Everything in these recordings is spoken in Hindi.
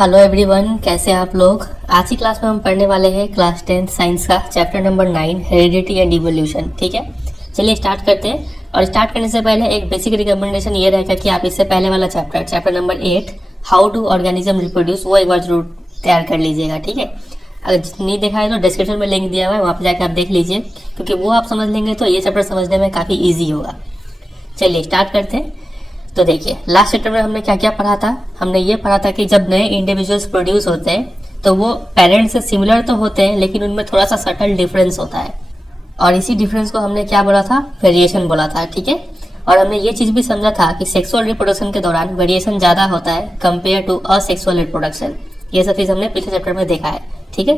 हेलो एवरीवन, कैसे हैं आप लोग। आज की क्लास में हम पढ़ने वाले हैं क्लास 10 साइंस का chapter number 9 heredity and evolution. ठीक है, चलिए स्टार्ट करते हैं। और स्टार्ट करने से पहले एक बेसिक रिकमेंडेशन ये रहेगा कि आप इससे पहले वाला chapter number 8 how to organism reproduce वो एक बार जरूर तैयार कर लीजिएगा। ठीक है, अगर नहीं देखा है तो डिस्क्रिप्शन में लिंक दिया हुआ है, वहाँ पर जाकर आप देख लीजिए, क्योंकि वो आप समझ लेंगे तो ये चैप्टर समझने में काफ़ी ईजी होगा। चलिए स्टार्ट करते हैं। तो देखिए, लास्ट चैप्टर में हमने क्या क्या पढ़ा था। हमने ये पढ़ा था कि जब नए इंडिविजुअल्स प्रोड्यूस होते हैं तो वो पेरेंट्स से सिमिलर तो होते हैं, लेकिन उनमें थोड़ा सा सटल डिफरेंस होता है, और इसी डिफरेंस को हमने क्या बोला था, वेरिएशन बोला था। ठीक है, और हमने ये चीज भी समझा था कि सेक्सुअल रिप्रोडक्शन के दौरान वेरिएशन ज्यादा होता है कंपेयर टू असेक्सुअल रिप्रोडक्शन। ये सब चीज हमने पिछले चैप्टर में देखा है। ठीक है,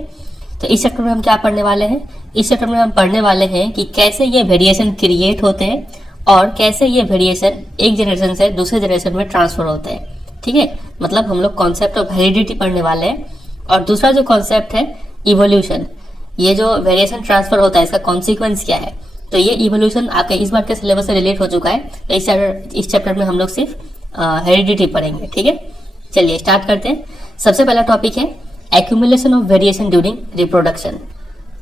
तो इस चैप्टर में हम क्या पढ़ने वाले हैं। इस चैप्टर में हम पढ़ने वाले हैं कि कैसे ये वेरिएशन क्रिएट होते हैं और कैसे ये वेरिएशन एक जनरेशन से दूसरे जनरेशन में ट्रांसफर होते हैं। ठीक है, मतलब हम लोग कॉन्सेप्ट ऑफ हेरिडिटी पढ़ने वाले हैं, और दूसरा जो कॉन्सेप्ट है इवोल्यूशन, ये जो वेरिएशन ट्रांसफर होता है इसका कॉन्सिक्वेंस क्या है। तो ये इवोल्यूशन आपके इस बार के सिलेबस से रिलेट हो चुका है। तो इस चैप्टर में हम लोग सिर्फ हेरिडिटी पढ़ेंगे। ठीक है, चलिए स्टार्ट करते हैं। सबसे पहला टॉपिक है accumulation of variation during reproduction.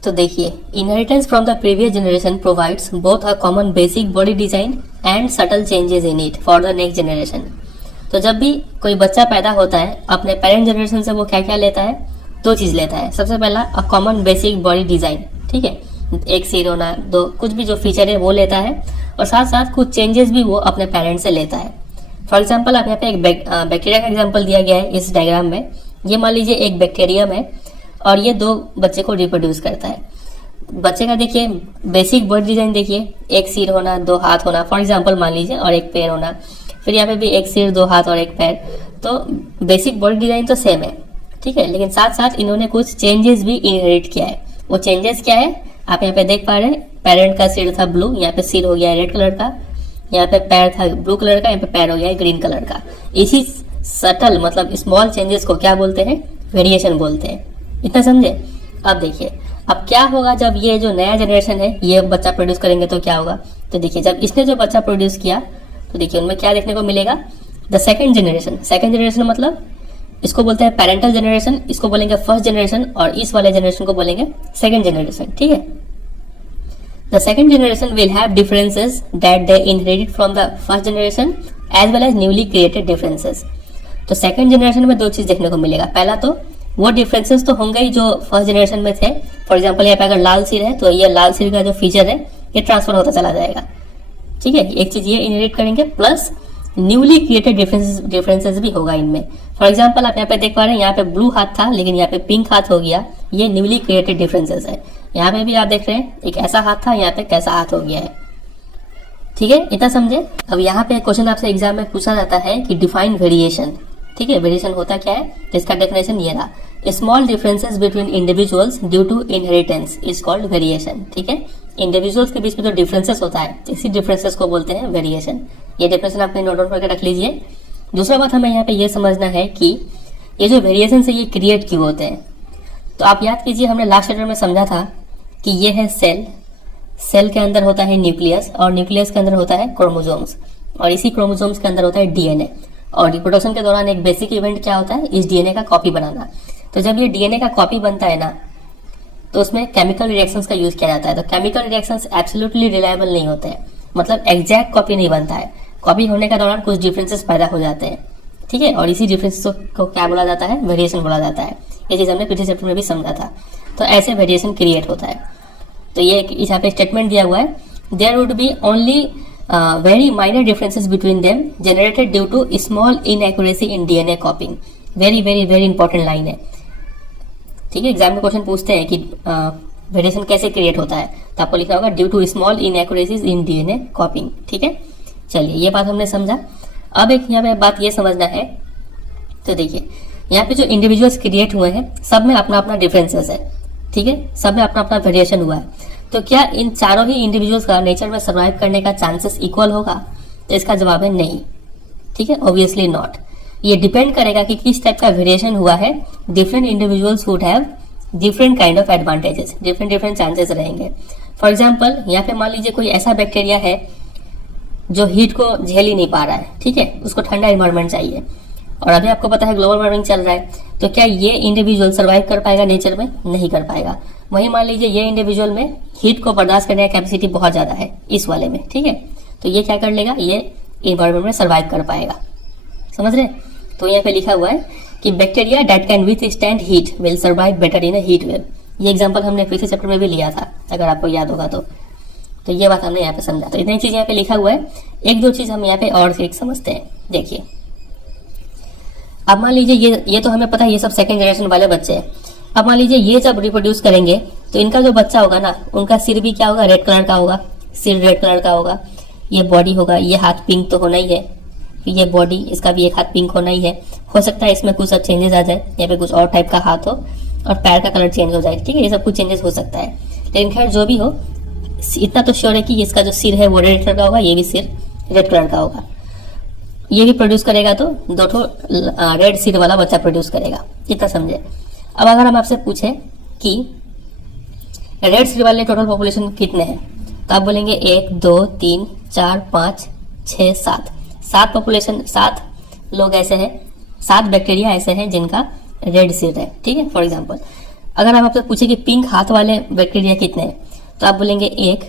तो देखिए, inheritance from the previous generation provides both a common basic body design and subtle changes in it for the next generation. तो जब भी कोई बच्चा पैदा होता है अपने पेरेंट जनरेशन से वो क्या क्या लेता है, दो चीज लेता है। सबसे पहला a common basic body design, ठीक है, एक सिर होना, दो कुछ भी जो फीचर है वो लेता है, और साथ साथ कुछ चेंजेस भी वो अपने पेरेंट से लेता है। फॉर एग्जाम्पल, आप यहाँ पे एक बैक्टीरिया का एग्जाम्पल दिया गया है इस डायग्राम में। ये मान लीजिए एक बैक्टीरियम है और ये दो बच्चे को रिप्रोड्यूस करता है। बच्चे का देखिए बेसिक बॉडी डिजाइन, देखिए एक सिर होना, दो हाथ होना फॉर एग्जांपल मान लीजिए, और एक पैर होना। फिर यहाँ पे भी एक सिर, दो हाथ और एक पैर। तो बेसिक बॉडी डिजाइन तो सेम है, ठीक है, लेकिन साथ साथ इन्होंने कुछ चेंजेस भी इनहेरिट किया है। वो चेंजेस क्या है आप यहाँ पे देख पा रहे हैं। पेरेंट का सिर था ब्लू, यहाँ पे सिर हो गया रेड कलर का। यहाँ पे पैर था ब्लू कलर का, यहाँ पे पैर हो गया ग्रीन कलर का। इसी सटल मतलब स्मॉल चेंजेस को क्या बोलते हैं, वेरिएशन बोलते हैं। इतना समझे। अब देखिए, अब क्या होगा जब ये जो नया जनरेशन है ये बच्चा प्रोड्यूस करेंगे तो क्या होगा। तो देखिए, जब इसने जो बच्चा प्रोड्यूस किया तो देखिए उनमें क्या देखने को मिलेगा, the second generation. Second generation मतलब इसको बोलते हैं पेरेंटल जनरेशन, इसको बोलेंगे फर्स्ट जनरेशन, और इस वाले जनरेशन को बोलेंगे सेकंड जनरेशन। ठीक है, the second generation will have differences that they inherited from the first generation as well as newly created differences. तो सेकंड जनरेशन में दो चीज देखने को मिलेगा। पहला तो वो डिफरेंसेस तो होंगे ही जो फर्स्ट जनरेशन में थे। फॉर एग्जांपल, यहाँ पे अगर लाल सिर है तो ये लाल सिर का जो फीचर है ये ट्रांसफर होता चला जाएगा। ठीक है, एक चीज ये इनहेरिट करेंगे, प्लस न्यूली क्रिएटेड डिफरेंसेस भी होगा इनमें। फॉर एग्जांपल, आप यहाँ पे देख पा रहे हैं, यहाँ पे ब्लू हाथ था लेकिन यहाँ पे पिंक हाथ हो गया, ये न्यूली क्रिएटेड डिफरेंसेस है। यहाँ पे भी आप देख रहे हैं एक ऐसा हाथ था, यहाँ पे कैसा हाथ हो गया है। ठीक है, इतना समझे। अब यहाँ पे क्वेश्चन आपसे एग्जाम में पूछा जाता है कि डिफाइन वेरिएशन। ठीक है, वेरिएशन होता क्या है, इसका डेफिनेशन ये रहा, small differences between individuals due to inheritance is called variation. ठीक है, इंडिविजुअल्स के बीच में जो डिफरेंसेस होता है इसी डिफरेंसेस को बोलते हैं वेरिएशन। ये डेफिनेशन आपने नोट डाउन करके रख लीजिए। दूसरा बात हमें यहाँ पे ये समझना है कि ये जो वेरिएशन है ये क्रिएट क्यों होते हैं। तो आप याद कीजिए, हमने लास्ट चैप्टर में समझा था कि ये है सेल, सेल के अंदर होता है न्यूक्लियस, और न्यूक्लियस के अंदर होता है क्रोमोसोम्स, और इसी क्रोमोसोम्स के अंदर होता है डीएनए। और रिप्रोडक्शन के दौरान एक बेसिक इवेंट क्या होता है, इस डीएनए का कॉपी बनाना। तो जब ये डीएनए का कॉपी बनता है ना, तो उसमें केमिकल रिएक्शंस का यूज किया जाता है। तो केमिकल रिएक्शंस एब्सोल्युटली रिलायबल नहीं होते हैं, मतलब एग्जैक्ट कॉपी नहीं बनता है। कॉपी होने के दौरान कुछ डिफरेंसेस पैदा हो जाते हैं। ठीक है, और इसी डिफरेंसेस को क्या बोला जाता है, वेरिएशन बोला जाता है। ये चीज हमने पिछले चैप्टर में भी समझा था। तो ऐसे वेरिएशन क्रिएट होता है। तो ये यहाँ पे स्टेटमेंट दिया हुआ है, there would be only very minor differences between them generated due to small inaccuracy in DNA copying। very very very important line है। ठीक है, एग्जाम में क्वेश्चन पूछते हैं कि वेरिएशन कैसे क्रिएट होता है, तो आपको लिखना होगा due to small inaccuracies in DNA copying. ठीक है, चलिए ये बात हमने समझा। अब एक यहाँ पे बात ये समझना है। तो देखिए, यहाँ पे जो इंडिविजुअल्स क्रिएट हुए हैं सब में अपना अपना डिफरेंसेस है। ठीक है, सब में अपना अपना वेरिएशन हुआ है। तो क्या इन चारों ही इंडिविजुअल्स का नेचर में सर्वाइव करने का चांसेस इक्वल होगा, तो इसका जवाब है नहीं। ठीक है, ऑब्वियसली नॉट। ये डिपेंड करेगा कि किस टाइप का वेरिएशन हुआ है। Different individuals would have different kind of advantages, different chances रहेंगे। फॉर एग्जाम्पल, यहाँ पे मान लीजिए कोई ऐसा बैक्टीरिया है जो हीट को झेल ही नहीं पा रहा है। ठीक है, उसको ठंडा इन्वायरमेंट चाहिए, और अभी आपको पता है ग्लोबल वार्मिंग चल रहा है, तो क्या ये इंडिविजुअल सर्वाइव कर पाएगा नेचर में? नहीं कर पाएगा। वही मान लीजिए ये इंडिविजुअल में हीट को बर्दाश्त करने का कैपेसिटी बहुत ज्यादा है इस वाले में, ठीक है, तो ये क्या कर लेगा, ये इन्वायरमेंट में सर्वाइव कर पाएगा। समझ रहे? तो यहाँ पे लिखा हुआ है कि bacteria that can withstand heat will survive better in a heat wave. ये एग्जांपल हमने पिछले चैप्टर में भी लिया था, अगर आपको याद होगा तो ये बात हमने यहाँ पे समझा। तो इतनी चीज यहाँ पे लिखा हुआ है। एक दो चीज हम यहाँ पे और एक समझते हैं। देखिए, अब मान लीजिए ये तो हमें पता है ये सब सेकंड जनरेशन वाले बच्चे हैं। अब मान लीजिए ये जब रिप्रोड्यूस करेंगे तो इनका जो बच्चा होगा ना, उनका सिर भी क्या होगा, रेड कलर का होगा, सिर रेड कलर का होगा, ये बॉडी होगा, ये हाथ पिंक तो होना ही है, ये बॉडी, इसका भी एक हाथ पिंक होना ही है। हो सकता है इसमें कुछ चेंजेस आ जाए, यहाँ पे कुछ और टाइप का हाथ हो और पैर का कलर चेंज हो जाए, ठीक है, ये सब कुछ चेंजेस हो सकता है। लेकिन खैर जो भी हो, इतना तो श्योर है कि इसका जो सिर है वो रेड कलर का होगा, ये भी सिर रेड कलर का होगा। ये भी प्रोड्यूस करेगा तो दो ठो रेड सिर वाला बच्चा प्रोड्यूस करेगा, इतना समझे। अब अगर हम आपसे पूछे कि रेड सिर वाले टोटल पॉपुलेशन कितने हैं, तो आप बोलेंगे 1 2 3 4 5 6 7 7 पॉपुलेशन, 7 लोग ऐसे हैं, 7 बैक्टीरिया ऐसे हैं जिनका रेड सिर है, ठीक है। फॉर एग्जांपल अगर हम आपसे पूछे कि पिंक हाथ वाले बैक्टीरिया कितने हैं, तो आप बोलेंगे 1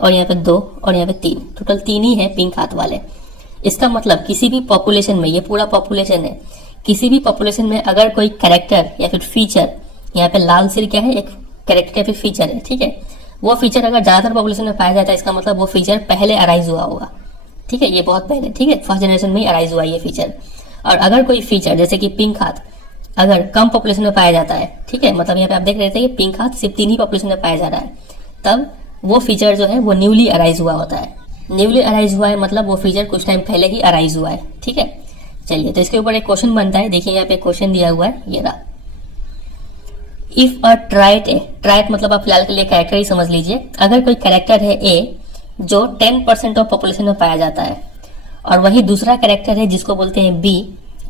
और यहाँ पे 2 और यहाँ पे 3, टोटल 3 ही है पिंक हाथ वाले। इसका मतलब किसी भी पॉपुलेशन में, ये पूरा पॉपुलेशन है, किसी भी पॉपुलेशन में अगर कोई कैरेक्टर या फिर फीचर, यहाँ पे लाल सिर क्या है, एक कैरेक्टर या फिर फीचर है, ठीक है, वो फीचर अगर ज्यादातर पॉपुलेशन में पाया जाता है, इसका मतलब वो फीचर पहले अराइज हुआ होगा, ठीक है, ये बहुत पहले, ठीक है, फर्स्ट जनरेशन में ही अराइज हुआ ये फीचर। और अगर कोई फीचर जैसे कि पिंक हाथ अगर कम पॉपुलेशन में पाया जाता है, ठीक है, मतलब यहाँ पे आप देख रहे थे कि पिंक हाथ सिर्फ 3 ही पॉपुलेशन में पाया जा रहा है, तब वो फीचर जो है वो न्यूली अराइज हुआ होता है। न्यूली अराइज हुआ है मतलब वो फीचर कुछ टाइम पहले ही अराइज हुआ है, ठीक है। चलिए, तो इसके ऊपर एक क्वेश्चन बनता है, देखिए यहाँ पे क्वेश्चन दिया हुआ है, ये रहा। इफ अ ट्राइट ए, ट्राइट मतलब आप फिलहाल के लिए कैरेक्टर ही समझ लीजिए, अगर कोई कैरेक्टर है ए जो 10% ऑफ पॉपुलेशन में पाया जाता है, और वही दूसरा कैरेक्टर है जिसको बोलते हैं बी,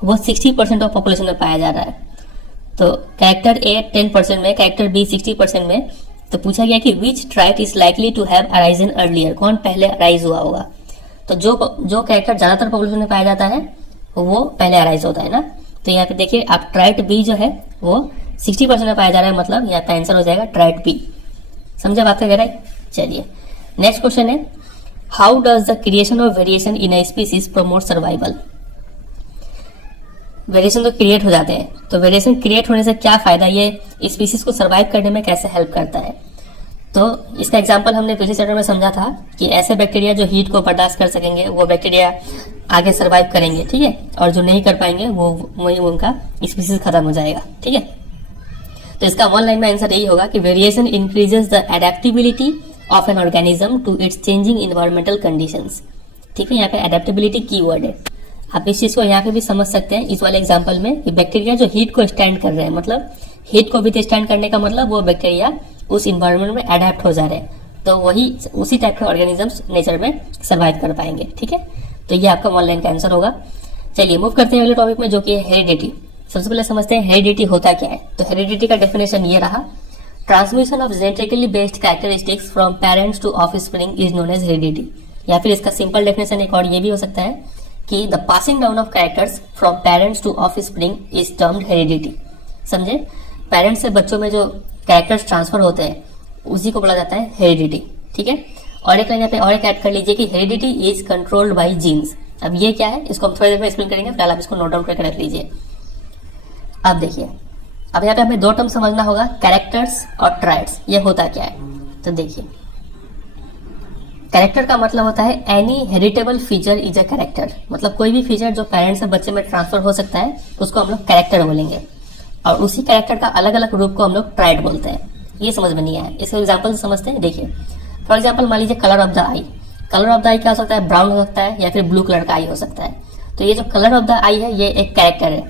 वो 60% ऑफ पॉपुलेशन में पाया जा रहा है। तो कैरेक्टर ए 10% में, कैरेक्टर बी 60% में, तो पूछा गया कि which trait is likely to have arisen earlier, कौन पहले अराइज हुआ होगा। तो जो कैरेक्टर ज्यादातर पॉपुलेशन में पाया जाता है वो पहले अराइज होता है ना। तो यहाँ पे देखिए आप ट्राइट बी जो है वो 60% में पाया जा रहा है, मतलब यहाँ पे आंसर हो जाएगा ट्राइट बी। समझे बात का गहराई? चलिए, नेक्स्ट क्वेश्चन है, how does the creation of variation in a species promote survival. Variation तो क्रिएट हो जाते हैं, तो वेरिएशन क्रिएट होने से क्या फायदा, ये स्पीसीज को सर्वाइव करने में कैसे हेल्प करता है। तो इसका एग्जांपल हमने पिछले चैप्टर में समझा था कि ऐसे बैक्टीरिया जो हीट को बर्दाश्त कर सकेंगे वो बैक्टीरिया आगे सर्वाइव करेंगे, ठीक है, और जो नहीं कर पाएंगे वो वही उनका स्पीसीज खत्म हो जाएगा, ठीक है। तो इसका वन लाइन में आंसर यही होगा कि variation increases the adaptability of an organism to its changing environmental conditions, ठीक है। यहाँ पे एडेप्टेबिलिटी कीवर्ड है, आप इस चीज को यहाँ पे भी समझ सकते हैं इस वाले एग्जांपल में कि बैक्टीरिया जो हीट को स्टैंड कर रहे हैं, मतलब हीट को भी स्टैंड करने का मतलब वो बैक्टीरिया उस इन्वायरमेंट में अडेप्ट हो जा रहे हैं, तो वही उसी टाइप के ऑर्गेनिजम्स नेचर में सर्वाइव कर पाएंगे, ठीक है। तो ये आपका वन लाइन का आंसर होगा। चलिए मूव करते हैं अगले टॉपिक में, जो कि है हेरिडिटी। सबसे पहले समझते हैं हेरिडिटी होता क्या है। तो हेरिडिटी का डेफिनेशन ये रहा, transmission of genetically based characteristics from parents to offspring is known as heredity. या फिर इसका सिंपल डेफिनेशन एक और ये भी हो सकता है कि the passing down of characters from parents to offspring is termed heredity. समझे, पेरेंट्स से बच्चों में जो कैरेक्टर्स ट्रांसफर होते हैं उसी को बोला जाता है हेरिडिटी, ठीक है। और एक लाइन यहाँ पे और एक ऐड कर लीजिए कि heredity is controlled by genes. अब ये क्या है इसको हम थोड़ी देर में एक्सप्लेन करेंगे, फिलहाल आप इसको नोट डाउन करके रख लीजिए। अब देखिए, अब यहाँ पे हमें दो टर्म समझना होगा, कैरेक्टर्स और ट्राइट्स। ये होता क्या है, तो देखिए, कैरेक्टर का मतलब होता है any heritable feature is a character, मतलब कोई भी फीचर जो पेरेंट्स से बच्चे में ट्रांसफर हो सकता है उसको हम लोग कैरेक्टर बोलेंगे, और उसी कैरेक्टर का अलग अलग रूप को हम लोग ट्राइट बोलते हैं। ये समझ में नहीं आया, इसके एग्जांपल से समझते हैं। देखिए फॉर एग्जांपल मान लीजिए colour of the eye. Colour of the eye क्या हो सकता है, ब्राउन हो सकता है या फिर ब्लू कलर का आई हो सकता है। तो ये जो कलर ऑफ द आई है ये एक कैरेक्टर है,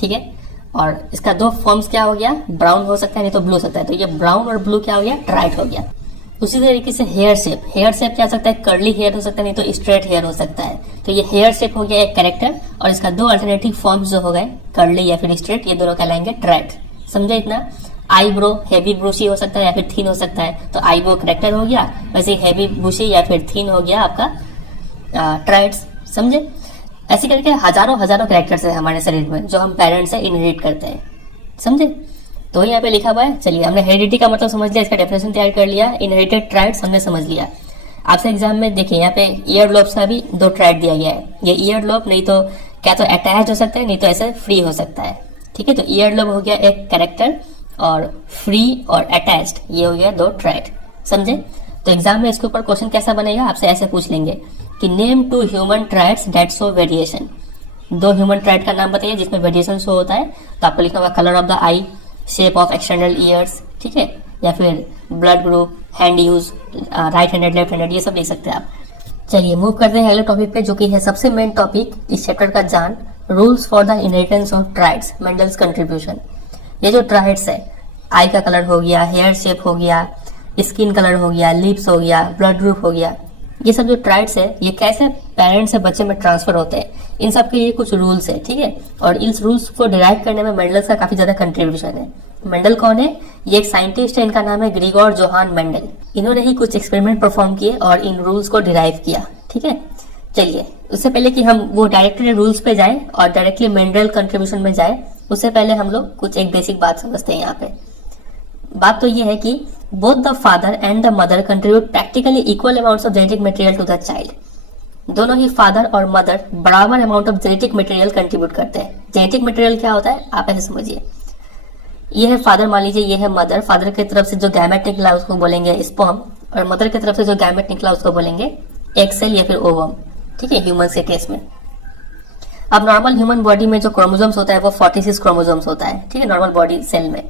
ठीक है, और इसका दो फॉर्म्स क्या हो गया, ब्राउन हो सकता है नहीं तो ब्लू हो सकता है। तो ये ब्राउन और ब्लू क्या हो गया, ट्राइट हो गया। उसी तरीके से हेयर शेप, हेयर शेप क्या हो सकता है, कर्ली हेयर हो सकता है नहीं तो स्ट्रेट हेयर हो सकता है। तो ये हेयर शेप हो गया एक कैरेक्टर, और इसका दो अल्टरनेटिव फॉर्म्स जो हो गए, कर्ली या फिर स्ट्रेट, ये दोनों कहलाएंगे ट्राइट। समझे इतना। आईब्रो हैवी ब्रूशी हो सकता है या फिर थीन हो सकता है, तो आईब्रो कैरेक्टर हो गया, वैसे हैवी ब्रूशी या फिर थीन हो गया आपका ट्राइट्स। समझे, ऐसे करके हजारों हजारों कैरेक्टर्स है हमारे शरीर में जो हम पेरेंट्स से इनहेरिट करते हैं, समझे। तो यहाँ पे लिखा हुआ है। चलिए हमने हेरिडिटी का मतलब समझ लिया, इसका डेफिनेशन तैयार कर लिया, इनहेरिटेड ट्राइट्स हमने समझ लिया। आपसे एग्जाम में देखिए यहाँ पे ईयर लोब्स का भी 2 ट्राइट दिया गया है। ये ईयर लोब नहीं तो क्या तो अटैच हो सकता है, नहीं तो ऐसे फ्री हो सकता है, ठीक है। तो ईयर लोब हो गया एक कैरेक्टर, और फ्री और अटैच्ड ये हो गया 2 ट्राइट, समझे। तो एग्जाम में इसके ऊपर क्वेश्चन कैसा बनेगा, आपसे ऐसे पूछ लेंगे कि name 2 human traits that show variation. 2 human trait का नाम बताइए जिसमें वेरिएशन शो होता है। तो आपको लिखना होगा colour of the I, shape of external years, ठीक है, या फिर blood group, hand use, right handed, left handed, ये सब लिख सकते हैं आप। चलिए मूव करते हैं अगले टॉपिक पे, जो कि है सबसे मेन टॉपिक इस चैप्टर का जान, rules for the inheritance of traits, Mendel's contribution. ये जो ट्राइट्स है, आई का कलर हो गया, हेयर शेप हो गया, स्किन कलर हो गया, लिप्स हो गया, ब्लड ग्रुप हो गया, ये सब जो ट्राइट्स है ये कैसे पेरेंट्स से बच्चे में ट्रांसफर होते हैं, इन सब के लिए कुछ रूल्स है, ठीक है। और इस रूल्स को डिराइव करने में मेंडल्स का काफी ज्यादा कंट्रीब्यूशन है। मेंडल कौन है, ये एक साइंटिस्ट है, इनका नाम है ग्रीगोर जोहान मेंडल। इन्होंने ही कुछ एक्सपेरिमेंट परफॉर्म किए और इन रूल्स को डिराइव किया, ठीक है। चलिए उससे पहले कि हम वो डायरेक्टली रूल्स पे जाए और डायरेक्टली मेंडल कंट्रीब्यूशन में जाए, उससे पहले हम लोग कुछ एक बेसिक बात समझते हैं। यहाँ पे बात तो ये है कि both the father and the mother contribute practically equal amounts of genetic material to the child. दोनों ही फादर और मदर बराबर amount of genetic material contribute करते हैं। जेनेटिक मटेरियल क्या होता है आप ऐसे समझिए, ये है फादर, मान लीजिए ये है मदर, फादर की तरफ से जो गैमेट निकला उसको बोलेंगे स्पर्म, और मदर की तरफ से जो गैमेट निकला उसको बोलेंगे एग सेल या फिर ओवम, ठीक है, ह्यूमन के केस में। अब नॉर्मल ह्यूमन बॉडी में जो क्रोमोसोम्स होता है वो 46 क्रोमोसोम्स होता है, ठीक है, नॉर्मल बॉडी सेल में।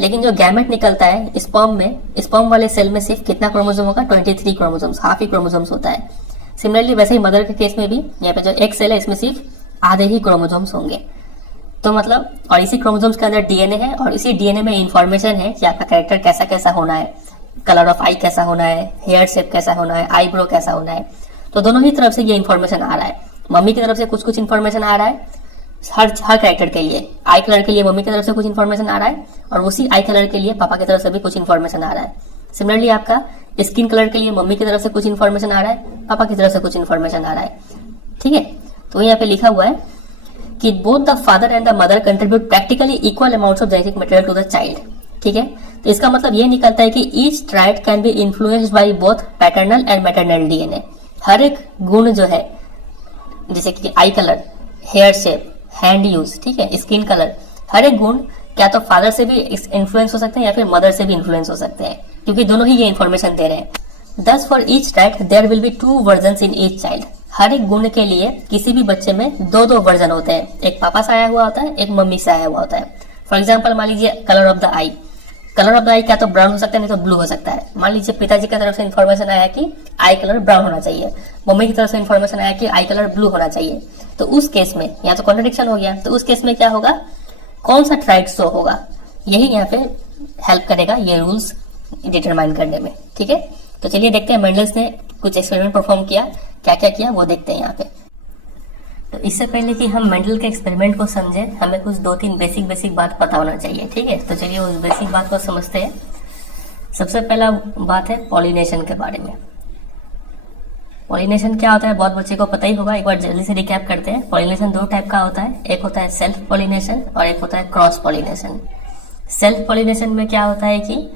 लेकिन जो गैमेट निकलता है स्पर्म में, स्पर्म वाले सेल में सिर्फ कितना क्रोमोसोम होगा, 23 क्रोमोसोम्स, हाफ ही क्रोमोसोम्स होता है। सिमिलरली वैसे ही मदर के केस में भी यहाँ पे जो एक सेल है इसमें सिर्फ आधे ही क्रोमोसोम्स होंगे। तो मतलब, और इसी क्रोमोसोम्स के अंदर डीएनए है, और इसी डीएनए में इंफॉर्मेशन है कि आपका कैरेक्टर कैसा कैसा होना है, कलर ऑफ आई कैसा होना है, हेयर शेप कैसा होना है, आईब्रो कैसा होना है। तो दोनों ही तरफ से ये इंफॉर्मेशन आ रहा है। मम्मी की तरफ से कुछ कुछ इंफॉर्मेशन आ रहा है हर कैरेक्टर के लिए। आई कलर के लिए मम्मी की तरफ से कुछ इन्फॉर्मेशन आ रहा है, और उसी आई कलर के लिए पापा की तरफ से भी कुछ इन्फॉर्मेशन आ रहा है। सिमिलरली आपका स्किन कलर के लिए मम्मी की तरफ से कुछ इन्फॉर्मेशन आ रहा है, पापा की तरफ से कुछ इन्फॉर्मेशन आ रहा है, ठीक है। तो यहाँ पे लिखा हुआ है कि both the father and the mother contribute practically equal amounts of genetic material to the child, ठीक है। तो इसका मतलब ये निकलता है कि each trait can be influenced by both paternal and maternal DNA. हर एक गुण जो है, जैसे कि eye colour, hair shape, hand use, ठीक है, स्किन कलर, हर एक गुण क्या तो फादर से भी इन्फ्लुएंस हो सकते हैं या फिर मदर से भी इन्फ्लुएंस हो सकते हैं, क्योंकि दोनों ही ये इन्फॉर्मेशन दे रहे हैं। Thus for each trait there will be 2 versions in each child. हर एक गुण के लिए किसी भी बच्चे में 2 वर्जन होते हैं, एक पापा से आया हुआ होता है, एक मम्मी से आया हुआ होता है। फॉर एग्जाम्पल मान लीजिए colour of the eye, colour of the eye क्या तो ब्राउन हो सकता है, नहीं तो ब्लू हो सकता है। मान लीजिए पिताजी की तरफ से इन्फॉर्मेशन आया कि आई कलर ब्राउन होना चाहिए, मम्मी की तरफ से इन्फॉर्मेशन आया कि आई कलर ब्लू होना चाहिए। तो उस केस में यहाँ तो कॉन्ट्रडिक्शन हो गया, तो उस केस में क्या होगा, कौन सा ट्राइट शो होगा, यही यहाँ पे हेल्प करेगा ये रूल्स डिटरमाइन करने में, ठीक है। तो चलिए देखते हैं मेंडल्स ने कुछ एक्सपेरिमेंट परफॉर्म किया, क्या क्या किया वो देखते हैं यहाँ पे। तो इससे पहले कि हम मेंडल के एक्सपेरिमेंट को समझे, हमें कुछ 2-3 बेसिक बात पता होना चाहिए, ठीक है। तो चलिए उस बेसिक बात को समझते हैं। सबसे पहला बात है पॉलिनेशन के बारे में। पॉलिनेशन क्या होता है बहुत बच्चे को पता ही होगा, एक बार जल्दी से रिकैप करते हैं। पॉलिनेशन 2 टाइप का होता है, एक होता है सेल्फ पॉलिनेशन और एक होता है क्रॉस पॉलिनेशन। सेल्फ पॉलिनेशन में क्या होता है कि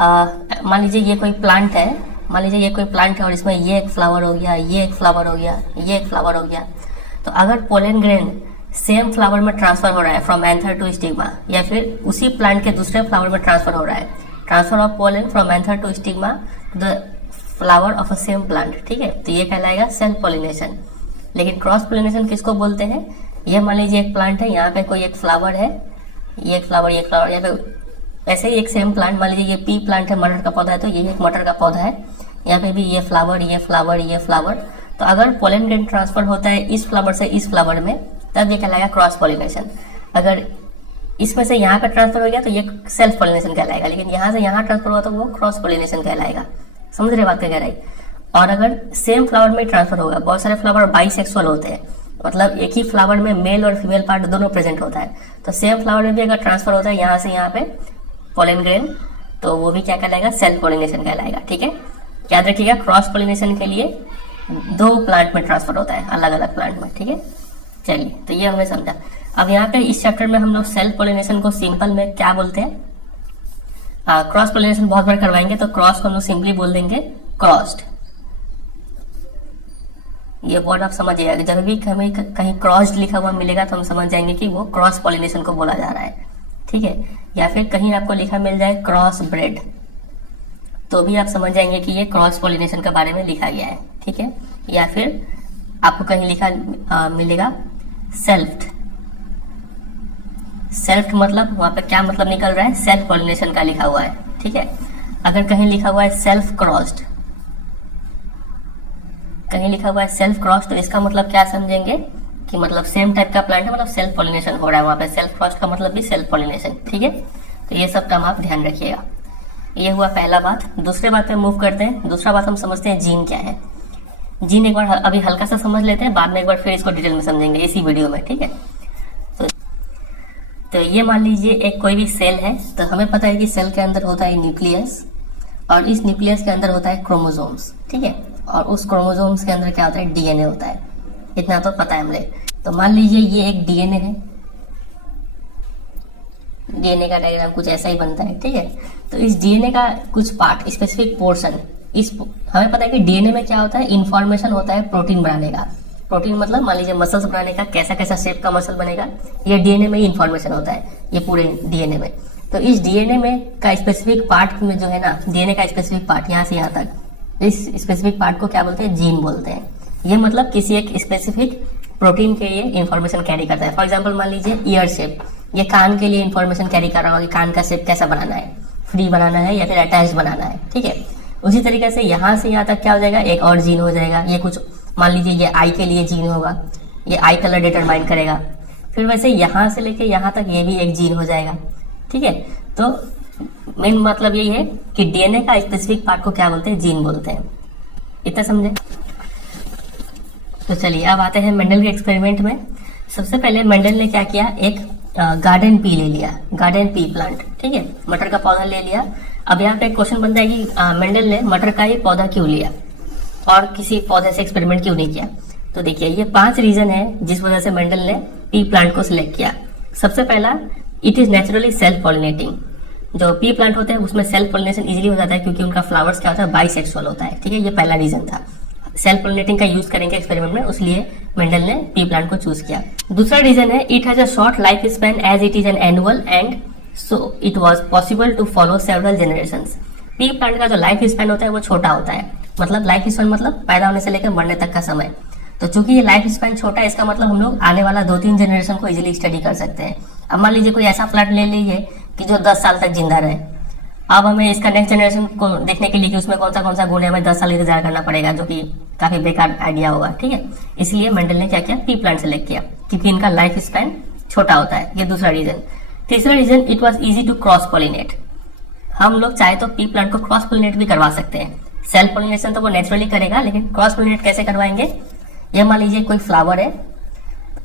मान लीजिए ये कोई प्लांट है, और इसमें ये एक फ्लावर हो गया, ये एक फ्लावर हो गया, ये एक फ्लावर हो गया। तो अगर पोलन ग्रेन सेम फ्लावर में ट्रांसफर हो रहा है फ्रॉम एंथर टू स्टिग्मा, या फिर उसी प्लांट के दूसरे फ्लावर में ट्रांसफर हो रहा है, transfer of pollen from anther to stigma to the flower of a same plant, ठीक है, तो ये कहलाएगा सेल्फ पॉलिनेशन। लेकिन क्रॉस पॉलिनेशन किसको बोलते हैं, ये मान लीजिए एक प्लांट है, यहाँ पे कोई एक फ्लावर है, ये एक फ्लावर, यहाँ पे ऐसे ही एक सेम प्लांट, मान लीजिए ये पी प्लांट है, मटर का पौधा है, तो ये एक मटर का पौधा है, यहाँ पे भी ये फ्लावर, ये फ्लावर, ये फ्लावर। तो अगर पोलन ग्रेन ट्रांसफर होता है इस फ्लावर से इस फ्लावर में, तब ये कहलाएगा क्रॉस पॉलिनेशन। अगर इसमें से यहाँ पे ट्रांसफर हो गया तो ये सेल्फ पॉलिनेशन कहलाएगा, लेकिन यहाँ से यहाँ ट्रांसफर हुआ तो वो क्रॉस पॉलिनेशन कहलाएगा। समझ रहे बात क्या कह रही। और अगर सेम फ्लावर में ट्रांसफर होगा, बहुत सारे फ्लावर बाइसेक्सुअल होते हैं, मतलब एक ही फ्लावर में मेल और फीमेल पार्ट दोनों प्रेजेंट होता है, तो सेम फ्लावर में भी अगर ट्रांसफर होता है यहाँ से यहाँ पे पोलन ग्रेन, तो वो भी क्या कहलाएगा, सेल्फ पॉलिनेशन कहलाएगा, ठीक है। याद रखिएगा क्रॉस पॉलिनेशन के लिए 2 प्लांट में ट्रांसफर होता है, अलग अलग प्लांट में, ठीक है। चलिए तो ये हमें समझा। अब यहाँ पे इस चैप्टर में हम लोग सेल्फ पोलिनेशन को सिंपल में क्या बोलते हैं, क्रॉस पोलिनेशन बहुत बार करवाएंगे, तो क्रॉस को हम लोग सिंपली बोल देंगे क्रॉस्ड। ये वर्ड आप समझिएगा, जब भी हमें कहीं क्रॉस्ड लिखा हुआ मिलेगा तो हम समझ जाएंगे कि वो क्रॉस पोलिनेशन को बोला जा रहा है, ठीक है। या फिर कहीं आपको लिखा मिल जाए क्रॉस ब्रेड, तो भी आप समझ जाएंगे कि ये क्रॉस पोलिनेशन के बारे में लिखा गया है, ठीक है। या फिर आपको कहीं लिखा मिलेगा सेल्फ्ड, सेल्फ मतलब वहां पे क्या मतलब निकल रहा है, सेल्फ पोलिनेशन का लिखा हुआ है, ठीक है। अगर कहीं लिखा हुआ है सेल्फ क्रॉस्ड, कहीं लिखा हुआ है सेल्फ क्रॉस, तो इसका मतलब क्या समझेंगे कि मतलब सेम टाइप का प्लांट है, मतलब सेल्फ पॉलिनेशन हो रहा है वहां पे। सेल्फ क्रॉस का मतलब भी सेल्फ पॉलिनेशन, ठीक है। तो ये सब टर्म आप ध्यान रखिएगा। ये हुआ पहला बात। दूसरे बात पे मूव करते हैं। दूसरा बात हम समझते हैं जीन क्या है। जीन एक बार अभी हल्का सा समझ लेते हैं, बाद में एक बार फिर इसको डिटेल में समझेंगे इसी वीडियो में, ठीक है। तो ये मान लीजिए एक कोई भी सेल है, तो हमें पता है कि सेल के अंदर होता है न्यूक्लियस, और इस न्यूक्लियस के अंदर होता है क्रोमोसोम्स, ठीक है। और उस क्रोमोसोम्स के अंदर क्या होता है, डीएनए होता है। इतना तो पता है हमें। तो मान लीजिए ये एक डीएनए है, डीएनए का डायग्राम कुछ ऐसा ही बनता है, ठीक है। तो इस डीएनए का कुछ पार्ट, स्पेसिफिक पोर्शन, हमें पता है कि डीएनए में क्या होता है, इंफॉर्मेशन होता है प्रोटीन बनाने का। प्रोटीन मतलब मान लीजिए मसल्स बनाने का, कैसा कैसा शेप का मसल बनेगा, ये डीएनए में इंफॉर्मेशन होता है, ये पूरे डीएनए में। तो इस डीएनए में का स्पेसिफिक पार्ट में जो है ना, डीएनए का स्पेसिफिक पार्ट यहाँ से यहाँ तक, इस स्पेसिफिक पार्ट को क्या बोलते हैं, जीन बोलते हैं। ये मतलब किसी एक स्पेसिफिक प्रोटीन के लिए इंफॉर्मेशन कैरी करता है। फॉर एग्जांपल मान लीजिए ईयर शेप, ये कान के लिए इंफॉर्मेशन कैरी कर रहा होगा कि कान का शेप कैसा बनाना है, फ्री बनाना है या फिर अटैच बनाना है, ठीक है। उसी तरीके से यहाँ से यहाँ तक क्या हो जाएगा, एक और जीन हो जाएगा। ये कुछ मान लीजिए ये आई के लिए जीन होगा, ये आई कलर डिटरमाइन करेगा। फिर वैसे यहाँ से लेके यहाँ तक ये भी एक जीन हो जाएगा, ठीक है। तो मेन मतलब यही है कि डीएनए का स्पेसिफिक पार्ट को क्या बोलते हैं, जीन बोलते हैं। इतना समझे। तो चलिए अब आते हैं मेंडल के एक्सपेरिमेंट में। सबसे पहले मेंडल ने क्या किया, एक गार्डन पी ले लिया, गार्डन पी प्लांट, ठीक है। मटर का पौधा ले लिया। अब यहाँ पे क्वेश्चन बनता है कि मेंडल ने मटर का ही पौधा क्यों लिया और किसी पौधे से एक्सपेरिमेंट क्यों नहीं किया। तो देखिए ये 5 रीजन है जिस वजह से मेंडल ने पी प्लांट को सिलेक्ट किया। सबसे पहला, it is naturally self pollinating. जो पी प्लांट होते हैं उसमें सेल्फ पॉलिनेशन इजीली हो जाता है क्योंकि उनका फ्लावर्स क्या होता है, बाइसेक्सुअल होता है, ठीक है। ये पहला रीजन था। सेल्फ पॉलिनेटिंग का यूज करेंगे एक्सपेरिमेंट में, इसलिए मेंडल ने पी प्लांट को चूज किया। दूसरा रीजन है, it has a short life span as it is an annual and so it was possible to follow several generations. Pea plant का जो लाइफ स्पैन होता है वो छोटा होता है, मतलब लाइफ स्पैन मतलब पैदा होने से लेकर मरने तक का समय। तो चूंकि ये लाइफ स्पैन छोटा है, इसका मतलब हम लोग आने वाला 2-3 जनरेशन को इजीली स्टडी कर सकते हैं। अब मान लीजिए कोई ऐसा प्लांट ले लीजिए कि जो 10 साल तक जिंदा रहे। अब हमें इसका नेक्स्ट जनरेशन को देखने के लिए कि उसमें कौन सा गुण है, हमें 10 साल इंतजार करना पड़ेगा, जो कि काफी बेकार आइडिया होगा, ठीक है। इसलिए मेंडल ने क्या किया, पी प्लांट सेलेक्ट किया क्योंकि इनका लाइफ स्पैन छोटा होता है। ये दूसरा रीजन। तीसरा reason, it was easy to cross pollinate. हम लोग चाहे तो पी प्लांट को क्रॉस पॉलिनेट भी करवा सकते हैं। सेल्फ पॉलिनेशन तो वो नेचुरली करेगा, लेकिन क्रॉस पॉलिनेट कैसे करवाएंगे। ये मान लीजिए कोई फ्लावर है,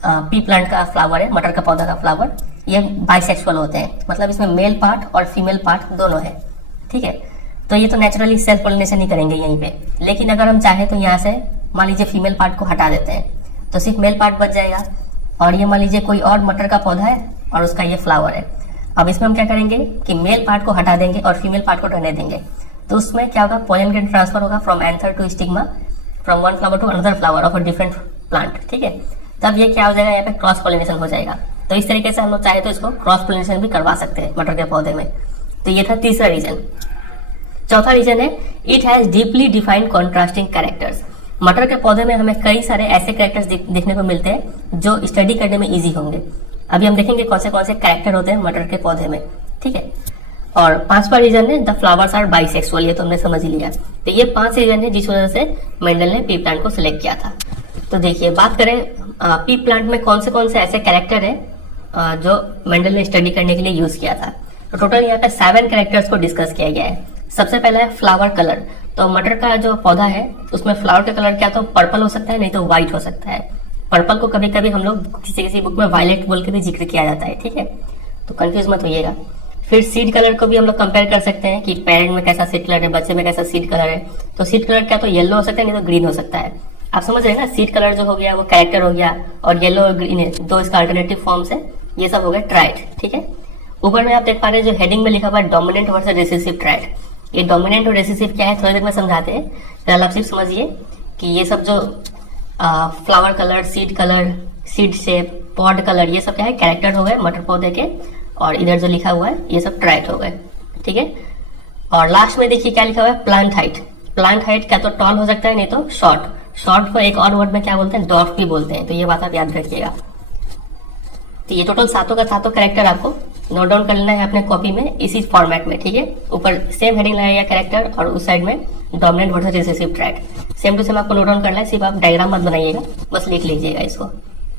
पी प्लांट का फ्लावर है, मटर का पौधा का फ्लावर, ये बाइसेक्सुअल होते हैं, मतलब इसमें मेल पार्ट और फीमेल पार्ट दोनों है, ठीक है। तो ये तो नेचुरली सेल्फ पॉलिनेशन ही करेंगे यहीं पे। लेकिन अगर हम चाहें तो यहाँ से मान लीजिए फीमेल पार्ट को हटा देते हैं तो सिर्फ मेल पार्ट बच जाएगा। और ये मान लीजिए कोई और मटर का पौधा है और उसका ये फ्लावर है। अब इसमें हम क्या करेंगे कि मेल पार्ट को हटा देंगे और फीमेल पार्ट को रहने देंगे। तो उसमें क्या होगा, पोलन ग्रेन ट्रांसफर होगा from anther to stigma, from one flower to another flower of a different plant, ठीक है। तब ये क्या हो जाएगा, यहाँ पे क्रॉस पॉलिनेशन हो जाएगा। तो इस तरीके से हम लोग चाहे तो इसको क्रॉस पॉलिनेशन भी करवा सकते हैं मटर के पौधे में। तो ये था तीसरा रीजन। चौथा रीजन है, it has deeply defined contrasting characters. मटर के पौधे में हमें कई सारे ऐसे कैरेक्टर्स देखने को मिलते हैं जो स्टडी करने में इजी होंगे। अभी हम देखेंगे कौन से कैरेक्टर होते हैं मटर के पौधे में, ठीक है। और 5वां रीजन है, द फ्लावर्स आर बाइसेक्सुअल। ये तो हमने समझ ही लिया। तो ये 5 रीजन है जिस वजह से मेंडल ने पी प्लांट को सिलेक्ट किया था। तो देखिए बात करें पी प्लांट में कौन से ऐसे कैरेक्टर है जो मेंडल ने स्टडी करने के लिए यूज किया था। तो टोटल यहाँ पे 7 कैरेक्टर्स को डिस्कस किया गया है। सबसे पहला है फ्लावर कलर। तो मटर का जो पौधा है उसमें फ्लावर का कलर क्या तो पर्पल हो सकता है, नहीं तो व्हाइट हो सकता है। पर्पल को कभी कभी हम लोग किसी बुक में वायलेट बोल के भी जिक्र किया जाता है, ठीक है। तो कंफ्यूज मत होइएगा। फिर सीड कलर को भी हम लोग कंपेयर कर सकते हैं कि पेरेंट में कैसा सीड कलर है, बच्चे में कैसा सीड कलर है। तो सीड कलर क्या तो येलो हो सकता है, नहीं तो ग्रीन हो सकता है। आप समझ रहे हैं ना, सीड कलर जो हो गया वो कैरेक्टर हो गया, और येलो और ग्रीन है दो इसका अल्टरनेटिव फॉर्म्स है, ये सब हो गया ट्राइड। ठीक है, ऊपर में आप देख पा रहे हैं जो हेडिंग में लिखा हुआ है डोमिनेंट वर्सेस रिसेसिव ट्राइड। ये डोमिनेंट और रिसेसिव क्या है थोड़ी देर में समझाते हैं, फिलहाल आप सिर्फ समझिए कि ये सब जो flower colour, seed shape, pod colour, ये सब क्या है कैरेक्टर हो गए मटर पौधे के, और इधर जो लिखा हुआ है ये सब ट्राइड हो गए। ठीक है, और लास्ट में देखिए क्या लिखा हुआ है प्लांट हाइट। प्लांट हाइट क्या तो टॉल हो सकता है, नहीं तो शॉर्ट। शॉर्ट को एक और वर्ड में क्या बोलते हैं, डॉर्फ भी बोलते हैं, तो ये बात आप याद रखिएगा। तो ये टोटल सातों का सातों कैरेक्टर आपको नोट डाउन कर लेना है अपने कॉपी में इसी फॉर्मेट में। ठीक है, ऊपर सेम हेडिंग लगाइएगा कैरेक्टर, और उस साइड में dominant versus recessive trait. Same to same आपको नोट डाउन करना है, सिर्फ आप डायग्राम मत बनाइएगा, बस लिख लीजिएगा इसको।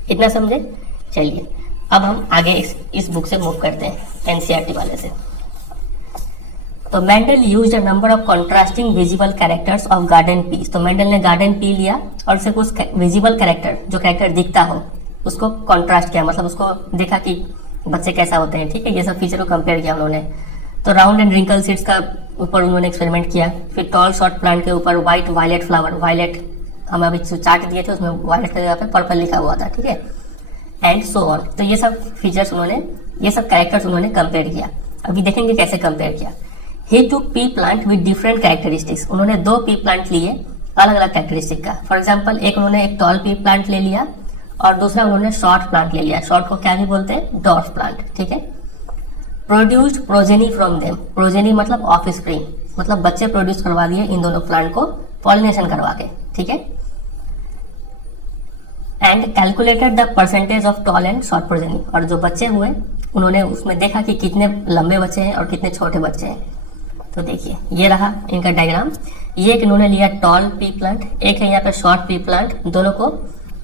इतना समझे? चलिए अब हम आगे इस बुक से मूव करते हैं, एनसीईआरटी वाले से। तो Mendel used a number of contrasting visible characters of garden peas. तो मेंडल ने गार्डन पी लिया और सिर्फ उस विजिबल कैरेक्टर, जो कैरेक्टर दिखता हो, उसको कॉन्ट्रास्ट किया, मतलब उसको देखा कि बच्चे कैसा होते हैं। ठीक है, ये सब फीचर को कंपेयर किया उन्होंने। तो राउंड एंड रिंकल सीड्स का ऊपर उन्होंने एक्सपेरिमेंट किया, फिर टॉल शॉर्ट प्लांट के ऊपर व्हाइट वायलेट फ्लावर, वायलेट हम अभी चार्ट दिए थे उसमें वायलेट की जगह पे पर्पल लिखा हुआ था। ठीक है, एंड सो ऑन। तो ये सब फीचर्स उन्होंने, ये सब कैरेक्टर्स उन्होंने कंपेयर किया। अभी देखेंगे कैसे कंपेयर किया। He took pea plant with different characteristics. उन्होंने दो पी प्लांट लिए अलग अलग कैरेक्टरिस्टिक का। फॉर एग्जाम्पल एक उन्होंने एक टॉल पी प्लांट ले लिया और दूसरा उन्होंने शॉर्ट प्लांट ले लिया। शॉर्ट को क्या भी बोलते हैं, डॉर्फ प्लांट। ठीक है, produced progeny from them. Progeny मतलब ऑफ स्प्रिंग, मतलब बच्चे प्रोड्यूस करवा दिए इन दोनों प्लांट को पॉलिनेशन करवा के। ठीक है, and calculated the percentage of tall and short progeny. और जो बच्चे हुए उन्होंने उसमें देखा कि कितने लंबे बच्चे हैं और कितने छोटे बच्चे हैं। तो देखिए ये रहा इनका डायग्राम। ये एक इन्होंने लिया टॉल पी प्लांट, एक है यहाँ पे शॉर्ट पी प्लांट। दोनों को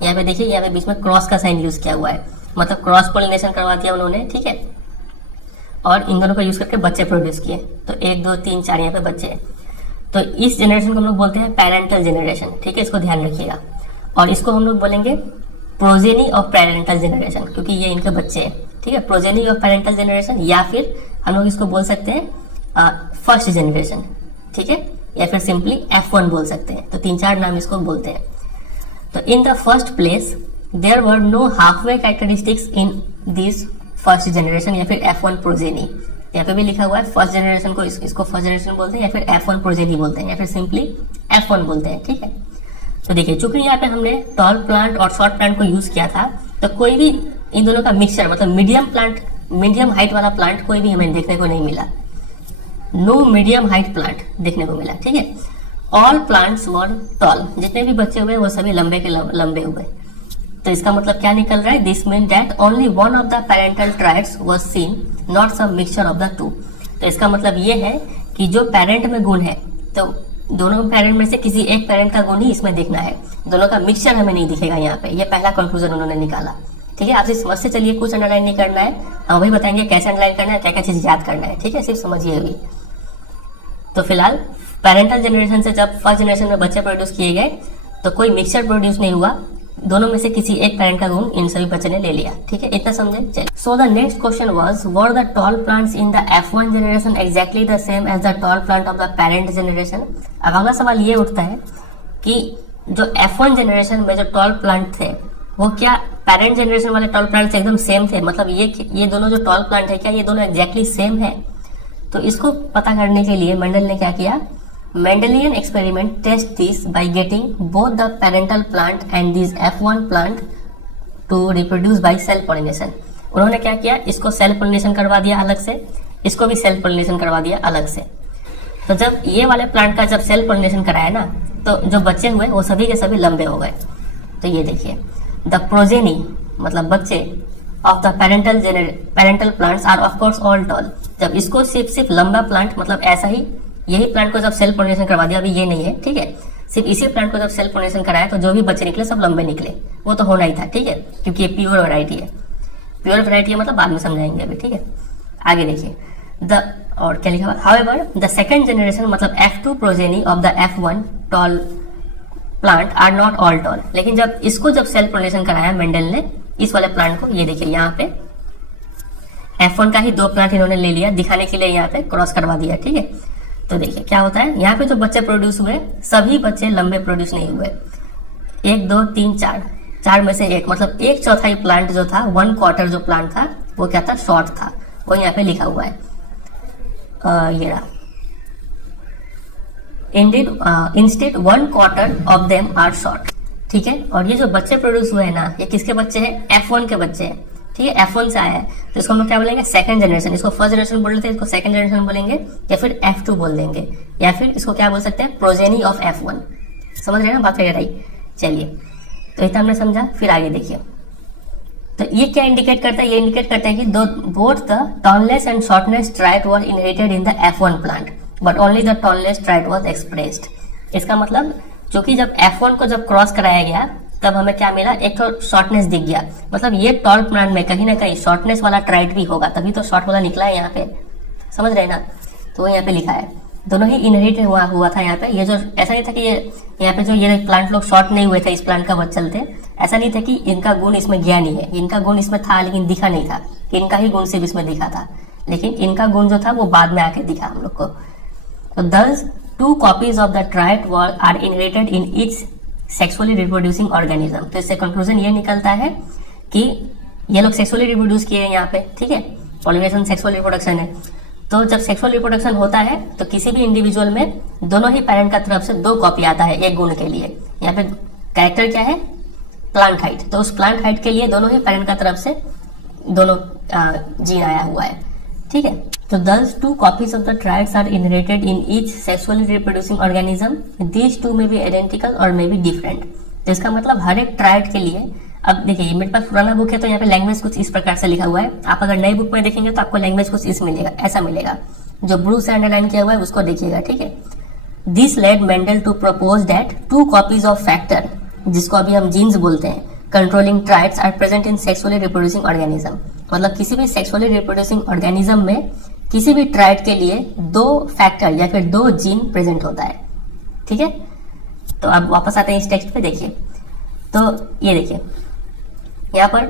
यहाँ पे देखिए, यहाँ पे बीच में क्रॉस का साइन यूज किया हुआ है, मतलब क्रॉस पोलिनेशन करवा दिया उन्होंने। ठीक है, और इन दोनों को यूज करके बच्चे प्रोड्यूस किए। तो 1 2 3 4 यहाँ पे बच्चे हैं। तो इस जनरेशन को हम लोग बोलते हैं पेरेंटल जनरेशन। ठीक है, इसको ध्यान रखिएगा। और इसको हम लोग बोलेंगे प्रोजेनी ऑफ पेरेंटल जनरेशन, क्योंकि ये इनके बच्चे हैं। ठीक है, प्रोजेनी ऑफ पेरेंटल जनरेशन, या फिर हम लोग इसको बोल सकते हैं फर्स्ट जनरेशन। ठीक है, या फिर सिंपली F1 बोल सकते हैं। तो 3-4 नाम इसको बोलते हैं। तो in the first place there were no halfway characteristics in this first generation, या फिर F1 प्रोजेनी। यहाँ पे भी लिखा हुआ है फर्स्ट जनरेशन को इसको फर्स्ट जनरेशन बोलते हैं, या फिर F1 प्रोजेनी बोलते हैं, या फिर सिंपली F1 बोलते हैं। ठीक है, तो देखिए चूंकि यहाँ पे हमने टॉल प्लांट और शॉर्ट प्लांट को यूज किया था, तो कोई भी इन दोनों का मिक्सचर, मतलब मीडियम हाइट वाला प्लांट कोई भी हमें देखने को नहीं मिला। नो मीडियम हाइट प्लांट देखने को मिला। ठीक है, ऑल प्लांट्स वर टॉल। जितने भी बच्चे हुए वो सभी लंबे के लंबे हुए। तो इसका मतलब क्या निकल रहा है, this mean that only one of the parental traits was seen, not some mixture of the two. तो इसका मतलब ये है कि जो पेरेंट में गुण है, तो दोनों पेरेंट में से किसी एक पेरेंट का गुण ही इसमें दिखना है, दोनों का मिक्सचर हमें नहीं दिखेगा यहाँ पे। ये पहला कंक्लूजन उन्होंने निकाला। ठीक है, आपसे समझ से चलिए, कुछ अंडरलाइन नहीं करना है, हम वही बताएंगे कैसे अंडरलाइन करना है, क्या क्या चीज याद करना है। ठीक है, सिर्फ समझिए अभी। तो फिलहाल पेरेंटल जनरेशन से जब फर्स्ट जनरेशन में बच्चे प्रोड्यूस किए गए, तो कोई मिक्सचर प्रोड्यूस नहीं हुआ, दोनों में से किसी एक पेरेंट का गुण इन सभी बच्चे ने ले लिया। ठीक है, इतना समझे। चलिए, so the next question was, were the tall plants in the F1 generation exactly the same as the tall plant of the parent generation. अब अगला सवाल ये उठता है कि जो F1 जनरेशन में जो टॉल प्लांट थे, वो क्या पेरेंट जनरेशन वाले टॉल प्लांट से एकदम सेम थे? मतलब ये दोनों जो टॉल प्लांट है, क्या ये दोनों एग्जैक्टली सेम है? तो इसको पता करने के लिए मेंडल ने क्या किया, Mendelian experiment test this by getting both the parental plant and this F1 plant to reproduce by self pollination. उन्होंने क्या किया, इसको सेल्फ पॉलिनेशन करवा दिया अलग से, इसको भी सेल्फ पॉलिनेशन करवा दिया अलग से। तो जब ये वाले प्लांट का जब सेल्फ पॉलिनेशन कराया ना, तो जो बच्चे हुए वो सभी के सभी लंबे हो गए। तो ये देखिए, द प्रोजेनी मतलब बच्चे of the parental plants are of course all tall. जब इसको सिर्फ लंबा प्लांट, मतलब ऐसा ही यही प्लांट को जब सेल्फ पॉलिनेशन करवा दिया, अभी ये नहीं है। ठीक है, सिर्फ इसी प्लांट को जब सेल्फ पॉलिनेशन कराया तो जो भी बच्चे निकले सब लंबे निकले। वो तो होना ही था। ठीक है, क्योंकि ये प्योर वैरायटी है। प्योर वैरायटी है मतलब बाद में समझाएंगे अभी। ठीक है, आगे देखिए, और क्या लिखा हुआ, हाउएवर द सेकंड जनरेशन मतलब F2 progeny of the F1 tall plant are not all tall. लेकिन जब इसको जब सेल्फ पॉलिनेशन कराया मेंडल ने इस वाले प्लांट को, ये देखिए यहाँ पे F1 का ही 2 प्लांट इन्होंने ले लिया, दिखाने के लिए यहाँ पे क्रॉस करवा दिया। ठीक है, तो देखिए क्या होता है, यहाँ पे जो बच्चे प्रोड्यूस हुए सभी बच्चे लंबे प्रोड्यूस नहीं हुए। 1 2 3 4, 4 में से एक, मतलब 1/4 प्लांट जो था, 1/4 जो प्लांट था वो क्या था, शॉर्ट था। वो यहाँ पे लिखा हुआ है, ये रहा, instead 1/4 of them are short. ठीक है, और ये जो बच्चे प्रोड्यूस हुए हैं ना, ये किसके बच्चे हैं, F1 के बच्चे हैं। ठीक है, F1 से आया है, तो इसको हम लोग क्या बोलेंगे, सेकंड जनरेशन। इसको फर्स्ट जनरेशन बोल रहे थे, इसको सेकंड जनरेशन बोलेंगे, या फिर F2 बोल देंगे, या फिर इसको क्या बोल सकते हैं, प्रोजेनी ऑफ F1। समझ रहे हैं ना बात वगैरह ही। चलिए, तो इतना हमने समझा, फिर आगे देखिए। तो ये क्या इंडिकेट करता है, ये इंडिकेट करता है कि both the tallness and shortness trait were inherited in the F1 plant, but only the tallness trait was expressed. इसका मतलब क्योंकि जब F1 को जब क्रॉस कराया गया तब हमें क्या मिला, एक तो शॉर्टनेस दिख गया, मतलब ये टॉल प्लांट में कहीं ना कहीं शॉर्टनेस वाला ट्राइट भी होगा, तभी तो शॉर्ट वाला निकला है यहाँ पे। समझ रहे ना, तो यहाँ पे लिखा है दोनों ही इनहेरिट हुआ था यहाँ पे। ये जो ऐसा नहीं था कि ये यहाँ पे जो ये प्लांट लोग शॉर्ट नहीं हुए थे इस प्लांट का वजह चलते, ऐसा नहीं था कि इनका गुण इसमें गया नहीं है, इनका गुण इसमें था लेकिन दिखा नहीं था, इनका ही गुण सिर्फ इसमें दिखा था, लेकिन इनका गुण जो था वो बाद में आके दिखा हम लोग को। तो thus 2 copies of the trait are inherited in each sexually reproducing organism। तो इससे कंक्लूजन ये निकलता है कि ये लोग सेक्सुअली रिप्रोड्यूस किए हैं यहाँ पे। ठीक है, पॉलिनेशन सेक्सुअल रिप्रोडक्शन है, तो जब सेक्सुअल रिप्रोडक्शन होता है तो किसी भी इंडिविजुअल में दोनों ही पेरेंट का तरफ से 2 कॉपी आता है एक गुण के लिए। यहाँ पे कैरेक्टर क्या है, प्लांट हाइट, तो उस प्लांट हाइट के लिए दोनों ही पेरेंट का तरफ से दोनों जीन आया हुआ है। ठीक है, तो thus 2 copies of the traits are inherited in each sexually reproducing organism. These two may be identical or may be different। तो इसका मतलब हर एक ट्राइट के लिए, अब देखिए मेरे पास पुराना बुक है तो यहाँ पे लैंग्वेज कुछ इस प्रकार से लिखा हुआ है, आप अगर नई बुक में देखेंगे तो आपको लैंग्वेज कुछ इस मिलेगा, ऐसा मिलेगा, जो ब्लू से अंडरलाइन किया हुआ है उसको देखिएगा। ठीक है, this led Mendel to propose that 2 copies of factor, जिसको अभी हम जीन्स बोलते हैं, controlling traits are present in sexually reproducing organism. मतलब किसी भी सेक्सुअली रिप्रोड्यूसिंग ऑर्गेनिज्म में किसी भी ट्राइट के लिए 2 फैक्टर या फिर 2 जीन प्रेजेंट होता है। ठीक है, तो अब वापस आते हैं इस टेक्स्ट पे, देखिए। तो ये देखिए यहाँ पर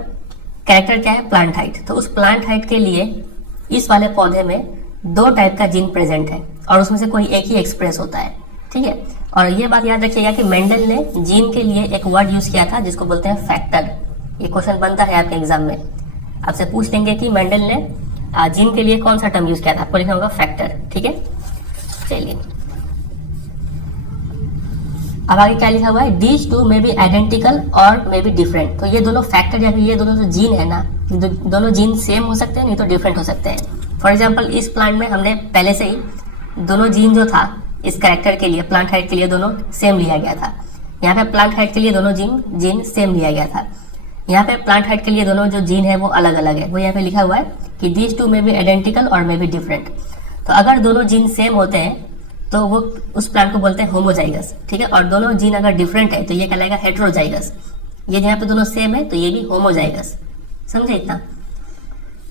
कैरेक्टर क्या है, प्लांट हाइट, तो उस प्लांट हाइट के लिए इस वाले पौधे में 2 टाइप का जीन प्रेजेंट है और उसमें से कोई एक ही एक्सप्रेस होता है। ठीक है, और ये बात याद रखिएगा कि मेंडल ने जीन के लिए एक वर्ड यूज किया था जिसको बोलते हैं फैक्टर। ये क्वेश्चन बनता है आपके एग्जाम में, आपसे पूछ लेंगे कि मेंडल ने जीन के लिए कौन सा टर्म यूज किया था, आपको लिखना होगा फैक्टर। ठीक है, चलिए अब आगे क्या लिखा हुआ है, दीज 2 मे बी आइडेंटिकल और मे बी डिफरेंट। तो ये दोनों फैक्टर या फिर ये दोनों जो जीन है ना, दोनों जीन सेम हो सकते हैं, नहीं तो डिफरेंट हो सकते हैं। फॉर एग्जाम्पल इस प्लांट में हमने पहले से ही दोनों जीन जो था इस कैरेक्टर के लिए, प्लांट हाइट के लिए दोनों सेम लिया गया था। यहाँ पे प्लांट हाइट के लिए दोनों जीन सेम लिया गया था, यहाँ पे प्लांट हाइट के लिए दोनों जो जीन है वो अलग अलग है। वो यहाँ पे लिखा हुआ है कि दीज 2 मे बी आइडेंटिकल और मे बी डिफरेंट। तो अगर दोनों जीन सेम होते हैं तो वो उस प्लांट को बोलते हैं होमोजाइगस। ठीक है, और दोनों जीन अगर डिफरेंट है तो ये कहलाएगा हेट्रोजाइगस। ये यहाँ पे दोनों सेम है तो ये भी होमोजाइगस। समझे इतना?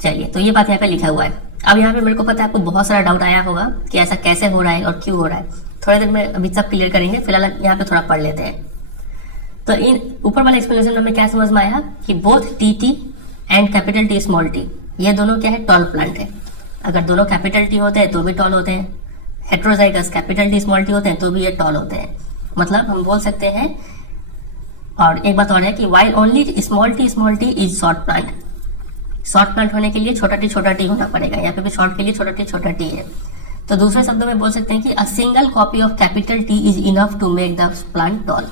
चलिए, तो ये बात यहाँ पे लिखा हुआ है। अब यहाँ पे मेरे को पता है आपको बहुत सारा डाउट आया होगा कि ऐसा कैसे हो रहा है और क्यों हो रहा है। थोड़ी देर में अभी सब क्लियर करेंगे, फिलहाल यहाँ पे थोड़ा पढ़ लेते हैं। तो इन ऊपर वाले एक्सप्लेनेशन में हमें क्या समझ में आया कि both T and capital T small T, ये दोनों क्या है, टॉल प्लांट है। अगर दोनों कैपिटल टी होते हैं तो भी टॉल होते हैं, heterozygous capital T small T होते हैं तो भी ये टॉल होते हैं। मतलब हम बोल सकते हैं, और एक बात और है कि while only small T is short plant, short plant होने के लिए छोटा टी होना पड़ेगा। यहाँ पे भी शॉर्ट के लिए छोटा टी है। तो दूसरे शब्दों में बोल सकते हैं कि a single copy of capital T is enough to make the plant tall.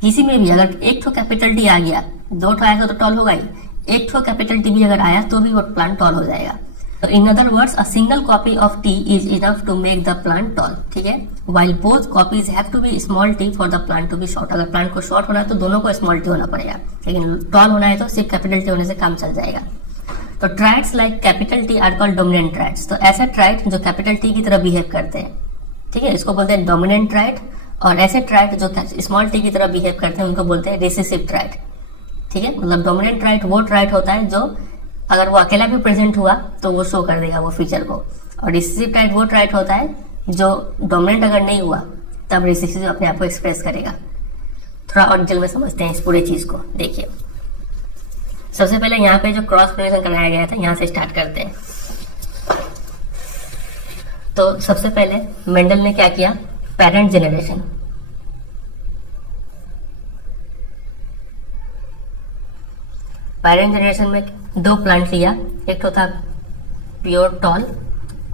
किसी में भी अगर एक ठो कैपिटल टी आ गया, 2 ठो आएगा तो टॉल होगा ही, एक ठो कैपिटल टी भी अगर आया तो भी वो प्लांट टॉल हो जाएगा। तो in other words a single copy of T is enough to make the plant tall. ठीक है, while both copies have to be small T for the plant to be short. अगर प्लांट को शॉर्ट होना है तो दोनों को स्मॉल टी होना पड़ेगा, लेकिन टॉल होना है तो सिर्फ कैपिटल टी होने से काम चल जाएगा। तो traits like capital T are called dominant traits. तो ऐसे ट्राइट जो कैपिटल टी की तरह बिहेव करते हैं, ठीक है, इसको बोलते हैं डोमिनेंट ट्राइट। और ऐसे ट्राइट जो स्मॉल टी की तरह बिहेव करते हैं उनको बोलते हैं रिसेसिव ट्राइट। ठीक है, मतलब डोमिनेंट ट्राइट वो ट्राइट होता है जो अगर वो अकेला भी प्रेजेंट हुआ तो वो शो कर देगा वो फीचर को, और रिसेसिव ट्राइट वो ट्राइट होता है जो डोमिनेंट अगर नहीं हुआ तब रिसेसिव अपने आप को एक्सप्रेस करेगा। थोड़ा और डिटेल में समझते हैं इस पूरे चीज को। देखिए, सबसे पहले यहाँ पे जो क्रॉस पोलिनेशन कराया गया था यहाँ से स्टार्ट करते हैं। तो सबसे पहले मेंडल ने क्या किया, पेरेंट जनरेशन। पैरेंट जनरेशन में दो प्लांट लिया, एक तो था प्योर टॉल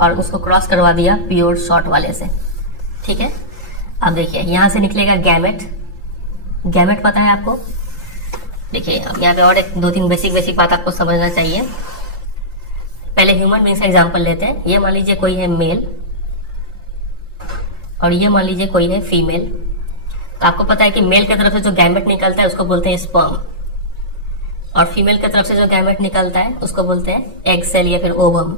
और उसको क्रॉस करवा दिया प्योर शॉर्ट वाले से, ठीक है। अब देखिए यहाँ से निकलेगा गैमेट। गैमेट पता है आपको? देखिए अब यहाँ पे और एक दो तीन बेसिक बात आपको समझना चाहिए। पहले ह्यूमन बीइंग्स का एग्जांपल लेते हैं। ये मान लीजिए कोई है मेल और ये मान लीजिए कोई है फीमेल। तो आपको पता है कि मेल की तरफ से जो गैमेट निकलता है उसको बोलते हैं स्पर्म, और फीमेल की तरफ से जो गैमेट निकलता है उसको बोलते हैं एग सेल या फिर ओवम,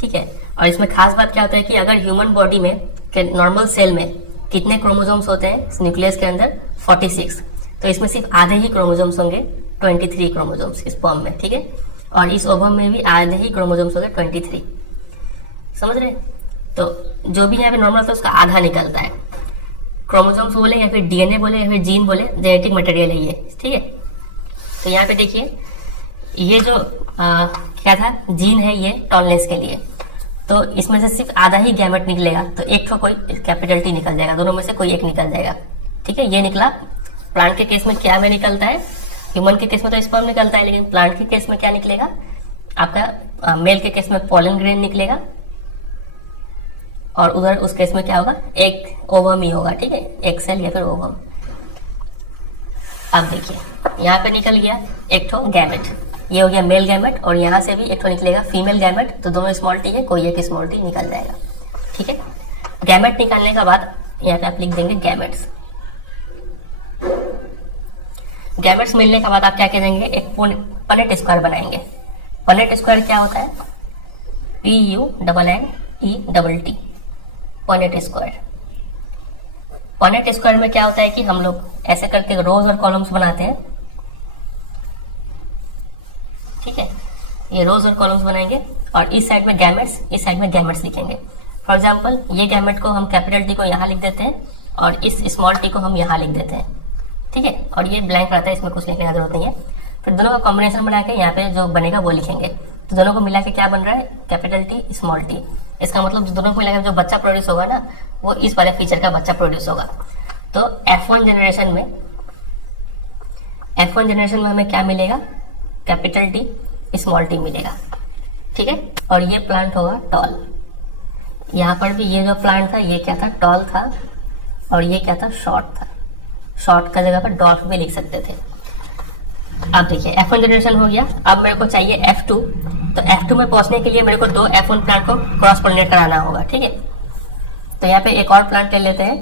ठीक है। और इसमें खास बात क्या होता है कि अगर ह्यूमन बॉडी में नॉर्मल सेल में कितने क्रोमोसोम्स होते हैं न्यूक्लियस के अंदर? 46। तो इसमें सिर्फ आधे ही क्रोमोसोम्स होंगे, 23 क्रोमोसोम्स स्पर्म में, ठीक है। और इस ओवम में भी आधे ही क्रोमोसोम्स होंगे, 23। समझ रहे? तो जो भी यहाँ पे नॉर्मल था उसका आधा निकलता है। क्रोमोसोम्स बोले या फिर डीएनए बोले या फिर जीन बोले, जेनेटिक मटेरियल है ये, ठीक है। तो यहाँ पे देखिए ये जो क्या था, जीन है ये टॉलनेस के लिए, तो इसमें से सिर्फ आधा ही गैमेट निकलेगा, तो एक तो कोई कैपिटल टी निकल जाएगा, दोनों में से कोई एक निकल जाएगा, ठीक है। ये निकला। प्लांट के केस में क्या में निकलता है? ह्यूमन के केस में तो स्पर्म निकलता है, लेकिन प्लांट के केस में क्या निकलेगा? आपका मेल के केस में पॉलन ग्रेन निकलेगा और उधर उस केस में क्या होगा? एक ओवम ही होगा, ठीक है, एक सेल या फिर ओवम। अब देखिए यहाँ पे निकल गया एक तो गैमेट, ये हो गया मेल गैमेट, और यहाँ से भी एक तो निकलेगा फीमेल गैमेट, तो दोनों स्मॉल टी है, कोई एक स्मॉल टी निकल जाएगा, ठीक है। गैमेट निकालने के बाद यहाँ पे आप लिख देंगे गैमेट्स। गैमेट्स मिलने के बाद आप क्या करेंगे? एक पनेट स्क्वायर बनाएंगे। पनेट स्क्वायर क्या होता है? PUNNET, Punnett square. Punnett square में क्या होता है कि हम लोग ऐसे करके रोज और कॉलम्स बनाते हैं, ठीक है। ये रोज और कॉलम्स बनाएंगे और इस साइड में गैमेट्स, इस साइड में गैमेट्स लिखेंगे। फॉर एग्जांपल ये गैमेट को हम कैपिटल टी को यहाँ लिख देते हैं और इस स्मॉल टी को हम यहाँ लिख देते हैं, ठीक है। और ये ब्लैंक रहता है, इसमें कुछ लिखने की जरूरत नहीं है। फिर दोनों का कॉम्बिनेशन बना के यहाँ पे जो बनेगा वो लिखेंगे। तो दोनों को मिला के क्या बन रहा है? Capital T small T. इसका मतलब दोनों को मिला के जो बच्चा प्रोड्यूस होगा ना, वो इस वाले फीचर का बच्चा प्रोड्यूस होगा। तो F1 जनरेशन में हमें क्या मिलेगा? कैपिटल टी स्मॉल टी मिलेगा, ठीक है। और ये प्लांट होगा टॉल। यहाँ पर भी ये जो प्लांट था ये क्या था? टॉल था, और ये क्या था? शॉर्ट था। शॉर्ट का जगह पर डॉर्फ भी लिख सकते थे। अब देखिए F1 जनरेशन हो गया। अब मेरे को चाहिए F2। तो F2 में पहुंचने के लिए मेरे को दो F1 प्लांट को क्रॉस पोलिनेट कराना होगा, ठीक है। तो यहाँ पे एक और प्लांट ले लेते हैं,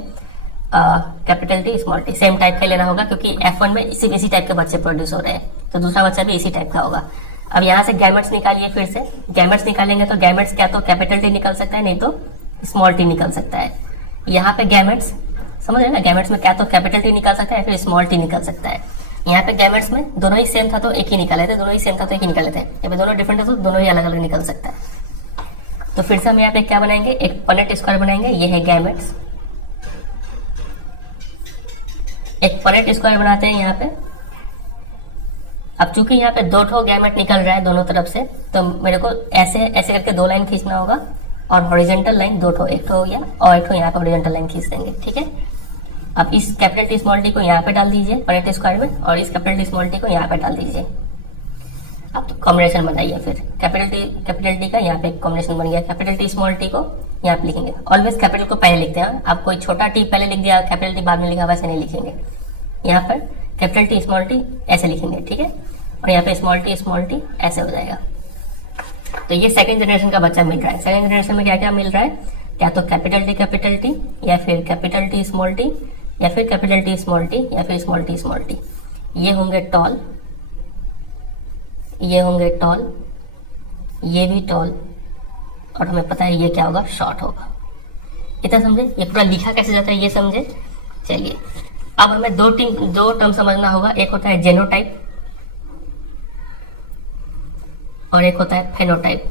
capital T small T, same type का लेना होगा क्योंकि F1 में इसी टाइप के बच्चे प्रोड्यूस हो रहे हैं, तो दूसरा बच्चा भी इसी टाइप का होगा। अब यहाँ से गैमेट्स निकालिए। फिर से गैमेट्स निकालेंगे तो गैमेट्स क्या तो कैपिटल टी निकल सकता है, नहीं तो स्मॉल टी निकल सकता है। यहाँ पे गैमेट्स समझ रहे ना, गैमेट्स में क्या तो कैपिटल टी निकल सकता है फिर स्मॉल टी निकल सकता है। यहाँ पे गैमेट्स में दोनों ही सेम था तो एक ही निकाले थे, दोनों ही सेम था तो एक ही निकाले थे। यहाँ पे दोनों डिफरेंट है तो दोनों ही अलग अलग निकल सकता है। तो फिर से हम यहाँ पे क्या बनाएंगे? एक पनेट स्क्वायर बनाएंगे। ये है गैमेट्स। एक पनेट स्क्वायर बनाते हैं यहाँ पे। अब चूंकि यहाँ पे दो ठो गैमेट निकल रहा है दोनों तरफ से, तो मेरे को ऐसे ऐसे करके दो लाइन खींचना होगा और हॉरिजॉन्टल लाइन दो ठो, एक ठो हो गया और एक ठो यहाँ पे हॉरिजॉन्टल लाइन खींच देंगे, ठीक है। अब इस कैपिटल टी स्मॉल टी को यहाँ पे डाल दीजिए पनेट स्क्वायर में, और इस कैपिटल टी स्मॉल टी को यहाँ पे डाल दीजिए। अब तो कॉम्बिनेशन बनाइए। फिर कैपिटल टी का यहाँ पे कॉम्बिनेशन बन गया। कैपिटल टी स्मॉल टी को यहाँ पे लिखेंगे। ऑलवेज कैपिटल को पहले लिखते हैं। आप कोई छोटा टी पहले लिख दिया, कैपिटल टी बाद में लिखा, वैसे नहीं लिखेंगे। यहाँ पर कैपिटल टी स्मॉल टी ऐसे लिखेंगे, ठीक है। और यहाँ पे स्मॉल टी ऐसे हो जाएगा। तो ये सेकंड जनरेशन का बच्चा मिल रहा है। सेकंड जनरेशन में क्या क्या मिल रहा है? क्या तो कैपिटल टी या फिर कैपिटल टी स्मॉल टी या फिर कैपिटल टी स्मॉल टी या फिर स्मॉल टी। ये होंगे टॉल, ये होंगे टॉल, ये भी टॉल, और हमें पता है ये क्या होगा? शॉर्ट होगा। इतना समझे? ये पूरा लिखा कैसे जाता है ये समझे? चलिए अब हमें दो टर्म समझना होगा। एक होता है जेनोटाइप और एक होता है फेनोटाइप।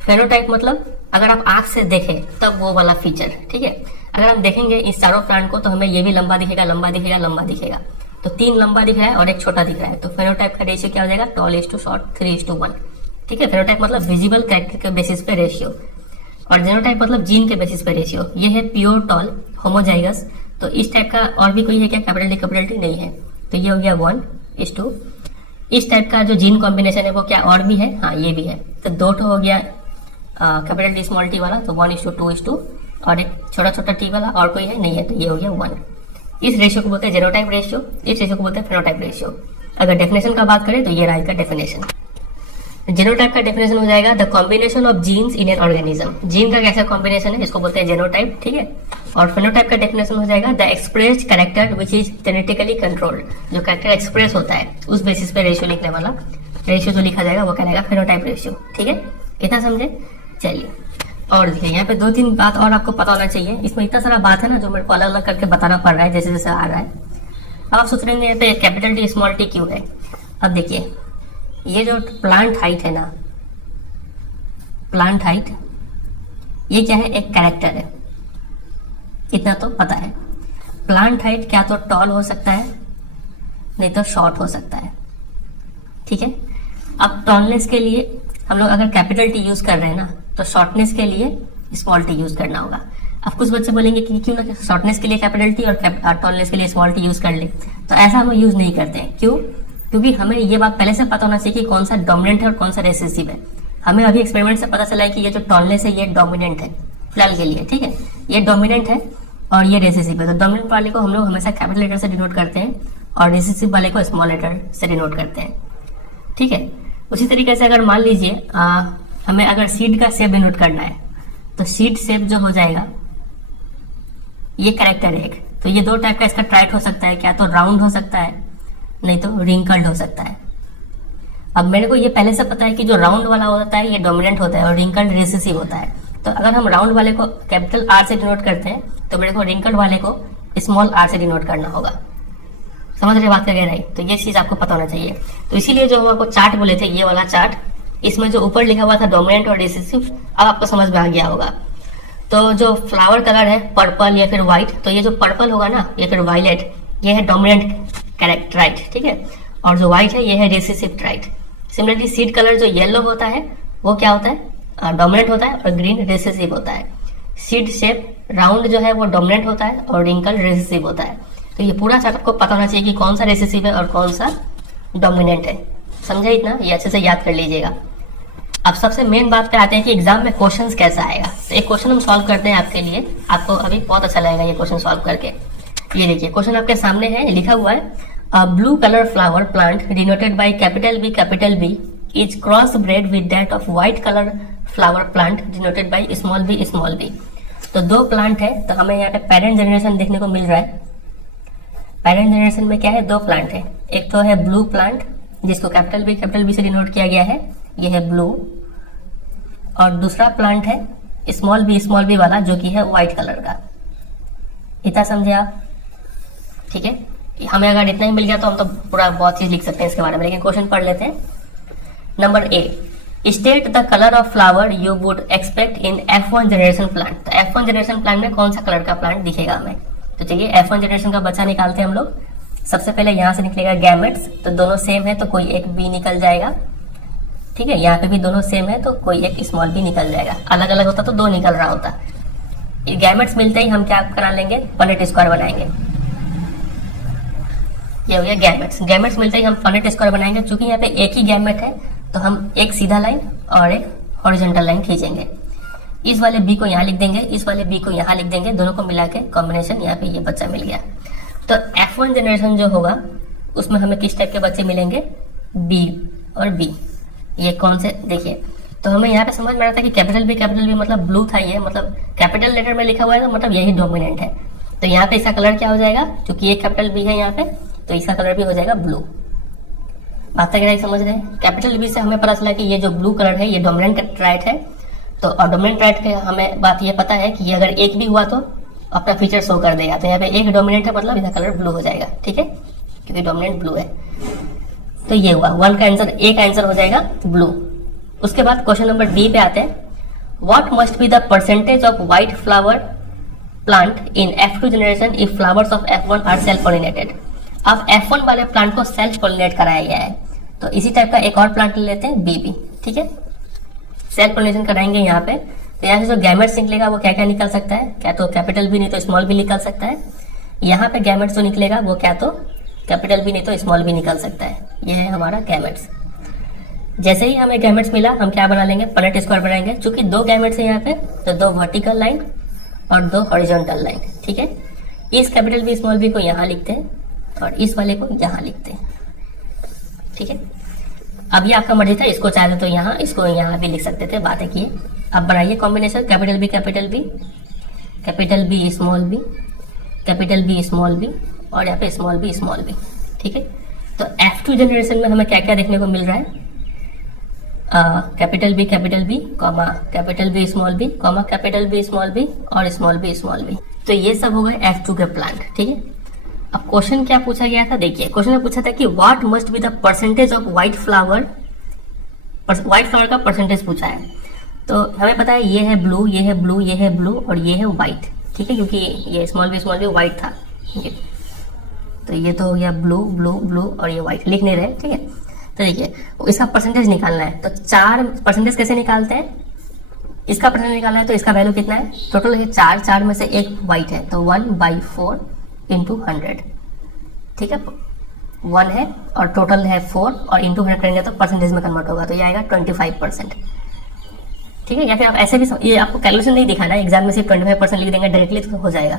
फेनोटाइप मतलब अगर आप आंख से देखें तब वो वाला फीचर, ठीक है। अगर हम देखेंगे इस चारों प्लांट को तो हमें ये भी लंबा दिखेगा, लंबा दिखेगा, लंबा दिखेगा। तो 3 लंबा दिख रहा है और एक छोटा दिख रहा है, तो फेनोटाइप का रेशियो क्या हो जाएगा? टॉल इज टू शॉर्ट 3:1, ठीक है। फेनोटाइप मतलब विजिबल कैरेक्टर के बेसिस पे रेशियो, और जेनोटाइप मतलब जीन के बेसिस पे रेशियो। ये है प्योर टॉल होमोजाइगस। तो इस टाइप का और भी कोई है क्या? कैपिटल टी नहीं है। तो ये हो गया 1:2। इस टाइप का जो जीन कॉम्बिनेशन है वो क्या और भी है? हाँ, ये भी है। तो 2 हो गया कैपिटल टी स्मॉल टी वाला, तो 1:2:2, और एक छोटा छोटा टी वाला और कोई है नहीं है, तो ये हो गया 1। इस रेशियो को बोलते हैं जेनोटाइप रेशियो, इस रेशियो को बोलते हैं फेनोटाइप रेशियो। अगर डेफिनेशन का बात करें तो ये रहा इसका डेफिनेशन। जेनोटाइप का डेफिनेशन हो जाएगा the combination of genes in an organism. Gene का कैसा कॉम्बिनेशन है, इसको बोलते हैं जेनोटाइप, ठीक है। और फेनोटाइप का डेफिनेशन हो जाएगा the expressed character which is genetically controlled. जो कैरेक्टर एक्सप्रेस होता है उस बेसिस पे रेशियो लिखने वाला, रेशियो जो लिखा जाएगा वो कहलाएगा फेनोटाइप रेशियो, ठीक है। इतना समझे? चलिए और देखिए यहाँ पे 2-3 बात और आपको पता होना चाहिए। इसमें इतना सारा बात है ना जो मेरे को अलग अलग करके बताना पड़ रहा है जैसे जैसे आ रहा है। अब आप सोच रहे हैं यहाँ पे कैपिटल टी स्मॉल टी क्यों है। अब देखिए ये जो प्लांट हाइट है ना, प्लांट हाइट ये क्या है? एक कैरेक्टर है, इतना तो पता है। प्लांट हाइट क्या तो टॉल हो सकता है, नहीं तो शॉर्ट हो सकता है, ठीक है। अब टॉलनेस के लिए हम लोग अगर कैपिटल टी यूज कर रहे हैं ना, तो शॉर्टनेस के लिए स्मॉल टी यूज करना होगा। अब कुछ बच्चे बोलेंगे कि क्यों ना शॉर्टनेस के लिए कैपिटल टी और टॉलनेस के लिए स्मॉल टी यूज कर ले, तो ऐसा हम यूज नहीं करते हैं। क्यों? क्योंकि हमें ये बात पहले से पता होना चाहिए कि कौन सा डोमिनेंट है और कौन सा रेसेसिव है। हमें अभी एक्सपेरिमेंट से पता चला है कि ये जो टॉलनेस है ये डोमिनेंट है फिलहाल के लिए, ठीक है। ये डोमिनेंट है और ये रेसेसिव है। तो डोमिनेंट वाले को हम लोग हमेशा कैपिटल लेटर से डिनोट करते हैं और रेसेसिव वाले को स्मॉल लेटर से डिनोट करते हैं, ठीक है। उसी तरीके से अगर मान लीजिए हमें अगर सीड का शेप डिनोट करना है, तो सीड शेप जो हो जाएगा ये कैरेक्टर है एक, तो ये 2 टाइप का इसका ट्राइट हो सकता है, क्या तो राउंड हो सकता है, नहीं तो रिंकल्ड हो सकता है। अब मेरे को ये पहले से पता है कि जो राउंड वाला होता है ये डोमिनेंट होता है और रिंकल्ड रेसेसिव होता है। तो अगर हम राउंड वाले को कैपिटल आर से डिनोट करते हैं तो मेरे को रिंकल्ड वाले को स्मॉल आर से डिनोट करना होगा। समझ रहे बात कर रही? तो ये चीज आपको पता होना चाहिए। तो इसीलिए जो हम आपको चार्ट बोले थे, ये वाला चार्ट, इसमें जो ऊपर लिखा हुआ था डोमिनेंट और रेसेसिव, अब आपको समझ में आ गया होगा। तो जो फ्लावर कलर है पर्पल या फिर व्हाइट, तो ये जो पर्पल होगा ना या फिर वायलेट, ये है डोमिनेंट कैरेक्टर ट्राइट, ठीक है। और जो व्हाइट है ये है रेसेसिव ट्राइट। सिमिलरली सीड कलर जो येलो होता है वो क्या होता है? डोमिनेंट होता है और ग्रीन रेसेसिव होता है। सीड शेप राउंड जो है वो डोमिनेंट होता है और रिंकल रेसेसिव होता है। तो ये पूरा चार्ट आपको पता होना चाहिए कि कौन सा रेसेसिव है और कौन सा डोमिनेंट है। समझे इतना? ये अच्छे से याद कर लीजिएगा। अब सबसे मेन बात पे आते हैं कि एग्जाम में क्वेश्चंस कैसा आएगा। तो एक क्वेश्चन हम सॉल्व करते हैं आपके लिए, आपको अभी बहुत अच्छा लगेगा ये क्वेश्चन सॉल्व करके। ये देखिए क्वेश्चन आपके सामने है, लिखा हुआ है a blue colour flower plant denoted by capital B is cross bred with that of white colour flower plant denoted by small B. तो 2 प्लांट है, तो हमें यहाँ पे पेरेंट जनरेशन देखने को मिल रहा है। पेरेंट जनरेशन में क्या है? 2 प्लांट है। एक तो है ब्लू प्लांट जिसको कैपिटल बी से डिनोट किया गया है, ये है ब्लू। और दूसरा प्लांट है स्मॉल बी वाला जो कि है व्हाइट कलर का। इतना समझे आप? ठीक है। हमें अगर इतना ही मिल गया तो हम तो पूरा बहुत चीज लिख सकते हैं इसके बारे में, लेकिन क्वेश्चन पढ़ लेते हैं। Number A, state the colour of flower you would expect in F1 generation plant. तो F1 जनरेशन प्लांट में कौन सा कलर का प्लांट दिखेगा हमें? तो चलिए F1 जनरेशन का बच्चा निकालते हैं हम लोग। सबसे पहले यहाँ से निकलेगा गैमेट्स, तो दोनों सेम है तो कोई एक बी निकल जाएगा, ठीक है। यहाँ पे भी दोनों सेम है तो कोई एक स्मॉल बी निकल जाएगा। अलग अलग होता तो 2 निकल रहा होता। गैमेट्स मिलते ही हम क्या बना लेंगे? पनेट स्क्वायर बनाएंगे। ये हो गया गैमेट्स। गैमेट्स मिलते ही हम पनेट स्क्वायर बनाएंगे। चूंकि यहाँ पे एक ही गैमेट है तो हम एक सीधा लाइन और एक हॉरिजॉन्टल लाइन खींचेंगे। इस वाले बी को यहाँ लिख देंगे, इस वाले बी को यहाँ लिख देंगे, दोनों को मिला के कॉम्बिनेशन यहाँ पे ये बच्चा मिल गया। तो F1 जनरेशन जो होगा उसमें हमें किस टाइप के बच्चे मिलेंगे? बी और बी। ये कौन से? देखिए तो हमें यहाँ पे समझ में आ रहा था कि कैपिटल बी मतलब ब्लू था, ये मतलब कैपिटल लेटर में लिखा हुआ है तो मतलब यही डोमिनेंट है। तो यहाँ पे इसका कलर क्या हो जाएगा? क्योंकि ये कैपिटल बी है यहाँ पे तो इसका कलर भी हो जाएगा ब्लू। बात तक समझ रहे हैं? कैपिटल बी से हमें पता चला कि ये जो ब्लू कलर है ये डोमिनेंट ट्राइट है। तो और डोमिनेंट ट्राइट के हमें बात ये पता है कि ये अगर एक भी हुआ तो अपना फीचर शो कर देगा। तो यहाँ पे एक डोमिनेंट है मतलब इसका कलर ब्लू हो जाएगा, ठीक है, क्योंकि डोमिनेंट ब्लू है। तो ये हुआ 1 का आंसर, ए का आंसर हो जाएगा ब्लू। उसके बाद क्वेश्चन नंबर डी पे आते हैं। What must be the percentage of white flower plant in F2 generation if flowers of F1 are self pollinated. अब F1 वाले प्लांट को सेल्फ पॉलिनेट कराया गया है, तो इसी टाइप का एक और प्लांट ले लेते हैं बी, ठीक है। सेल्फ पॉलिनेशन कराएंगे यहाँ पे, तो यहाँ से जो गैमेट्स निकलेगा वो क्या क्या निकल सकता है? क्या तो कैपिटल बी नहीं तो स्मॉल बी निकल सकता है। यहाँ पे गैमेट्स जो निकलेगा वो क्या तो कैपिटल बी नहीं तो स्मॉल बी निकल सकता है। ये है हमारा गैमेट्स। जैसे ही हमें गैमेट्स मिला हम क्या बना लेंगे, पनेट स्क्वायर बनाएंगे। चूंकि दो गैमेट्स है यहाँ पे तो दो वर्टिकल लाइन और दो हॉरिजॉन्टल लाइन, ठीक है। इस कैपिटल बी स्मॉल बी को यहाँ लिखते हैं और इस वाले को यहाँ लिखते हैं, ठीक है। अब ये आपका मर्जी था, इसको चाहे तो यहाँ, इसको यहाँ भी लिख सकते थे, बात है कि अब बनाइए combination capital B capital B, capital B small B, capital B small B और यहाँ पे स्मॉल बी, ठीक है। तो F2 जनरेशन में हमें क्या क्या देखने को मिल रहा है, capital B comma capital B small B comma capital B small B और स्मॉल बी। तो ये सब हो गए F2 के प्लांट, ठीक है। अब क्वेश्चन क्या पूछा गया था, देखिए क्वेश्चन में पूछा था कि what must be the percentage of white flower का परसेंटेज पूछा है। तो हमें पता है ये है ब्लू, ये है ब्लू, ये है ब्लू और ये है व्हाइट, ठीक है, क्योंकि ये स्मॉल बी व्हाइट था, ठीक है। तो ये तो हो गया ब्लू ब्लू ब्लू और ये व्हाइट, लिख नहीं रहे, ठीक है। तो देखिए इसका परसेंटेज निकालना है, तो 4 परसेंटेज कैसे निकालते हैं, इसका परसेंटेज निकालना है तो इसका वैल्यू कितना है, टोटल है 4 में से एक व्हाइट है तो 1/4 इंटू 100, ठीक है। 1 है और टोटल है 4 और इंटू 100 करेंगे तो परसेंटेज में कन्वर्ट होगा, तो ये आएगा 25%, ठीक है। या फिर आप ऐसे भी, ये आपको कैलकुलेशन नहीं दिखाना है, एग्जाम में सिर्फ 25% लिख देंगे डायरेक्टली तो हो जाएगा।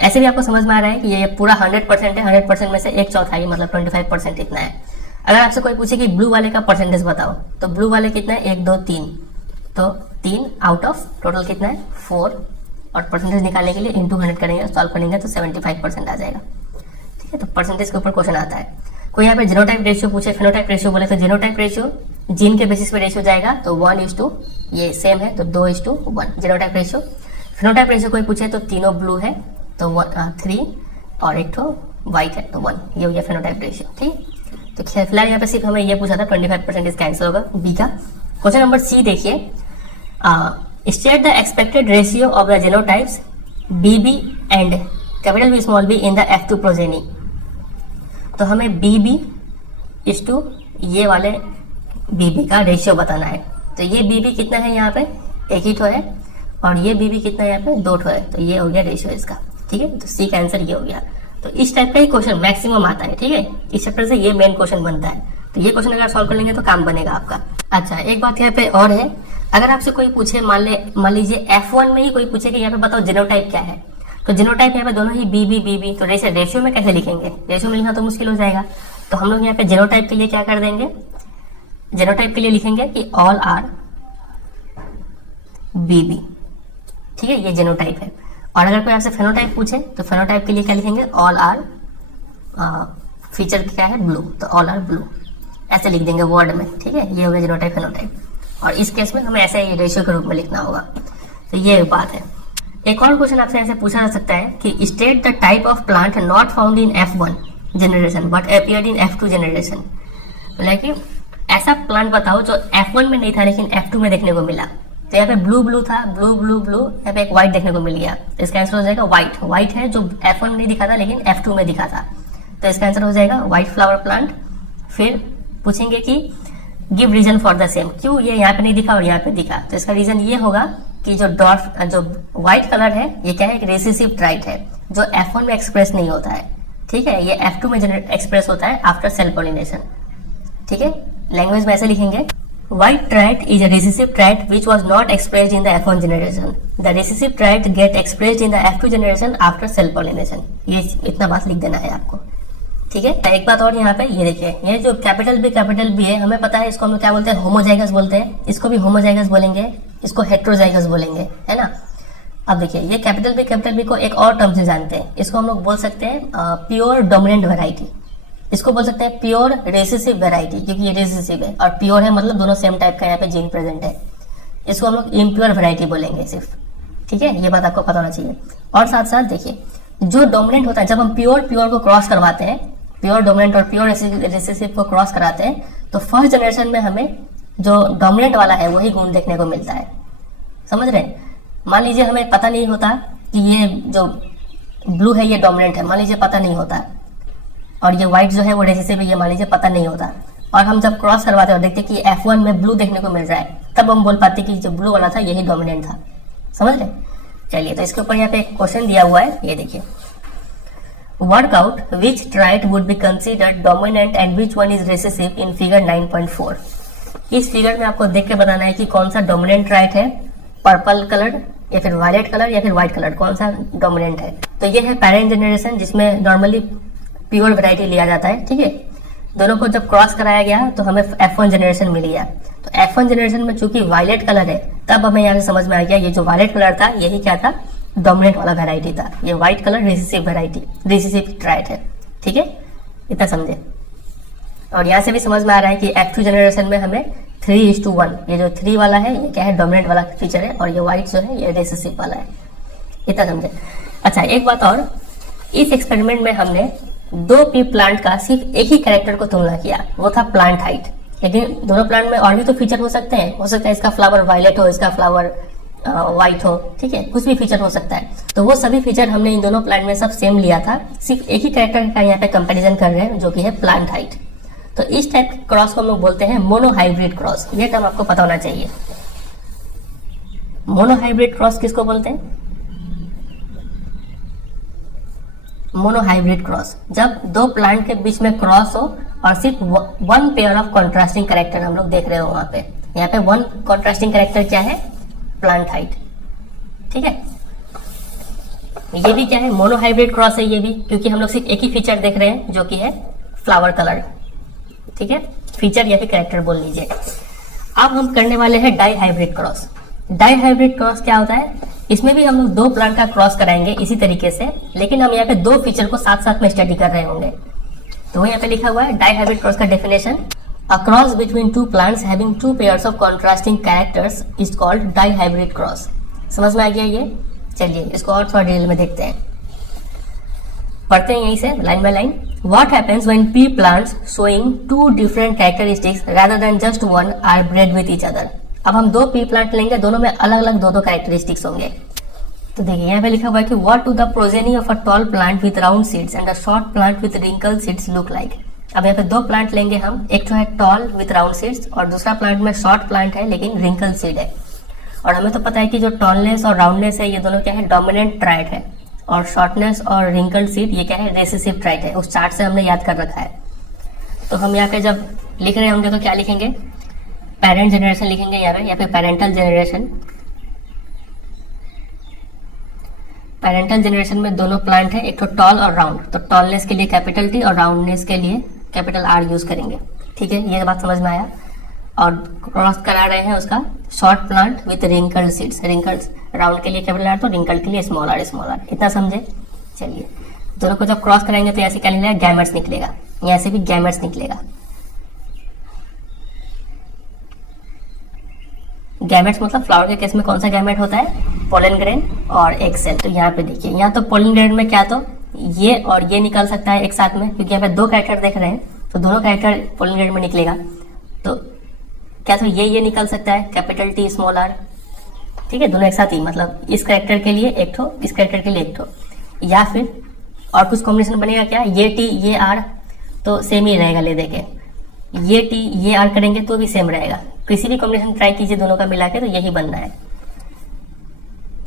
ऐसे भी आपको समझ में आ रहा है कि ये पूरा 100% है, 100% में से एक चौथाई मतलब 25% इतना है। अगर आपसे कोई पूछे कि ब्लू वाले का परसेंटेज बताओ तो ब्लू वाले कितना है, 1 2 3, तो 3 आउट ऑफ टोटल कितना है 4 और परसेंटेज निकालने के लिए इंटू 100 करेंगे, सॉल्व करेंगे तो 75% आ जाएगा, ठीक है। तो परसेंटेज के ऊपर क्वेश्चन आता है। कोई यहाँ पे जीनोटाइप रेशियो पूछे, फिनोटाइप रेशियो बोले तो जीनोटाइप रेशियो जीन के बेसिस पे रेशियो जाएगा तो 1:, ये सेम है तो 2:1 जीनोटाइप रेशियो। फिनोटाइप रेशियो कोई पूछे तो तीनों ब्लू है तो 3 और एक तो व्हाइट है तो 1, ये हो गया फिनोटाइप रेशियो, ठीक। तो फिलहाल यहाँ पे सिर्फ हमें ये पूछा था 25% इसका आंसर होगा बी का। क्वेश्चन नंबर सी देखिए, state the expected ratio of the genotypes BB and capital B small B in the F2 progeny. तो हमें बीबी इस टू ये वाले बीबी का रेशियो बताना है। तो ये बीबी कितना है, यहाँ पे एक ही ठो है और ये बीबी कितना है, यहाँ पे 2 ठो है, तो ये हो गया रेशियो इसका, ठीक है। तो सी का आंसर ये हो गया। तो इस टाइप का ही क्वेश्चन मैक्सिमम आता है, ठीक है। इस चैप्टर से ये मेन क्वेश्चन बनता है, तो ये क्वेश्चन अगर सॉल्व कर लेंगे तो काम बनेगा आपका। अच्छा, एक बात यहाँ पे और है, अगर आपसे कोई पूछे, मान लीजिए F1 में ही कोई पूछे कि यहाँ पे बताओ जीनोटाइप क्या है, तो जीनोटाइप यहाँ पे दोनों ही बीबी, तो रेशियो में कैसे लिखेंगे, रेशियो में लिखना तो मुश्किल हो जाएगा। तो हम लोग यहाँ पे जीनोटाइप के लिए क्या कर देंगे, जीनोटाइप के लिए लिखेंगे कि ऑल आर बीबी, ठीक है, ये जीनोटाइप है। और अगर कोई आपसे फेनोटाइप पूछे तो फेनोटाइप के लिए क्या लिखेंगे, ऑल आर फीचर क्या है ब्लू, तो ऑल आर ब्लू ऐसे लिख देंगे वर्ड में, ठीक है। ये हो गया जीनोटाइप फेनोटाइप, और इस केस में हमें ऐसे ही रेशियो के रूप में लिखना होगा। तो ये बात है। एक और क्वेश्चन आपसे ऐसे पूछा जा सकता है कि state the type of plant not found in F1 generation but appeared in F2 generation. Like ऐसा प्लांट बताओ जो F1 में नहीं था लेकिन F2 में देखने को मिला। तो यहाँ पे ब्लू था, ब्लू, यहाँ पे एक व्हाइट देखने को मिल गया, तो इसका आंसर हो जाएगा व्हाइट है जो F1 में नहीं दिखा था लेकिन F2 में दिखा था, तो इसका आंसर हो जाएगा व्हाइट फ्लावर प्लांट। फिर पूछेंगे कि give reason for the same, क्यों ये यहाँ पे नहीं दिखा और यहाँ पे दिखा, तो इसका रीजन ये होगा कि जो व्हाइट कलर है ये क्या है, एक रेसेसिव ट्राइट है जो F1 में एक्सप्रेस नहीं होता है, ठीक है। ये F2 में एक्सप्रेस होता है आफ्टर सेल पॉलिनेशन, ठीक है। लैंग्वेज में ऐसे लिखेंगे, white trait is a recessive trait which was not expressed in the F1 generation. The recessive trait get expressed in the F2 generation after cell pollination. ये इतना बात लिख देना है आपको, ठीक है। एक बात और यहाँ पे ये देखिए, ये जो कैपिटल बी है, हमें पता है इसको हम क्या बोलते हैं, होमोजाइगस बोलते हैं, इसको भी होमोजाइगस बोलेंगे, इसको हेट्रोजाइगस बोलेंगे, है ना। अब देखिए ये कैपिटल बी को एक और टर्म से जानते हैं, इसको हम लोग बोल सकते हैं प्योर डोमिनेंट वेराइटी, इसको बोल सकते हैं प्योर रेसेसिव वेराइटी, क्योंकि ये रेसेसिव है और प्योर है मतलब दोनों सेम टाइप का यहाँ पे जीन प्रेजेंट है। इसको हम लोग इम्प्योर वेराइटी बोलेंगे सिर्फ, ठीक है। ये बात आपको पता होना चाहिए। और साथ साथ देखिए जो डोमिनेंट होता है, जब हम प्योर को क्रॉस करवाते हैं, प्योर डोमिनेंट और प्योर रेसेसिव को क्रॉस कराते हैं, तो फर्स्ट जनरेशन में हमें जो डोमिनेंट वाला है वही गुण देखने को मिलता है, समझ रहे। मान लीजिए हमें पता नहीं होता कि ये जो ब्लू है ये डोमिनेंट है, मान लीजिए पता नहीं होता, और ये व्हाइट जो है वो रेसेसिव है, ये मान लीजिए पता नहीं होता, और हम जब क्रॉस करवाते हैं और देखते हैं कि F1 में ब्लू देखने को मिल रहा है, तब हम बोल पाते कि जो ब्लू वाला था यही डोमिनेंट था, समझ रहे। चलिए, तो इसके ऊपर यहाँ पे एक क्वेश्चन दिया हुआ है, ये देखिए, work out which trait would be considered dominant and which one is recessive in figure 9.4। इस फिगर में आपको देख के बताना है कि कौन सा डोमिनेंट ट्राइट है, पर्पल कलर या फिर वायलेट कलर या फिर व्हाइट कलर, कौन सा डोमिनेंट है। तो ये है पेरेंट जनरेशन जिसमें नॉर्मली प्योर वैरायटी लिया जाता है, ठीक है। दोनों को जब क्रॉस कराया गया तो हमें F1 जनरेशन मिल गया। तो F1 जनरेशन में चूंकि वायलेट कलर है, तब हमें यहाँ से समझ में आ गया ये जो वायलेट कलर था यही क्या था, डोमिनेंट वाला वैरायटी था। ये white colour recessive variety, recessive trait है, ठीक है, इतना समझे। और यहाँ से भी समझ में आ रहा है कि F2 जनरेशन में हमें 3:1, ये जो 3 वाला है ये क्या है, डोमिनेंट वाला फीचर है, और ये व्हाइट जो है ये रिसेसिव वाला है, इतना समझे। अच्छा, एक बात और, इस एक्सपेरिमेंट में हमने 2 पी प्लांट का सिर्फ एक ही कैरेक्टर को तुलना किया, वो था प्लांट हाइट। लेकिन दोनों प्लांट में और भी तो फीचर हो सकते हैं, हो सकता है इसका फ्लावर वायलेट हो, इसका फ्लावर व्हाइट हो, ठीक है, कुछ भी फीचर हो सकता है। तो वो सभी फीचर हमने इन दोनों प्लांट में सब सेम लिया था, सिर्फ एक ही कैरेक्टर का यहाँ पे कंपेरिजन कर रहे हैं जो कि है प्लांट हाइट। तो इस टाइप के क्रॉस को हम लोग बोलते हैं मोनोहाइब्रिड क्रॉस। ये टर्म आपको पता होना चाहिए। मोनोहाइब्रिड क्रॉस किसको बोलते हैं? मोनोहाइब्रिड क्रॉस जब 2 प्लांट के बीच में क्रॉस हो और सिर्फ 1 पेयर ऑफ कॉन्ट्रास्टिंग कैरेक्टर हम लोग देख रहे हो वहां पे। यहाँ पे 1 कॉन्ट्रास्टिंग कैरेक्टर क्या है? प्लांट हाइट, ठीक है। ये भी क्या है? मोनोहाइब्रिड क्रॉस है ये भी, क्योंकि हम लोग सिर्फ एक ही फीचर देख रहे हैं जो कि है फ्लावर कलर, ठीक है, फीचर या फिर कैरेक्टर बोल लीजिए। अब हम करने वाले हैं dihybrid cross. Dihybrid cross क्या होता है? इसमें भी हम लोग 2 प्लांट का क्रॉस कराएंगे इसी तरीके से, लेकिन हम यहाँ पे 2 फीचर को साथ साथ में स्टडी कर रहे होंगे। तो यहाँ पे लिखा हुआ है डाई हाइब्रिड क्रॉस का definition, a cross between 2 plants having 2 pairs of contrasting characters is called dihybrid cross. समझ में आ गया ये? चलिए इसको और थोड़ा डिटेल में देखते हैं, पढ़ते हैं यहीं से line by line. What happens when P plants showing 2 different characteristics rather than just one are bred with each other? अब हम 2 P प्लांट लेंगे, दोनों में अलग अलग 2 कैरेक्टरिस्टिक्स होंगे। तो देखिए यहाँ पे लिखा हुआ है कि what do the progeny of a tall plant with round seeds and a short plant with wrinkled seeds look like? अब यहाँ पे 2 प्लांट लेंगे हम, एक जो है टॉल विथ राउंड सीड्स और दूसरा प्लांट में शॉर्ट प्लांट है लेकिन रिंकल सीड है। और हमें तो पता है कि जो टॉलनेस और राउंडनेस है ये दोनों क्या है? डोमिनेंट ट्राइट है, और शॉर्टनेस और रिंकल्ड सीड ये क्या है? रेसेसिव ट्राइट है। उस चार्ट से हमने याद कर रखा है। तो हम यहाँ पे जब लिख रहे होंगे तो क्या लिखेंगे? पेरेंट जनरेशन लिखेंगे यहाँ पे पेरेंटल जनरेशन। पेरेंटल जनरेशन में दोनों प्लांट है, एक तो टॉल और राउंड। तो टॉलनेस के लिए कैपिटल T और राउंडनेस के लिए कैपिटल R यूज करेंगे, ठीक है, ये बात समझ में आया। और क्रॉस करा रहे हैं उसका short plant with wrinkled seeds, wrinkled round के लिए कैपिटल R, तो रिंकल्ड के लिए स्मॉल r, इतना समझे। चलिए दोनों को जब क्रॉस कराएंगे तो ऐसे क्या निकलेगा? गैमेट्स निकलेगा, यहाँ से भी गैमेट्स निकलेगा। गैमेट्स मतलब फ्लावर के केस में कौन सा गैमेट होता है? पोलन ग्रेन और एग सेल। तो यहाँ पे देखिए, यहाँ तो पोलन ग्रेन में क्या तो ये और ये निकल सकता है एक साथ में, क्योंकि यहाँ पे 2 कैरेक्टर देख रहे हैं तो दोनों कैरेक्टर पोलन ग्रेन में निकलेगा। तो क्या तो ये निकल सकता है कैपिटल T स्मॉल r, ठीक है, दोनों एक साथ ही, मतलब इस कैरेक्टर के लिए एक ठो, इस कैरेक्टर के लिए एक ठो, या फिर और कुछ कॉम्बिनेशन बनेगा क्या? ये T ये R तो सेम ही रहेगा, ले देके ये T ये R करेंगे तो भी सेम रहेगा। किसी भी कॉम्बिनेशन ट्राई कीजिए दोनों का मिला के, तो यही बनना है,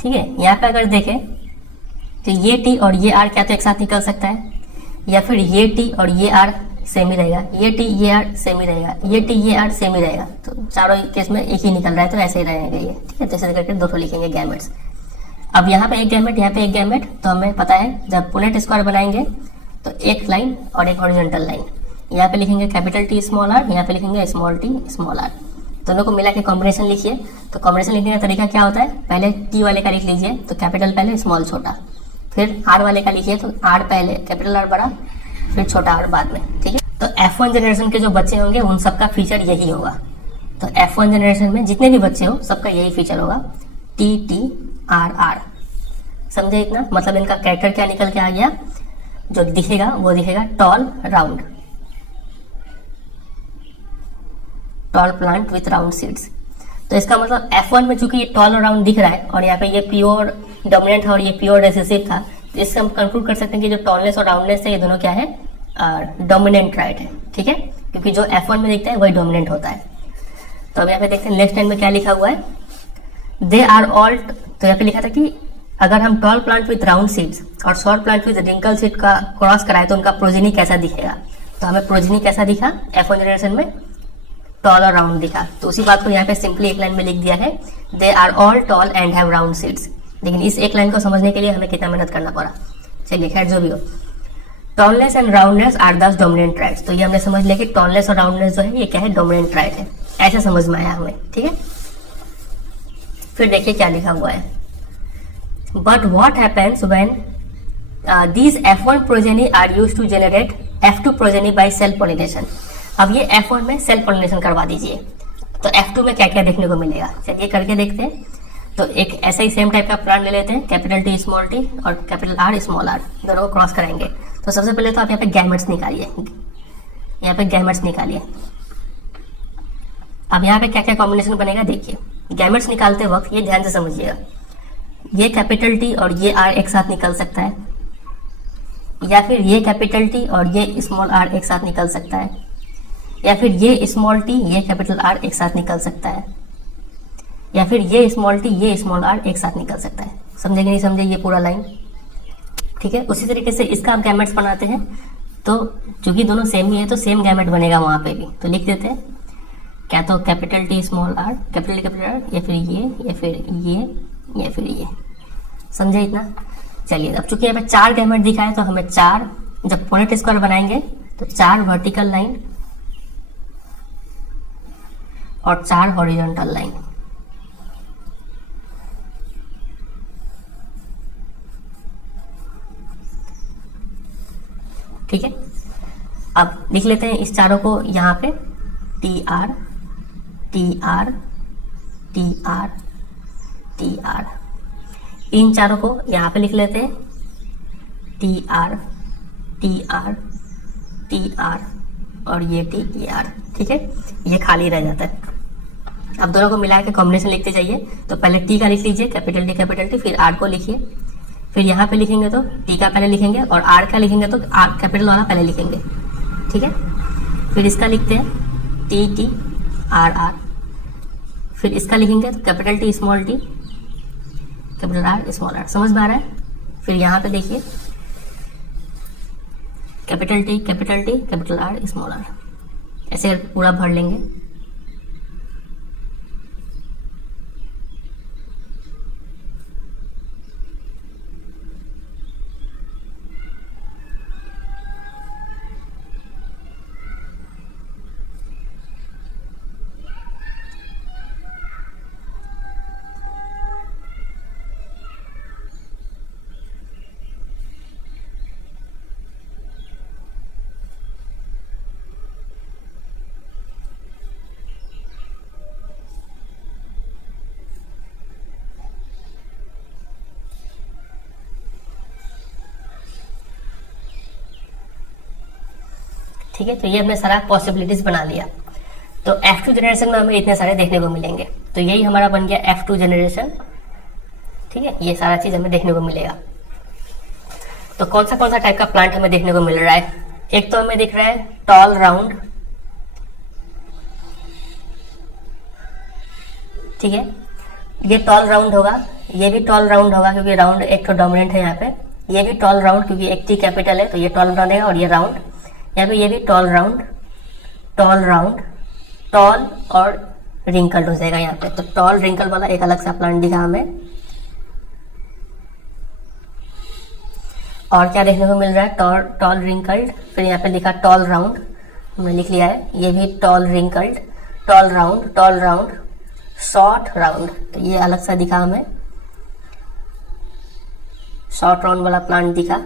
ठीक है। यहाँ पे अगर देखें तो ये T और ये R क्या तो एक साथ निकल सकता है, या फिर ये T और ये R सेम ही रहेगा, ये T ये R सेम ही रहेगा, ये T ये R सेम ही रहेगा। तो चारों केस में एक ही निकल रहा है तो ऐसे ही रहेगा ये, ठीक है। तो ऐसे करके 2 लिखेंगे गैमेट्स। अब यहाँ पे एक गैमेट, यहाँ पे एक गैमेट, तो हमें पता है जब पुनेट स्क्वायर बनाएंगे तो एक लाइन और एक हॉरिजॉन्टल लाइन, यहाँ पे लिखेंगे कैपिटल T स्मॉल r, यहाँ पे लिखेंगे स्मॉल t स्मॉल r। दोनों को मिला के कॉम्बिनेशन लिखिए। तो कॉम्बिनेशन लिखने का तरीका क्या होता है? पहले T वाले का लिख लीजिए तो कैपिटल पहले स्मॉल छोटा, फिर R वाले का लिखिए तो R पहले कैपिटल R बड़ा, फिर छोटा r बाद में, ठीक है। तो F1 जनरेशन के जो बच्चे होंगे उन सबका फीचर यही होगा। तो F1 जनरेशन में जितने भी बच्चे हो सबका यही फीचर होगा, T T R R। समझे इतना? मतलब इनका कैरेक्टर क्या निकल के आ गया? जो दिखेगा वो दिखेगा tall round, tall plant with round seeds. तो इसका मतलब F1 में चूंकि ये टॉल और राउंड दिख रहा है और यहाँ पे ये प्योर डोमिनेंट था और ये प्योर रेसेसिव था, तो इससे हम कंक्लूड कर सकते हैं कि जो टॉलनेस और राउंडनेस है ये दोनों क्या है? डोमिनेंट राइट है, ठीक है, क्योंकि जो F1 में दिखता है वही डोमिनेंट होता है। तो अब यहाँ पे देखते हैं नेक्स्ट लाइन में क्या लिखा हुआ है, दे आर ऑल। तो यहाँ पे लिखा था कि अगर हम tall plant with round seeds और short plant with wrinkle seed का क्रॉस कराए तो उनका प्रोजेनी कैसा दिखेगा। तो हमें प्रोजेनी कैसा दिखा F1 जनरेशन में, टॉल और राउंड दिखा। तो उसी बात को यहाँ पे सिंपली एक लाइन में लिख दिया है, they are all tall and have round seeds. लेकिन इस एक लाइन को समझने के लिए हमें कितना मेहनत करना पड़ा। चलिए खैर जो भी हो, टॉलनेस एंड राउंडनेस आर दस डोमिनेंट ट्राइट्स। तो ये हमने समझ लिया कि टॉलनेस और राउंडनेस जो है ये क्या है, डोमिनेंट ट्राइट है। ऐसे समझ में आया हमें, ठीक है। फिर देखिए क्या लिखा हुआ है, but what happens when these F1 progeny are used to generate F2 progeny by cell pollination। अब ये F1 में सेल पॉलिनेशन करवा दीजिए तो F2 में क्या क्या देखने को मिलेगा, चलिए करके देखते हैं। तो एक ऐसा ही सेम टाइप का प्लांट ले लेते हैं, कैपिटल T स्मॉल t और कैपिटल R स्मॉल r, दोनों को क्रॉस कराएंगे। तो सबसे पहले तो आप यहाँ पे गैमेट्स निकालिए, यहाँ पे गैमेट्स निकालिए। अब यहाँ पे क्या क्या कॉम्बिनेशन बनेगा देखिए। गैमेट्स निकालते वक्त ये ध्यान से समझिएगा, ये कैपिटल T और ये R एक साथ निकल सकता है, या फिर ये कैपिटल T और ये स्मॉल r एक साथ निकल सकता है, या फिर ये स्मॉल t ये कैपिटल R एक साथ निकल सकता है, या फिर ये स्मॉल t ये स्मॉल r एक साथ निकल सकता है। समझे कि नहीं समझे ये पूरा लाइन, ठीक है। उसी तरीके से इसका हम गैमेट्स बनाते हैं, तो चूंकि दोनों सेम ही है तो सेम गैमेट बनेगा वहां पे भी। तो लिख देते हैं क्या, तो capital T small r, capital R, या फिर ये, या फिर ये, या फिर ये। समझे इतना। चलिए अब चूंकि यहाँ पे 4 गैमेट दिखाए तो हमें 4, जब पुनेट स्क्वायर बनाएंगे तो 4 वर्टिकल लाइन और 4 हॉरिजॉन्टल लाइन। ठीक है, अब लिख लेते हैं इस चारों को यहाँ पे TR TR TR TR। इन चारों को यहाँ पे लिख लेते हैं TR TR TR और ये T ये R। ठीक है, ये खाली रह जाता है। अब दोनों को मिला के कॉम्बिनेशन लिखते जाइए। तो पहले T का लिख लीजिए, कैपिटल T, फिर R को लिखिए, फिर यहाँ पे लिखेंगे तो T का पहले लिखेंगे और R का लिखेंगे तो R कैपिटल वाला पहले लिखेंगे। ठीक है, फिर इसका लिखते हैं T T R R, फिर इसका लिखेंगे तो capital T small t capital R small r। समझ में आ रहा है। फिर यहाँ पे देखिए capital T capital R small r, ऐसे पूरा भर लेंगे। ठीक है, तो ये हमने सारा पॉसिबिलिटीज बना लिया। तो F2 जनरेशन में हमें इतने सारे देखने को मिलेंगे। तो यही हमारा बन गया F2 जनरेशन। ठीक है, ये सारा चीज हमें देखने को मिलेगा। तो कौन सा टाइप का प्लांट हमें देखने को मिल रहा है। एक तो हमें दिख रहा है टॉल राउंड। ठीक है, ये टॉल राउंड होगा, ये भी टॉल राउंड होगा क्योंकि राउंड एक तो डोमिनेंट है यहाँ पे। ये भी टॉल राउंड क्योंकि एक T कैपिटल है तो ये टॉल बनेगा, और ये राउंड। यहाँ पे ये भी टॉल राउंड टॉल और रिंकल्ड हो जाएगा यहाँ पे। तो टॉल रिंकल वाला एक अलग सा प्लांट दिखा हमें। और क्या देखने को मिल रहा है, टॉल रिंकल्ड, फिर यहाँ पे लिखा टॉल राउंड, हमने लिख लिया है। ये भी tall wrinkled, tall round short round, तो ये अलग सा दिखा हमें। शॉर्ट राउंड वाला प्लांट दिखा।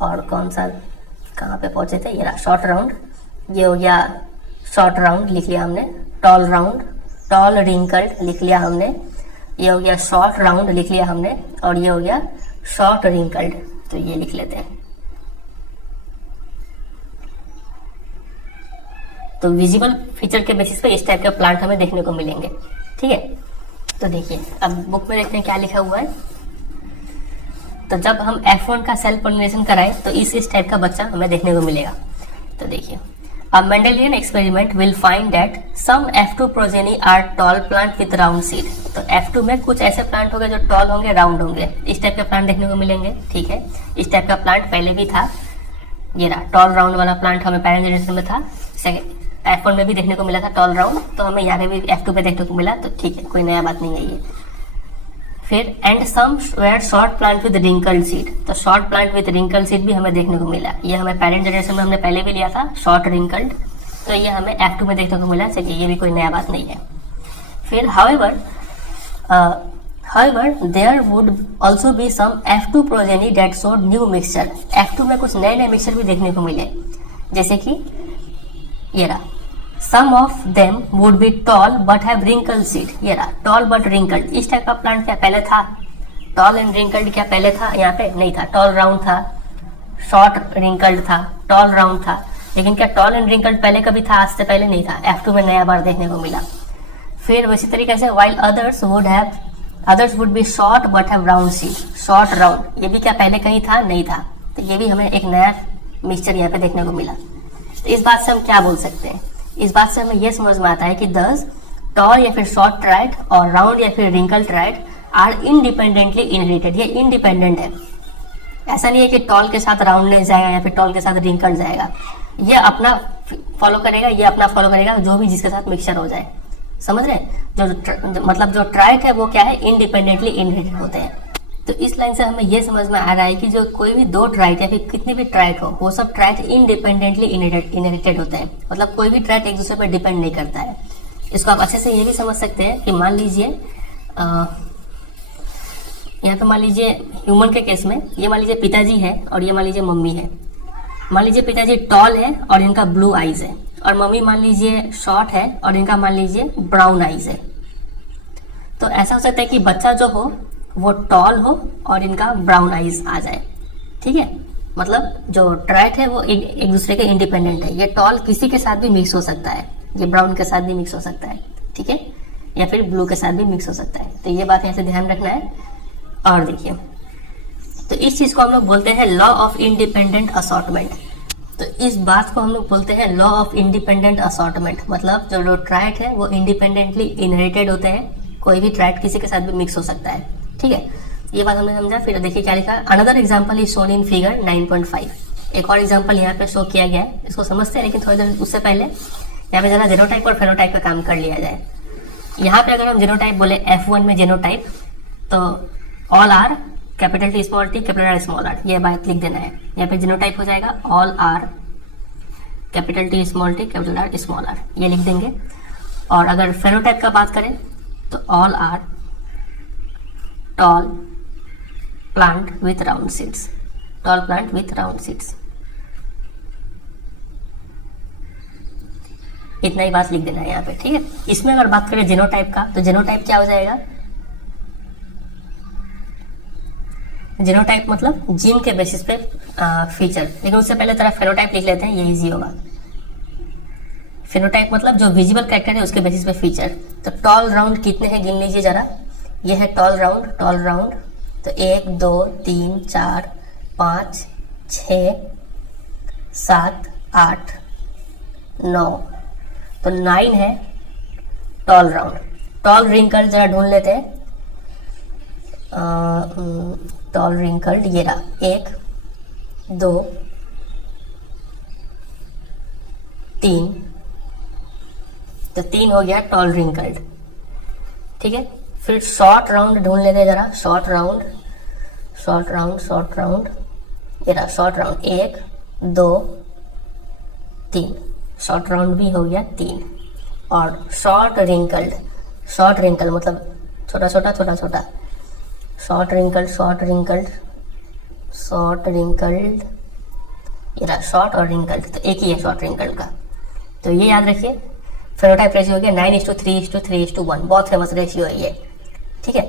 और कौन सा, कहाँ पे पहुंचे थे, ये रहा शॉर्ट राउंड। ये हो गया शॉर्ट राउंड, लिख लिया हमने। टॉल राउंड, टॉल रिंकल्ड लिख लिया हमने। ये हो गया शॉर्ट राउंड लिख लिया हमने, और ये हो गया शॉर्ट रिंकल्ड, तो ये लिख लेते हैं। तो विजिबल फीचर के बेसिस पे इस टाइप के प्लांट हमें देखने को मिलेंगे। ठीक है, तो देखिए अब बुक में देखते हैं क्या लिखा हुआ है। तो जब हम F1 का सेल पॉलिनेशन कराएं तो इस टाइप का बच्चा हमें देखने को मिलेगा। तो देखिए A Mendelian experiment will find that some F2 progeny are tall plant with round seed. तो F2 में कुछ ऐसे प्लांट होंगे जो टॉल होंगे, राउंड होंगे, इस टाइप के प्लांट देखने को मिलेंगे। ठीक है, इस टाइप का प्लांट पहले भी था, ये रहा टॉल राउंड वाला प्लांट हमें पेरेंट जनरेशन में था, सेकंड F1 में भी देखने को मिला था टॉल राउंड, तो हमें यहाँ पे भी F2 पे देखने को मिला, तो ठीक है, कोई नया बात नहीं है ये। फिर and somewhere short plant with wrinkled seed, तो short plant with wrinkled seed भी हमें देखने को मिला, ये हमें पेरेंट जनरेशन में हमने पहले भी लिया था शॉर्ट रिंकल्ड, तो ये हमें F2 में देखने को मिला, चलिए ये भी कोई नया बात नहीं है। फिर however there would also be some F2 progeny that showed new mixture, F2 में कुछ नए मिक्सचर भी देखने को मिले, जैसे कि ये रहा Some of them would be tall but have wrinkled seed, ये रहा tall but wrinkled, इस टाइप का प्लांट क्या पहले था? tall and wrinkled क्या पहले था? यहाँ पे नहीं था, tall round था, short wrinkled था, tall round था, लेकिन क्या tall and wrinkled पहले कभी था? आज से पहले नहीं था, F2 में नया बार देखने को मिला। फिर वैसी तरीके से while others would be short but have round seed, short round, ये भी क्या पहले कहीं था? नहीं था, तो ये भी हमें एक नया मिक्सचर यहाँ पे देखने को मिला। तो इस बात से हम क्या बोल सकते हैं? इस बात से हमें यह समझ में आता है कि दस टॉल या फिर शॉर्ट ट्राइट और राउंड या फिर रिंकल ट्राइट आर इनडिपेंडेंटली इनहेरिटेड, ये इंडिपेंडेंट है, ऐसा नहीं है कि टॉल के साथ राउंडनेस जाएगा या फिर टॉल के साथ रिंकल जाएगा, ये अपना फॉलो करेगा, ये अपना फॉलो करेगा, जो भी जिसके साथ मिक्सचर हो जाए, समझ रहे हैं? मतलब जो ट्राइट है वो क्या है? इंडिपेंडेंटली इनहेरिटेड होते हैं। तो इस लाइन से हमें यह समझ में आ रहा है कि जो कोई भी दो ट्राइट या फिर कितने भी ट्राइट हो, वो सब ट्राइट इंडिपेंडेंटली इनहेरिटेड होते हैं, मतलब कोई भी ट्राइट एक दूसरे पर डिपेंड नहीं करता है। इसको आप अच्छे से ये भी समझ सकते हैं कि मान लीजिए यहाँ पे मान लीजिए ह्यूमन के केस में ये मान लीजिए पिताजी है और ये मान लीजिए मम्मी है। मान लीजिए पिताजी टॉल है और इनका ब्लू आईज है, और मम्मी मान लीजिए शॉर्ट है और इनका मान लीजिए ब्राउन आईज है। तो ऐसा हो सकता है कि बच्चा जो हो वो टॉल हो और इनका ब्राउन आईज आ जाए, ठीक है, मतलब जो ट्राइट है वो एक दूसरे के इंडिपेंडेंट है, ये टॉल किसी के साथ भी मिक्स हो सकता है, ये ब्राउन के साथ भी मिक्स हो सकता है, ठीक है, या फिर ब्लू के साथ भी मिक्स हो सकता है। तो ये बात यहाँ से ध्यान रखना है। और देखिए, तो इस चीज को हम लोग बोलते हैं लॉ ऑफ इंडिपेंडेंट असॉर्टमेंट। तो इस बात को हम लोग बोलते हैं लॉ ऑफ इंडिपेंडेंट असॉर्टमेंट, मतलब जो ट्राइट है वो इंडिपेंडेंटली इनहेरिटेड होते हैं, कोई भी ट्राइट किसी के साथ भी मिक्स हो सकता है, ठीक है, ये बात हमने समझा। फिर देखिए क्या लिखा, another example is shown in figure 9.5। एक और एग्जांपल यहाँ पे शो किया गया है, इसको समझते हैं, लेकिन थोड़ी देर उससे पहले यहाँ पे जरा जीनोटाइप और फेनोटाइप का काम कर लिया जाए। यहाँ पे अगर हम जीनोटाइप बोले F1 में जीनोटाइप, तो all are capital T small t capital R small r, ये बात लिख देना है। यहाँ पे जीनोटाइप हो जाएगा all are capital T small t capital R small r, ये लिख देंगे। और अगर फेनोटाइप का बात करें तो all are tall plant with round seeds, tall plant with round seeds, इतना ही बात लिख देना है यहाँ पे, ठीक है। इसमें अगर बात करें जीनोटाइप का, तो जीनोटाइप क्या हो जाएगा? जीनोटाइप मतलब जीन के बेसिस पे फीचर, लेकिन उससे पहले तरह फेनोटाइप लिख लेते हैं, ये इजी होगा। फेनोटाइप मतलब जो विजिबल कैरेक्टर है उसके बेसिस पे फीचर। तो टॉल राउंड कितने हैं गिन लीजिए जरा, ये है टॉल राउंड, तो 1 2 3 4 5 6 7 8 9, तो 9 है टॉल राउंड। टॉल रिंकल्ड जरा ढूंढ लेते हैं, टॉल रिंकल्ड ये रहा 1 2 3, तो 3 हो गया टॉल रिंकल्ड, ठीक है। फिर शॉर्ट राउंड ढूंढ लेते हैं जरा, शॉर्ट राउंड ये रहा शॉर्ट राउंड 1 2 3, शॉर्ट राउंड भी हो गया 3। और शॉर्ट रिंकल्ड मतलब छोटा छोटा, शॉर्ट रिंकल्ड ये रहा शॉर्ट और रिंकल्ड, तो एक ही है शॉर्ट रिंकल्ड का। तो ये याद रखिए, फेनोटाइप रेशियो हो गया 9:3:3:1, बहुत फेमस रेशियो है ये, ठीक है।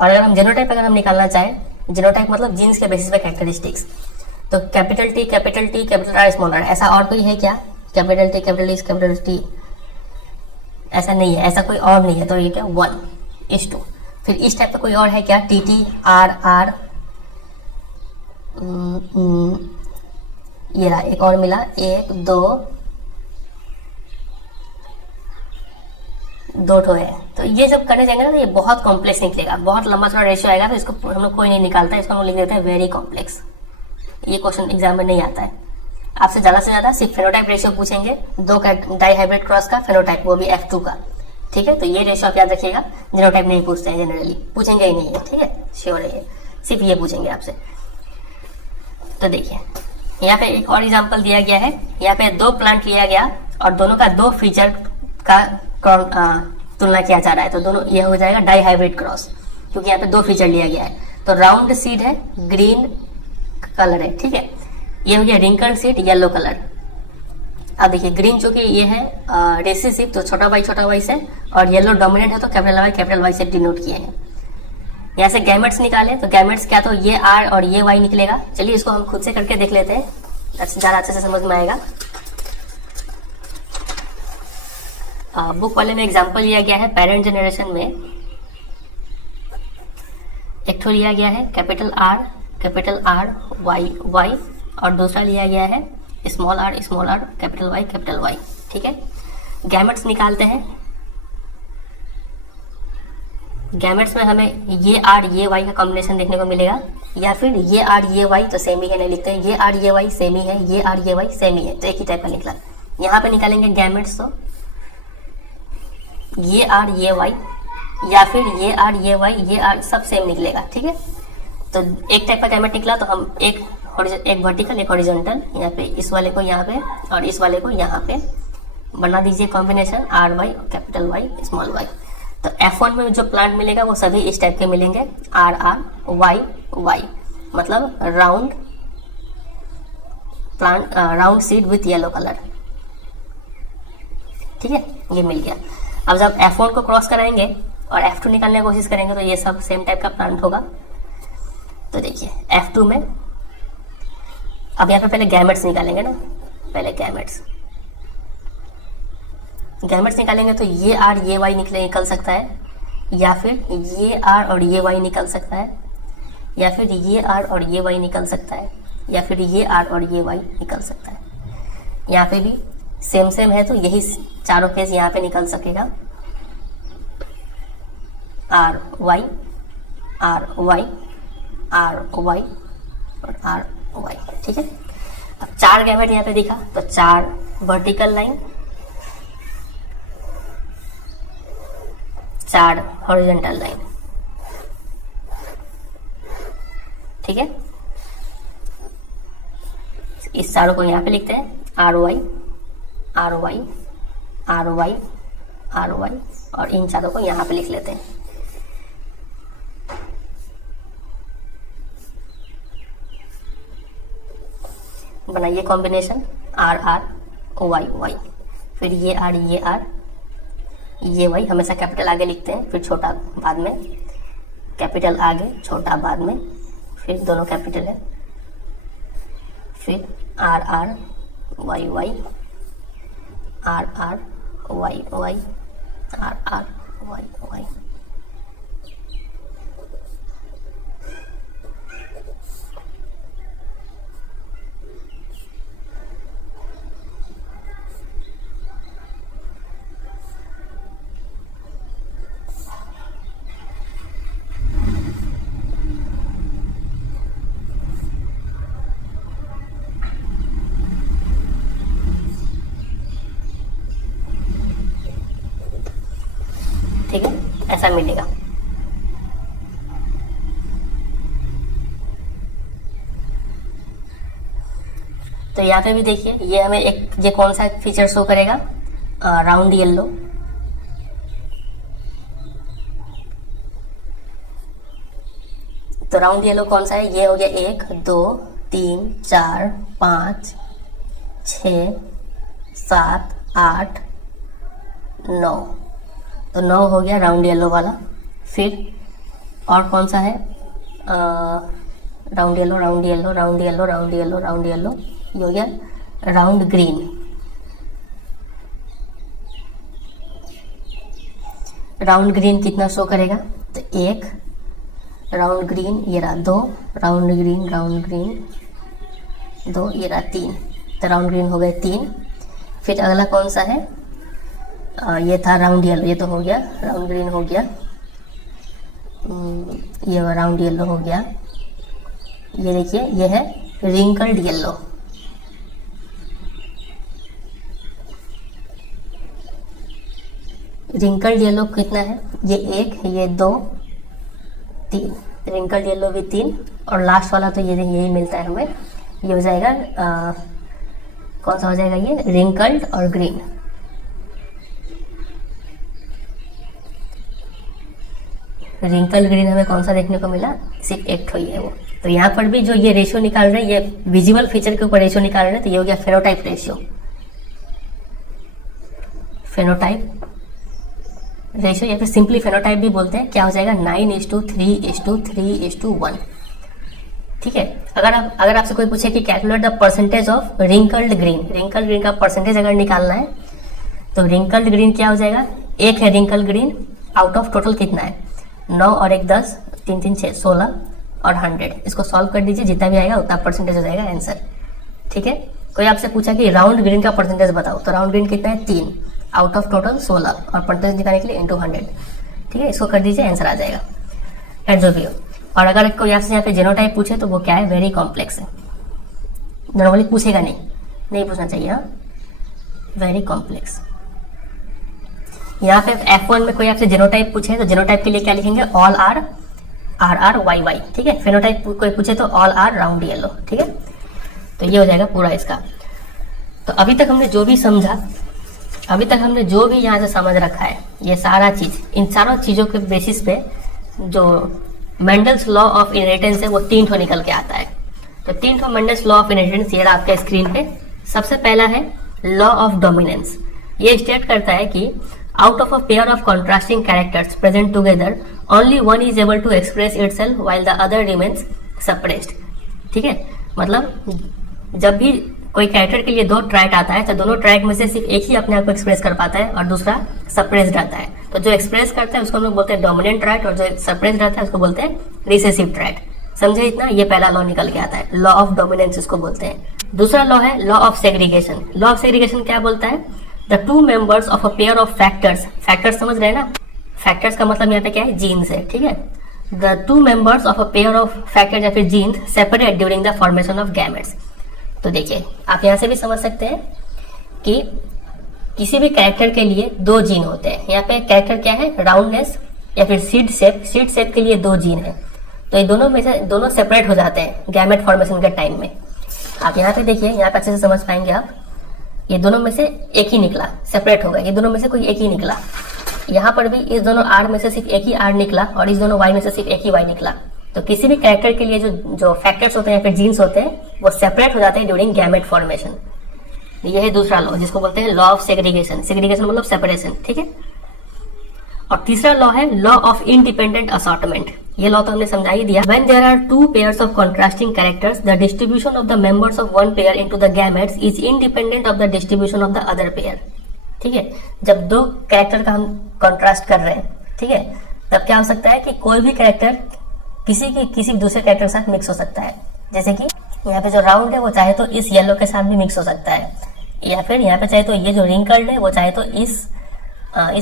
और अगर हम जीनोटाइप अगर हम निकालना चाहें, जीनोटाइप मतलब जीन्स के बेसिस पे कैरेक्टरिस्टिक्स, तो capital T capital R small r, ऐसा और कोई है क्या? कैपिटल टी ऐसा नहीं है, ऐसा कोई और नहीं है, तो ये क्या 1:2। फिर इस टाइप का कोई और है क्या? टी आर ये रहा, एक और मिला 1 2 दो ठो है। तो ये जब करने जाएंगे ना तो ये बहुत कॉम्प्लेक्स निकलेगा, बहुत लंबा थोड़ा रेशियो आएगा, तो इसको हम लोग कोई नहीं निकालता है, इसको हम लोग लिख देते हैं वेरी कॉम्प्लेक्स। ये क्वेश्चन एग्जाम में नहीं आता है। आपसे ज्यादा से ज्यादा सिर्फ फेनोटाइप रेशियो पूछेंगे, दो डाई हाइब्रिड क्रॉस का फेनोटाइप, वो भी F2 का। ठीक है, तो ये रेशियो आप याद रखिएगा। जीनोटाइप नहीं पूछते हैं जनरली, पूछेंगे ही नहीं है। ठीक है, श्योर है, ये सिर्फ ये पूछेंगे आपसे। तो देखिए यहाँ पे एक और एग्जांपल दिया गया है। यहाँ पे दो प्लांट लिया गया और दोनों का दो फीचर का तुलना किया जा रहा है। तो दोनों ये हो जाएगा डाई हाइब्रिड क्रॉस, क्योंकि यहाँ पे दो फीचर लिया गया है। तो राउंड सीड है, ग्रीन कलर है। ठीक है, ये हो गया रिंकल्ड सीड, येलो कलर। अब देखिए ग्रीन चूंकि ये है रेसिसिव, तो छोटा वाई से, और येलो डोमिनेंट है तो कैपिटल वाई से डिनोट किए हैं। यहाँ से गैमेट्स निकाले तो गैमेट्स क्या, तो ये आर और ये वाई निकलेगा। चलिए इसको हम खुद से करके देख लेते हैं, ज़्यादा अच्छे से समझ में आएगा। बुक वाले में एग्जांपल लिया गया है, पेरेंट जनरेशन में एक ठो लिया गया है कैपिटल आर वाई, और दूसरा लिया गया है स्मॉल आर कैपिटल वाई। ठीक है, गैमेट्स निकालते हैं। गैमेट्स में हमें ये आर ये वाई का कॉम्बिनेशन देखने को मिलेगा, या फिर ये आर ये वाई तो सेम ही है, नहीं लिखते हैं ये आर ये वाई सेम ही है, ये आर ये वाई सेम ही है, तो एक ही टाइप का निकला। यहाँ पे निकालेंगे गैमेट्स, तो ये आर ये वाई या फिर ये आर ये वाई ये आर सब सेम निकलेगा। ठीक है, तो एक टाइप का गैमेट निकला, तो हम एक वर्टिकल एक हॉरिजॉन्टल, यहाँ पे इस वाले को यहाँ पे और इस वाले को यहाँ पे बना दीजिए combination R Y capital Y small y. तो F1 में जो प्लांट मिलेगा वो सभी इस टाइप के मिलेंगे, आर वाई वाई, मतलब round plant, round seed with yellow colour. ठीक है, ये मिल गया। अब जब F1 को क्रॉस कराएंगे और F2 निकालने की कोशिश करेंगे तो ये सब सेम टाइप का प्लांट होगा। तो देखिए F2 में अब यहाँ पे पहले गैमेट्स निकालेंगे ना, पहले गैमेट्स निकालेंगे तो ये आर ये वाई निकल सकता है, या फिर ये आर और ये वाई निकल सकता है, या फिर ये आर और ये वाई निकल सकता है, या फिर ये आर और ये वाई निकल सकता है। यहाँ पे भी सेम है, तो यही चारों केस यहाँ पे निकल सकेगा, R Y R Y R Y और आर वाई। ठीक है, अब चार गैमेट यहाँ पे दिखा, तो चार वर्टिकल लाइन, चार हॉरिजॉन्टल लाइन। ठीक है, इस चारों को यहाँ पे लिखते हैं R Y R Y R Y R Y, और इन चारों को यहाँ पे लिख लेते हैं। बनाइए कॉम्बिनेशन आर वाई वाई, फिर ये आर ये वाई, हमेशा कैपिटल आगे लिखते हैं, फिर छोटा बाद में, कैपिटल आगे छोटा बाद में, फिर दोनों कैपिटल है, फिर R Y Y R Y Y R Y Y. ठीक है, ऐसा मिलेगा। तो यहाँ पे भी देखिए ये हमें ये कौन सा फीचर शो करेगा, राउंड येलो। तो राउंड येलो कौन सा है, ये हो गया 1 2 3 4 5 6 7 8 9, तो 9 हो गया राउंड येलो वाला। फिर और कौन सा है, round yellow round yellow round yellow round yellow round yellow, ये हो गया राउंड ग्रीन। राउंड ग्रीन कितना शो करेगा, तो 1 राउंड ग्रीन, ये रहा 2 राउंड ग्रीन 2, ये रहा 3, तो राउंड ग्रीन हो गए 3। फिर अगला कौन सा है, ये था राउंड येलो, ये तो हो गया, राउंड ग्रीन हो गया, ये राउंड येलो हो गया। ये देखिए ये है रिंकल्ड येलो। रिंकल्ड येलो कितना है, ये 1, ये 2, 3, रिंकल्ड येलो भी 3, और लास्ट वाला तो ये यही मिलता है हमें। ये हो जाएगा कौन सा हो जाएगा, ये रिंकल्ड और ग्रीन। रिंकल ग्रीन हमें कौन सा देखने को मिला, सिर्फ एक ठो ही है वो। तो यहाँ पर भी जो ये रेशियो निकाल रहे हैं, ये विजिबल फीचर के ऊपर रेशियो निकाल रहे हैं, तो ये हो गया फेनोटाइप रेशियो। फेनोटाइप रेशियो या फिर सिंपली फेनोटाइप भी बोलते हैं। क्या हो जाएगा 9:3:3:1। ठीक है। अगर आपसे कोई पूछे कि calculate the percentage of wrinkled green का परसेंटेज अगर निकालना है, तो रिंकल्ड ग्रीन क्या हो जाएगा, 1 है wrinkle green, out of total कितना है 9 और 1 10, 3 3 6 16 और 100। इसको सॉल्व कर दीजिए, जितना भी आएगा उतना परसेंटेज हो जाएगा आंसर। ठीक है। कोई आपसे पूछा कि राउंड ग्रीन का परसेंटेज बताओ, तो राउंड ग्रीन कितना है 3, आउट ऑफ टोटल 16, और परसेंटेज निकालने के लिए इंटू 100। ठीक है, इसको कर दीजिए, आंसर आ जाएगा। खैर जो भी हो। और अगर कोई आपसे यहाँ पे जेनोटाइप पूछे तो वो क्या है, वेरी कॉम्प्लेक्स है। नॉर्मली पूछेगा नहीं पूछना चाहिए, वेरी कॉम्प्लेक्स। यहाँ पे F1 में कोई आपसे जेनोटाइप पूछे तो जेनोटाइप के लिए क्या लिखेंगे, ऑल आर RR YY। ठीक है। फेनोटाइप कोई पूछे तो ऑल आर राउंड येलो। ठीक है। तो ये हो जाएगा पूरा इसका। तो अभी तक हमने जो भी समझा, अभी तक हमने जो भी यहाँ से समझ रखा है, ये सारा चीज, इन सारों चीजों के बेसिस पे जो मेंडल्स लॉ ऑफ इनहेरिटेंस है वो 3 ठो निकल के आता है। तो 3 ठो मेंडल्स लॉ ऑफ इनहेरिटेंस ये आपके स्क्रीन पे। सबसे पहला है लॉ ऑफ डोमिनेंस। ये स्टेट करता है कि out of a pair of contrasting characters present together, only one is able to express itself while the other remains suppressed। ठीक है। मतलब जब भी कोई कैरेक्टर के लिए 2 ट्रैक आता है, तो दोनों ट्रैक में से सिर्फ एक ही अपने आप को एक्सप्रेस कर पाता है और दूसरा सप्रेस्ड रहता है। तो जो एक्सप्रेस करता है उसको हम लोग बोलते हैं डोमिनेंट ट्रैक, और जो सप्रेस्ड रहता है उसको बोलते हैं रिसेसिव ट्रैक। समझे इतना? ये पहला लॉ निकल के आता है, लॉ ऑफ डोमिनेंस इसको बोलते हैं। दूसरा लॉ है law of segregation. Law of segregation क्या बोलता है, The 2 members of a pair of factors, factors समझ रहे हैं ना, factors का मतलब यहाँ पे क्या है, जीन्स है। ठीक है। The 2 members of a pair of factors या फिर jeans separate during the formation of gametes। तो देखिए आप यहाँ से भी समझ सकते हैं कि किसी भी कैरेक्टर के लिए 2 जीन होते हैं। यहाँ पे कैरेक्टर क्या है, राउंडनेस या फिर सीड शेप के लिए 2 जीन है। तो ये दोनों में से दोनों सेपरेट हो जाते हैं गैमेट फॉर्मेशन के टाइम में। आप यहाँ पे देखिए, यहाँ पे अच्छे से समझ पाएंगे आप, ये दोनों में से एक ही निकला, सेपरेट हो गया, ये दोनों में से कोई एक ही निकला। यहाँ पर भी इस दोनों आर में से सिर्फ एक ही आर निकला, और इस दोनों वाई में से सिर्फ एक ही वाई निकला। तो किसी भी कैरेक्टर के लिए जो फैक्टर्स होते हैं या फिर जीन्स होते हैं वो सेपरेट हो जाते हैं ड्यूरिंग गैमेट फॉर्मेशन। ये है दूसरा लॉ, जिसको बोलते हैं लॉ ऑफ सेग्रीगेशन। सेग्रीगेशन मतलब सेपरेशन। ठीक है। और तीसरा लॉ है लॉ ऑफ इंडिपेंडेंट असॉर्टमेंट। ये लॉ तो हमने समझा ही दिया। When there are 2 pairs of contrasting characters, the distribution of the members of one pair into the gametes is independent of the distribution of the other pair। ठीक है। जब 2 कैरेक्टर का हम कॉन्ट्रास्ट कर रहे हैं, ठीक है, तब क्या हो सकता है कि कोई भी कैरेक्टर किसी दूसरे कैरेक्टर के साथ मिक्स हो सकता है। जैसे कि यहाँ पे जो राउंड है वो चाहे तो इस येलो के साथ भी मिक्स हो सकता है, या फिर यहाँ पे चाहे तो ये जो रिंकल्ड है वो चाहे तो इस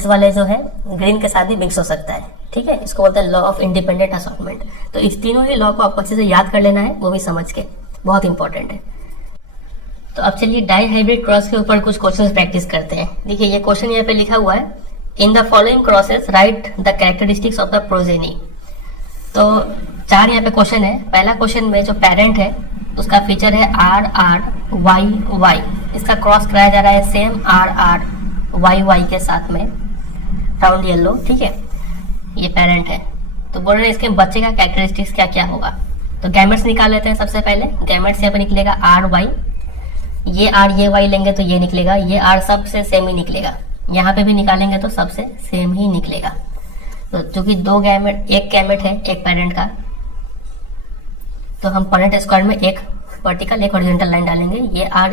वाले जो है ग्रीन के साथ भी मिक्स हो सकता है। ठीक है। इसको बोलते हैं लॉ ऑफ इंडिपेंडेंट असॉर्टमेंट। तो इस तीनों ही लॉ को आपको अच्छे से याद कर लेना है, वो भी समझ के, बहुत इंपॉर्टेंट है। तो अब चलिए डाई हाइब्रिड क्रॉस के ऊपर कुछ क्वेश्चंस प्रैक्टिस करते हैं। देखिए ये क्वेश्चन यहाँ पे लिखा हुआ है, in the following crosses right the characteristics of the progeny. तो 4 यहाँ पे क्वेश्चन है। पहला क्वेश्चन में जो पेरेंट है उसका फीचर है RR YY, इसका क्रॉस कराया जा रहा है सेम RR YY के साथ में, राउंड येलो। ठीक है। ये पेरेंट है। तो बोल रहे हैं इसके बच्चे का कैरेक्टरिस्टिक्स क्या क्या होगा। तो गैमेट्स निकाल लेते हैं। सबसे पहले गैमेट्स यहाँ पे निकलेगा RY, ये R ये Y लेंगे तो ये निकलेगा, ये R सबसे सेम ही निकलेगा। यहाँ पे भी निकालेंगे तो सबसे सेम ही निकलेगा। तो चूंकि 2 गैमेट, एक गैमेट है एक पेरेंट का, तो हम पॉइंट स्क्वायर में एक वर्टिकल एक हॉरिजॉन्टल लाइन डालेंगे। ये R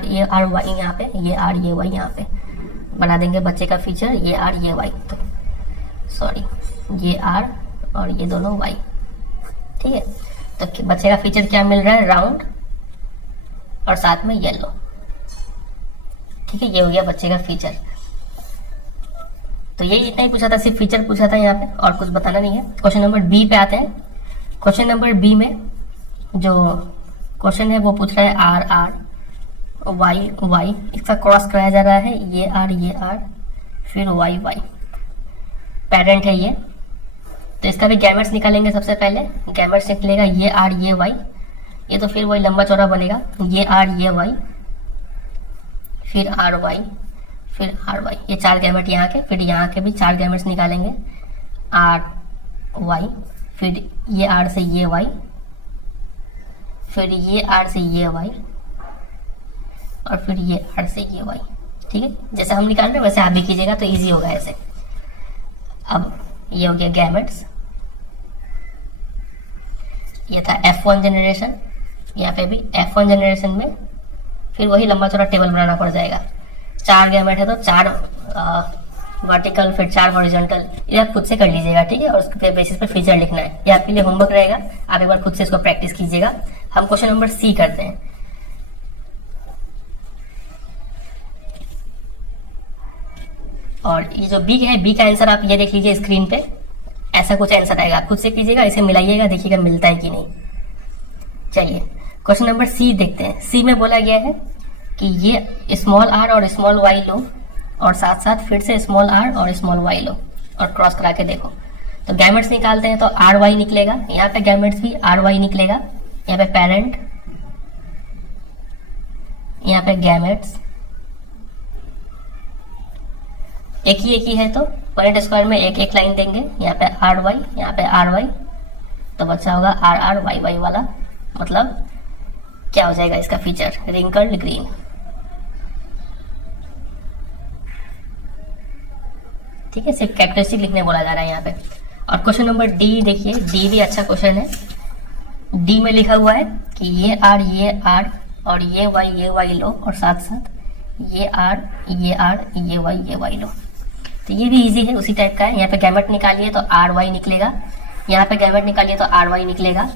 Y यहाँ पे, ये R ये Y यहाँ पे बना देंगे बच्चे का फीचर, ये R ये Y। तो सॉरी, ये R और ये दोनों Y। ठीक है। तो बच्चे का फीचर क्या मिल रहा है, राउंड और साथ में येलो। ठीक है। ये हो गया बच्चे का फीचर। तो ये इतना ही पूछा था, सिर्फ फीचर पूछा था यहाँ पे, और कुछ बताना नहीं है। क्वेश्चन नंबर बी पे आते हैं। क्वेश्चन नंबर बी में जो क्वेश्चन है वो पूछ रहा है आर आर वाई वाई, इसका क्रॉस कराया जा रहा है, ये आर फिर वाई वाई, पेरेंट है ये। तो इसका भी गैमेट्स निकालेंगे। सबसे पहले गैमेट्स निकलेगा ये आर ये वाई, ये तो फिर वही लंबा चौड़ा बनेगा, ये आर ये वाई फिर आर वाई फिर आर वाई, ये 4 गैमेट यहाँ के, फिर यहाँ के भी 4 गैमेट्स निकालेंगे, आर वाई फिर ये आर से ये वाई फिर ये आर से ये वाई और फिर ये आर से ये वाई। ठीक है, जैसे हम निकाल रहे हैं वैसे आप भी कीजिएगा तो इजी होगा ऐसे। अब ये हो गया गैमेट्स, ये था F1 जनरेशन, यहाँ पे भी F1 जनरेशन में फिर वही लंबा चौड़ा टेबल बनाना पड़ जाएगा। 4 गैमेट है तो 4 वर्टिकल फिर 4 हॉरिजॉन्टल, ये आप खुद से कर लीजिएगा। ठीक है, और उसके बेसिस पर फीचर लिखना है, ये आपके लिए होमवर्क रहेगा, आप एक बार खुद से इसको प्रैक्टिस कीजिएगा। हम क्वेश्चन नंबर सी करते हैं। और ये जो बी है, बी का आंसर आप ये देख लीजिए स्क्रीन पे, ऐसा कुछ आंसर आएगा, आप खुद से कीजिएगा, इसे मिलाइएगा, देखिएगा मिलता है कि नहीं। चलिए क्वेश्चन नंबर सी देखते हैं। सी में बोला गया है कि ये स्मॉल आर और स्मॉल वाई लो और साथ साथ फिर से स्मॉल आर और स्मॉल वाई लो और क्रॉस करा के देखो। तो गैमेट्स निकालते हैं तो आर वाई निकलेगा, यहाँ पे गैमेट्स भी आर वाई निकलेगा, यहाँ पे पेरेंट, यहाँ पे गैमेट्स, एक ही है तो पॉइंट स्क्वायर में एक एक लाइन देंगे, यहाँ पे आर वाई यहाँ पे आर वाई, तो बच्चा होगा आर आर वाई वाई वाला, मतलब क्या हो जाएगा इसका फीचर, रिंकल्ड ग्रीन। ठीक है, सिर्फ कैरेक्टरिस्टिक लिखने बोला जा रहा है यहाँ पे। और क्वेश्चन नंबर डी देखिए, डी भी अच्छा क्वेश्चन है। डी में लिखा हुआ है कि ये आर और ये वाई लो और साथ साथ ये आर ये वाई लो। तो ये भी इजी है, उसी टाइप का है। यहाँ पे गैमेट निकालिए तो आर वाई निकलेगा, यहाँ पे गैमेट निकालिए तो आर वाई निकलेगा।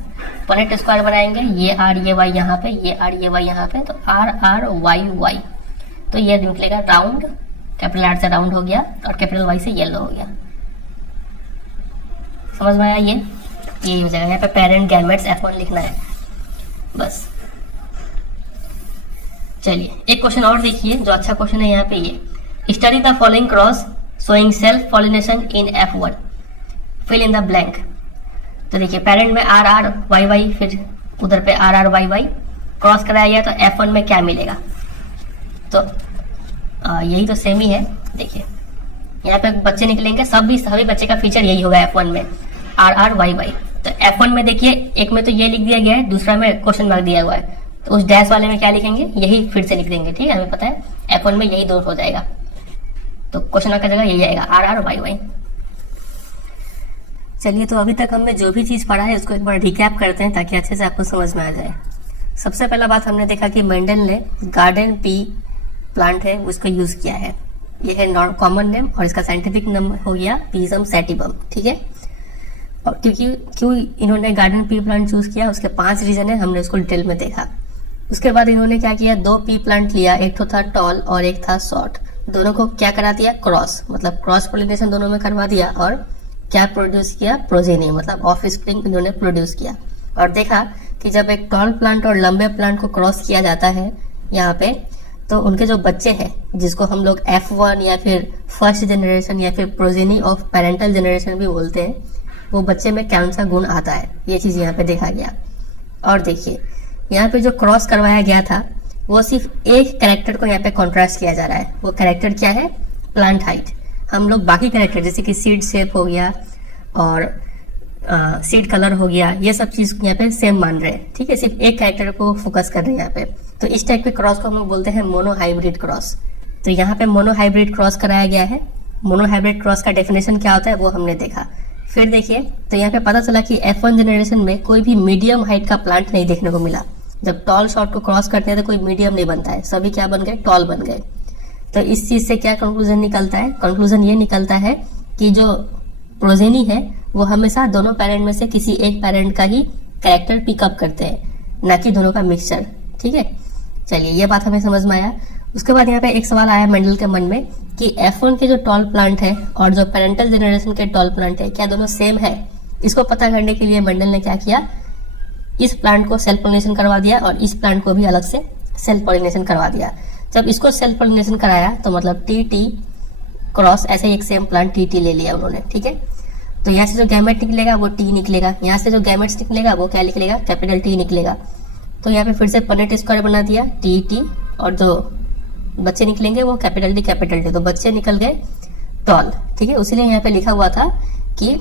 पॉइंट स्क्वायर बनाएंगे, ये आर ये वाई यहाँ पे, ये आर ये वाई यहाँ पे, तो आर वाई वाई, तो ये निकलेगा राउंड, कैपिटल आर से राउंड हो गया और कैपिटल वाई से येलो हो गया। समझ में आया? ये हो जाएगा। यहाँ पे पेरेंट गैमेट्स F1 लिखना है बस। चलिए एक क्वेश्चन और देखिए जो अच्छा क्वेश्चन है यहाँ पे, ये study the following cross showing self pollination in F1, fill in the blank. तो देखिए पेरेंट में आर वाई वाई, फिर उधर पे आर वाई वाई क्रॉस कराया गया, तो F1 में क्या मिलेगा? तो यही तो सेम ही है। देखिए यहाँ पे बच्चे निकलेंगे, सभी बच्चे का फीचर यही होगा F1 में, आर वाई वाई। तो F1 में देखिए एक में तो ये लिख दिया गया है, दूसरा में क्वेश्चन मार्क दिया हुआ है, तो उस डैश वाले में क्या लिखेंगे, यही फिर से लिख देंगे। ठीक है, हमें पता है F1 में यही दो हो जाएगा, तो क्वेश्चन मार्क का जगह यही आएगा, आर वाई वाई। चलिए तो अभी तक हमने जो भी चीज पढ़ा है उसको एक बार रिकैप करते हैं ताकि अच्छे से आपको समझ में आ जाए। सबसे पहला बात हमने देखा कि मेंडल ने गार्डन पी प्लांट है उसको यूज किया है, ये है कॉमन नेम और इसका साइंटिफिक नेम हो गया पीजम सैटिवम। ठीक है, और क्यों इन्होंने गार्डन पी प्लांट चूज किया, उसके 5 रीजन है, हमने उसको डिटेल में देखा। उसके बाद इन्होंने क्या किया, 2 पी प्लांट लिया, एक तो था टॉल और एक था शॉर्ट, दोनों को क्या करा दिया, क्रॉस, मतलब क्रॉस पोलिनेशन दोनों में करवा दिया, और क्या प्रोड्यूस किया, प्रोजेनी, मतलब ऑफ स्प्रिंग इन्होंने प्रोड्यूस किया। और देखा कि जब एक टॉल प्लांट और लंबे प्लांट को क्रॉस किया जाता है यहाँ पे, तो उनके जो बच्चे हैं जिसको हम लोग F1 या फिर फर्स्ट जनरेशन या फिर प्रोजेनी ऑफ पेरेंटल जनरेशन भी बोलते हैं, वो बच्चे में कौन सा गुण आता है, ये चीज यहाँ पे देखा गया। और देखिए यहाँ पे जो क्रॉस करवाया गया था वो सिर्फ एक कैरेक्टर को यहाँ पे कॉन्ट्रास्ट किया जा रहा है। वो कैरेक्टर क्या है, प्लांट हाइट। हम लोग बाकी कैरेक्टर जैसे कि सीड शेप हो गया और सीड कलर हो गया, ये सब चीज यहाँ पे सेम मान रहे हैं। ठीक है, सिर्फ एक कैरेक्टर को फोकस कर रहे हैं यहाँ पे। तो इस टाइप के क्रॉस को हम लोग बोलते हैं मोनो हाइब्रिड क्रॉस। तो यहाँ पे मोनो हाइब्रिड क्रॉस कराया गया है। मोनो हाइब्रिड क्रॉस का डेफिनेशन क्या होता है वो हमने देखा। फिर देखिए तो यहाँ पे पता चला कि F1 जनरेशन में कोई भी मीडियम हाइट का प्लांट नहीं देखने को मिला। जब टॉल शॉर्ट को क्रॉस करते हैं तो कोई मीडियम नहीं बनता है, सभी क्या बन गए, टॉल बन गए। तो इस चीज से क्या कंक्लूजन निकलता है, कंक्लूजन ये निकलता है कि जो प्रोजेनी है वो हमेशा दोनों पेरेंट में से किसी एक पेरेंट का ही कैरेक्टर पिकअप करते हैं, ना कि दोनों का मिक्सचर। ठीक है, चलिए ये बात हमें समझ में आया। उसके बाद यहाँ पे एक सवाल आया मेंडल के मन में कि F1 के जो टॉल प्लांट है और जो पेरेंटल जनरेशन के टॉल प्लांट है क्या दोनों सेम है। इसको पता करने के लिए मेंडल ने क्या किया, इस प्लांट को सेल्फ पॉलिनेशन करवा दिया और इस प्लांट को भी अलग से सेल्फ पॉलिनेशन करवा दिया। जब इसको सेल्फ पॉलिनेशन कराया तो मतलब TT क्रॉस ऐसे एक सेम प्लांट TT ले लिया उन्होंने, ठीक है। तो यहाँ से जो गैमेट निकलेगा वो T निकलेगा, यहाँ से जो गैमेट्स निकलेगा वो क्या निकलेगा, कैपिटल T निकलेगा। तो यहाँ पे फिर से पनेट स्क्वायर बना दिया TT और जो बच्चे निकलेंगे वो कैपिटल D। तो बच्चे निकल गए टॉल, ठीक है। उसीलिए यहाँ पे लिखा हुआ था कि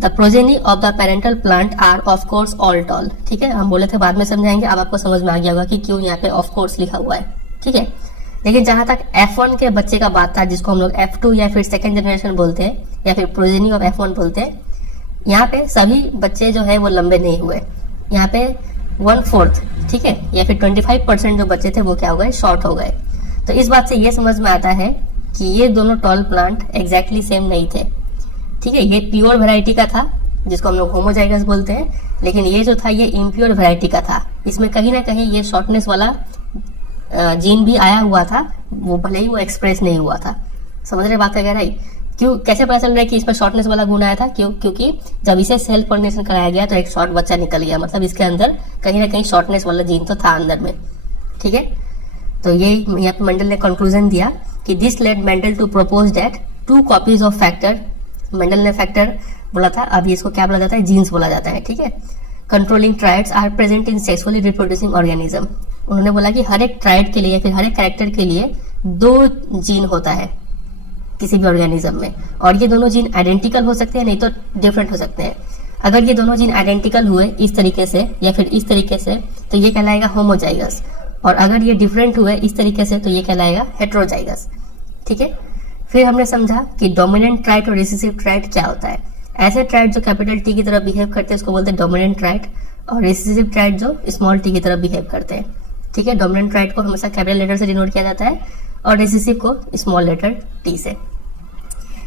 the progeny of the parental plant are of course all tall, ठीक है। हम बोले थे बाद में समझाएंगे, अब आपको समझ में आ गया होगा कि क्यों यहाँ पे ऑफ कोर्स लिखा हुआ है, ठीक है। लेकिन जहां तक F1 के बच्चे का बात था, जिसको हम लोग F2 या फिर सेकेंड जनरेशन बोलते हैं या फिर प्रोजेनी ऑफ F1 बोलते हैं, यहाँ पे सभी बच्चे जो है वो लंबे नहीं हुए। यहाँ पे 1/4, ठीक है, या फिर 25% जो बच्चे थे वो क्या हो गए, शॉर्ट हो गए। तो इस बात से ये समझ में आता है कि ये दोनों टॉल प्लांट एग्जैक्टली सेम नहीं थे, ठीक है। ये प्योर वैरायटी का था जिसको हम लोग होमोजाइगस बोलते हैं, लेकिन ये जो था ये इम्प्योर वैरायटी का था। इसमें कहीं ना कहीं ये शॉर्टनेस वाला जीन भी आया हुआ था, वो भले ही वो एक्सप्रेस नहीं हुआ था। समझ रहे बात वगैरह ही। क्यों, कैसे पता चल रहा है कि इसमें शॉर्टनेस वाला गुण आया था? क्योंकि जब इसे सेल्फ पॉलिनेशन कराया गया तो एक शॉर्ट बच्चा निकल गया, मतलब इसके अंदर कहीं ना कहीं शॉर्टनेस वाला जीन तो था अंदर में, ठीक है। तो ये यहाँ पे मेंडल ने कंक्लूजन दिया कि this led Mendel to propose that 2 copies of factor, Mendel ने फैक्टर बोला था, अभी इसको क्या बोला जाता है, जीन्स बोला जाता है, ठीक है। Controlling traits are present in sexually reproducing organism. उन्होंने बोला कि हर एक ट्राइड के लिए या फिर हर एक कैरेक्टर के लिए 2 जीन होता है किसी भी ऑर्गेनिज्म में, और ये दोनों जीन आइडेंटिकल हो सकते हैं, नहीं तो डिफरेंट हो सकते हैं। अगर ये दोनों जीन आइडेंटिकल हुए इस तरीके से या फिर इस तरीके से तो ये कहलाएगा होमोजाइगस, और अगर ये डिफरेंट हुए इस तरीके से तो ये कहलाएगा हेट्रोजाइगस, ठीक है। फिर हमने समझा कि डोमिनेंट ट्राइड और रिसेसिव ट्राइड क्या होता है। ऐसे ट्राइड जो कैपिटल T की तरह बिहेव करते हैं उसको बोलते हैं डोमिनेंट ट्राइड, और रिसेसिव ट्राइड जो स्मॉल t की तरह बिहेव करते हैं, ठीक है। डोमिनेंट ट्राइड को हमेशा कैपिटल लेटर से डिनोट किया जाता है और रिसेसिव को स्मॉल लेटर T से।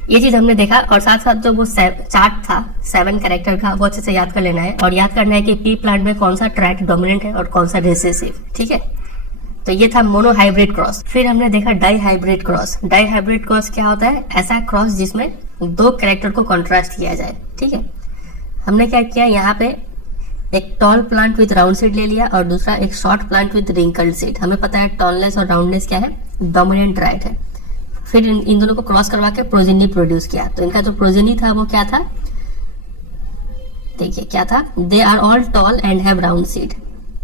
ये चीज हमने देखा, और साथ साथ जो वो चार्ट था 7 कैरेक्टर का वो अच्छे से याद कर लेना है, और याद करना है कि पी प्लांट में कौन सा ट्राइड डोमिनेंट है और कौन सा रिसेसिव, ठीक है। तो ये था मोनो हाइब्रिड क्रॉस। फिर हमने देखा dihybrid cross. Dihybrid cross क्या होता है, ऐसा क्रॉस जिसमें 2 कैरेक्टर को कॉन्ट्रास्ट किया जाए, ठीक है। हमने क्या किया, यहाँ पे एक tall plant with round seed ले लिया और दूसरा एक short plant with wrinkled seed. हमें पता है टॉलनेस और राउंडनेस क्या है, डोमिनेंट ट्राइड है। फिर इन दोनों को क्रॉस करवा के प्रोजेनी प्रोड्यूस किया। तो इनका जो प्रोजेनी था वो क्या था, देखिए क्या था, they are all tall and have round seed.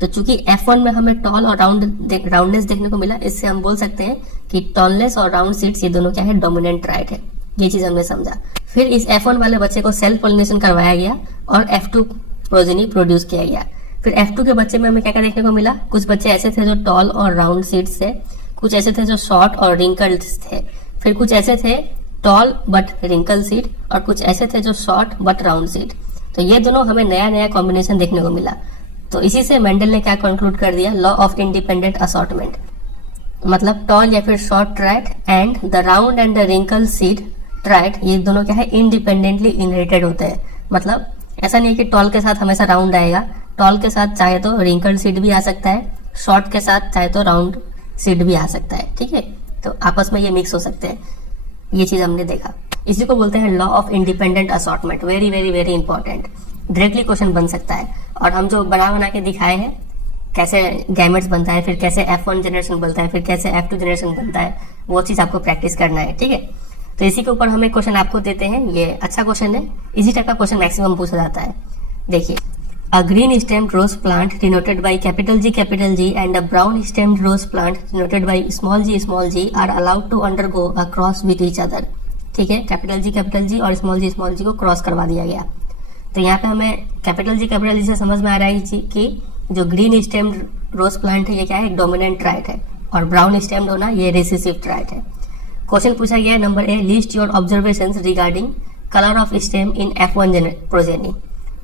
तो चूंकि F1 में हमें टॉल और राउंडनेस देखने को मिला, इससे हम बोल सकते हैं कि टॉलनेस और राउंड सीड्स ये दोनों क्या है, डोमिनेंट ट्राइड है। ये चीज हमने समझा। फिर इस F1 वाले बच्चे को सेल्फ पॉलिनेशन करवाया गया और F2 प्रोजेनी प्रोड्यूस किया गया। फिर F2 के बच्चे में हमें क्या क्या देखने को मिला, कुछ बच्चे ऐसे थे जो टॉल और राउंड सीड्स थे, कुछ ऐसे थे जो शॉर्ट और रिंकल्ड थे, फिर कुछ ऐसे थे टॉल बट रिंकल सीड, और कुछ ऐसे थे जो शॉर्ट बट राउंड सीड। तो ये दोनों हमें नया नया कॉम्बिनेशन देखने को मिला। तो इसी से मेंडल ने क्या कंक्लूड कर दिया, लॉ ऑफ इंडिपेंडेंट असॉर्टमेंट, मतलब टॉल या फिर short trait and the round and the wrinkle seed trait, ये दोनों क्या है, इंडिपेंडेंटली इनहेरिटेड होते हैं। मतलब ऐसा नहीं है कि टॉल के साथ हमेशा राउंड आएगा, टॉल के साथ चाहे तो रिंकल्ड सीड भी आ सकता है, शॉर्ट के साथ चाहे तो राउंड सीड भी आ सकता है, ठीक है। तो आपस में ये मिक्स हो सकते हैं, ये चीज हमने देखा। इसी को बोलते हैं law of independent assortment. Very very very important, directly question बन सकता है। और हम जो बना के दिखाए हैं कैसे गैमेट्स बनता है, फिर कैसे F1 जनरेशन बनता है, फिर कैसे F2 जनरेशन बनता है, वो चीज आपको प्रैक्टिस करना है, ठीक है। तो इसी के ऊपर हम एक क्वेश्चन आपको देते हैं, ये अच्छा क्वेश्चन है, इसी टाइप का क्वेश्चन मैक्सिमम पूछा जाता है। देखिए, a green stemmed rose plant denoted by capital G and a brown stemmed rose plant denoted by small g are allowed to undergo a cross with each other, ठीक है। कैपिटल जी और स्मॉल जी को क्रॉस करवा दिया गया। तो यहाँ पे हमें कैपिटल जी से समझ में आ रहा है कि जो ग्रीन स्टेम्ड रोज प्लांट है ये क्या है, डोमिनेंट ट्राइड है, और ब्राउन स्टेम्ड होना ये रिसेसिव ट्राइड है। क्वेश्चन पूछा गया है number A, list your observations regarding colour of stem in F1 progeny.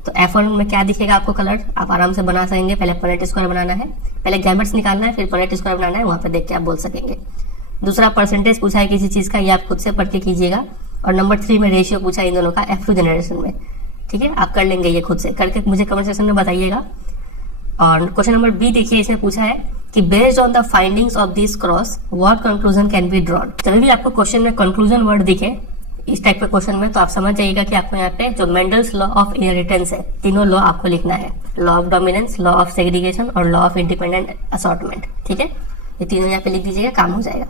तो F1 में क्या दिखेगा आपको कलर, आप आराम से बना सकेंगे। पहले पनेट स्क्वायर बनाना है, पहले गैमेट्स निकालना है, फिर पनेट स्क्वायर बनाना है, वहां पे देख के आप बोल सकेंगे। दूसरा परसेंटेज पूछा है किसी चीज का, ये आप खुद से पढ़ के कीजिएगा। और नंबर 3 में रेशियो पूछा है इन दोनों का F2 जनरेशन में, ठीक है। आप कर लेंगे ये खुद से, करके मुझे कमेंट सेक्शन में बताइएगा। और क्वेश्चन नंबर बी देखिए, इसमें पूछा है कि based on the findings of this cross what conclusion can be drawn. जब भी आपको क्वेश्चन में कंक्लूजन वर्ड दिखे इस टाइप के क्वेश्चन में, तो आप समझ जाइएगा कि आपको यहाँ पे जो मेंडल्स लॉ ऑफ इनहेरिटेंस है, तीनों लॉ आपको लिखना है, law of dominance, law of segregation और लॉ ऑफ इंडिपेंडेंट असॉर्टमेंट। ठीक है, ये तीनों यहाँ पे लिख दीजिएगा, काम हो जाएगा।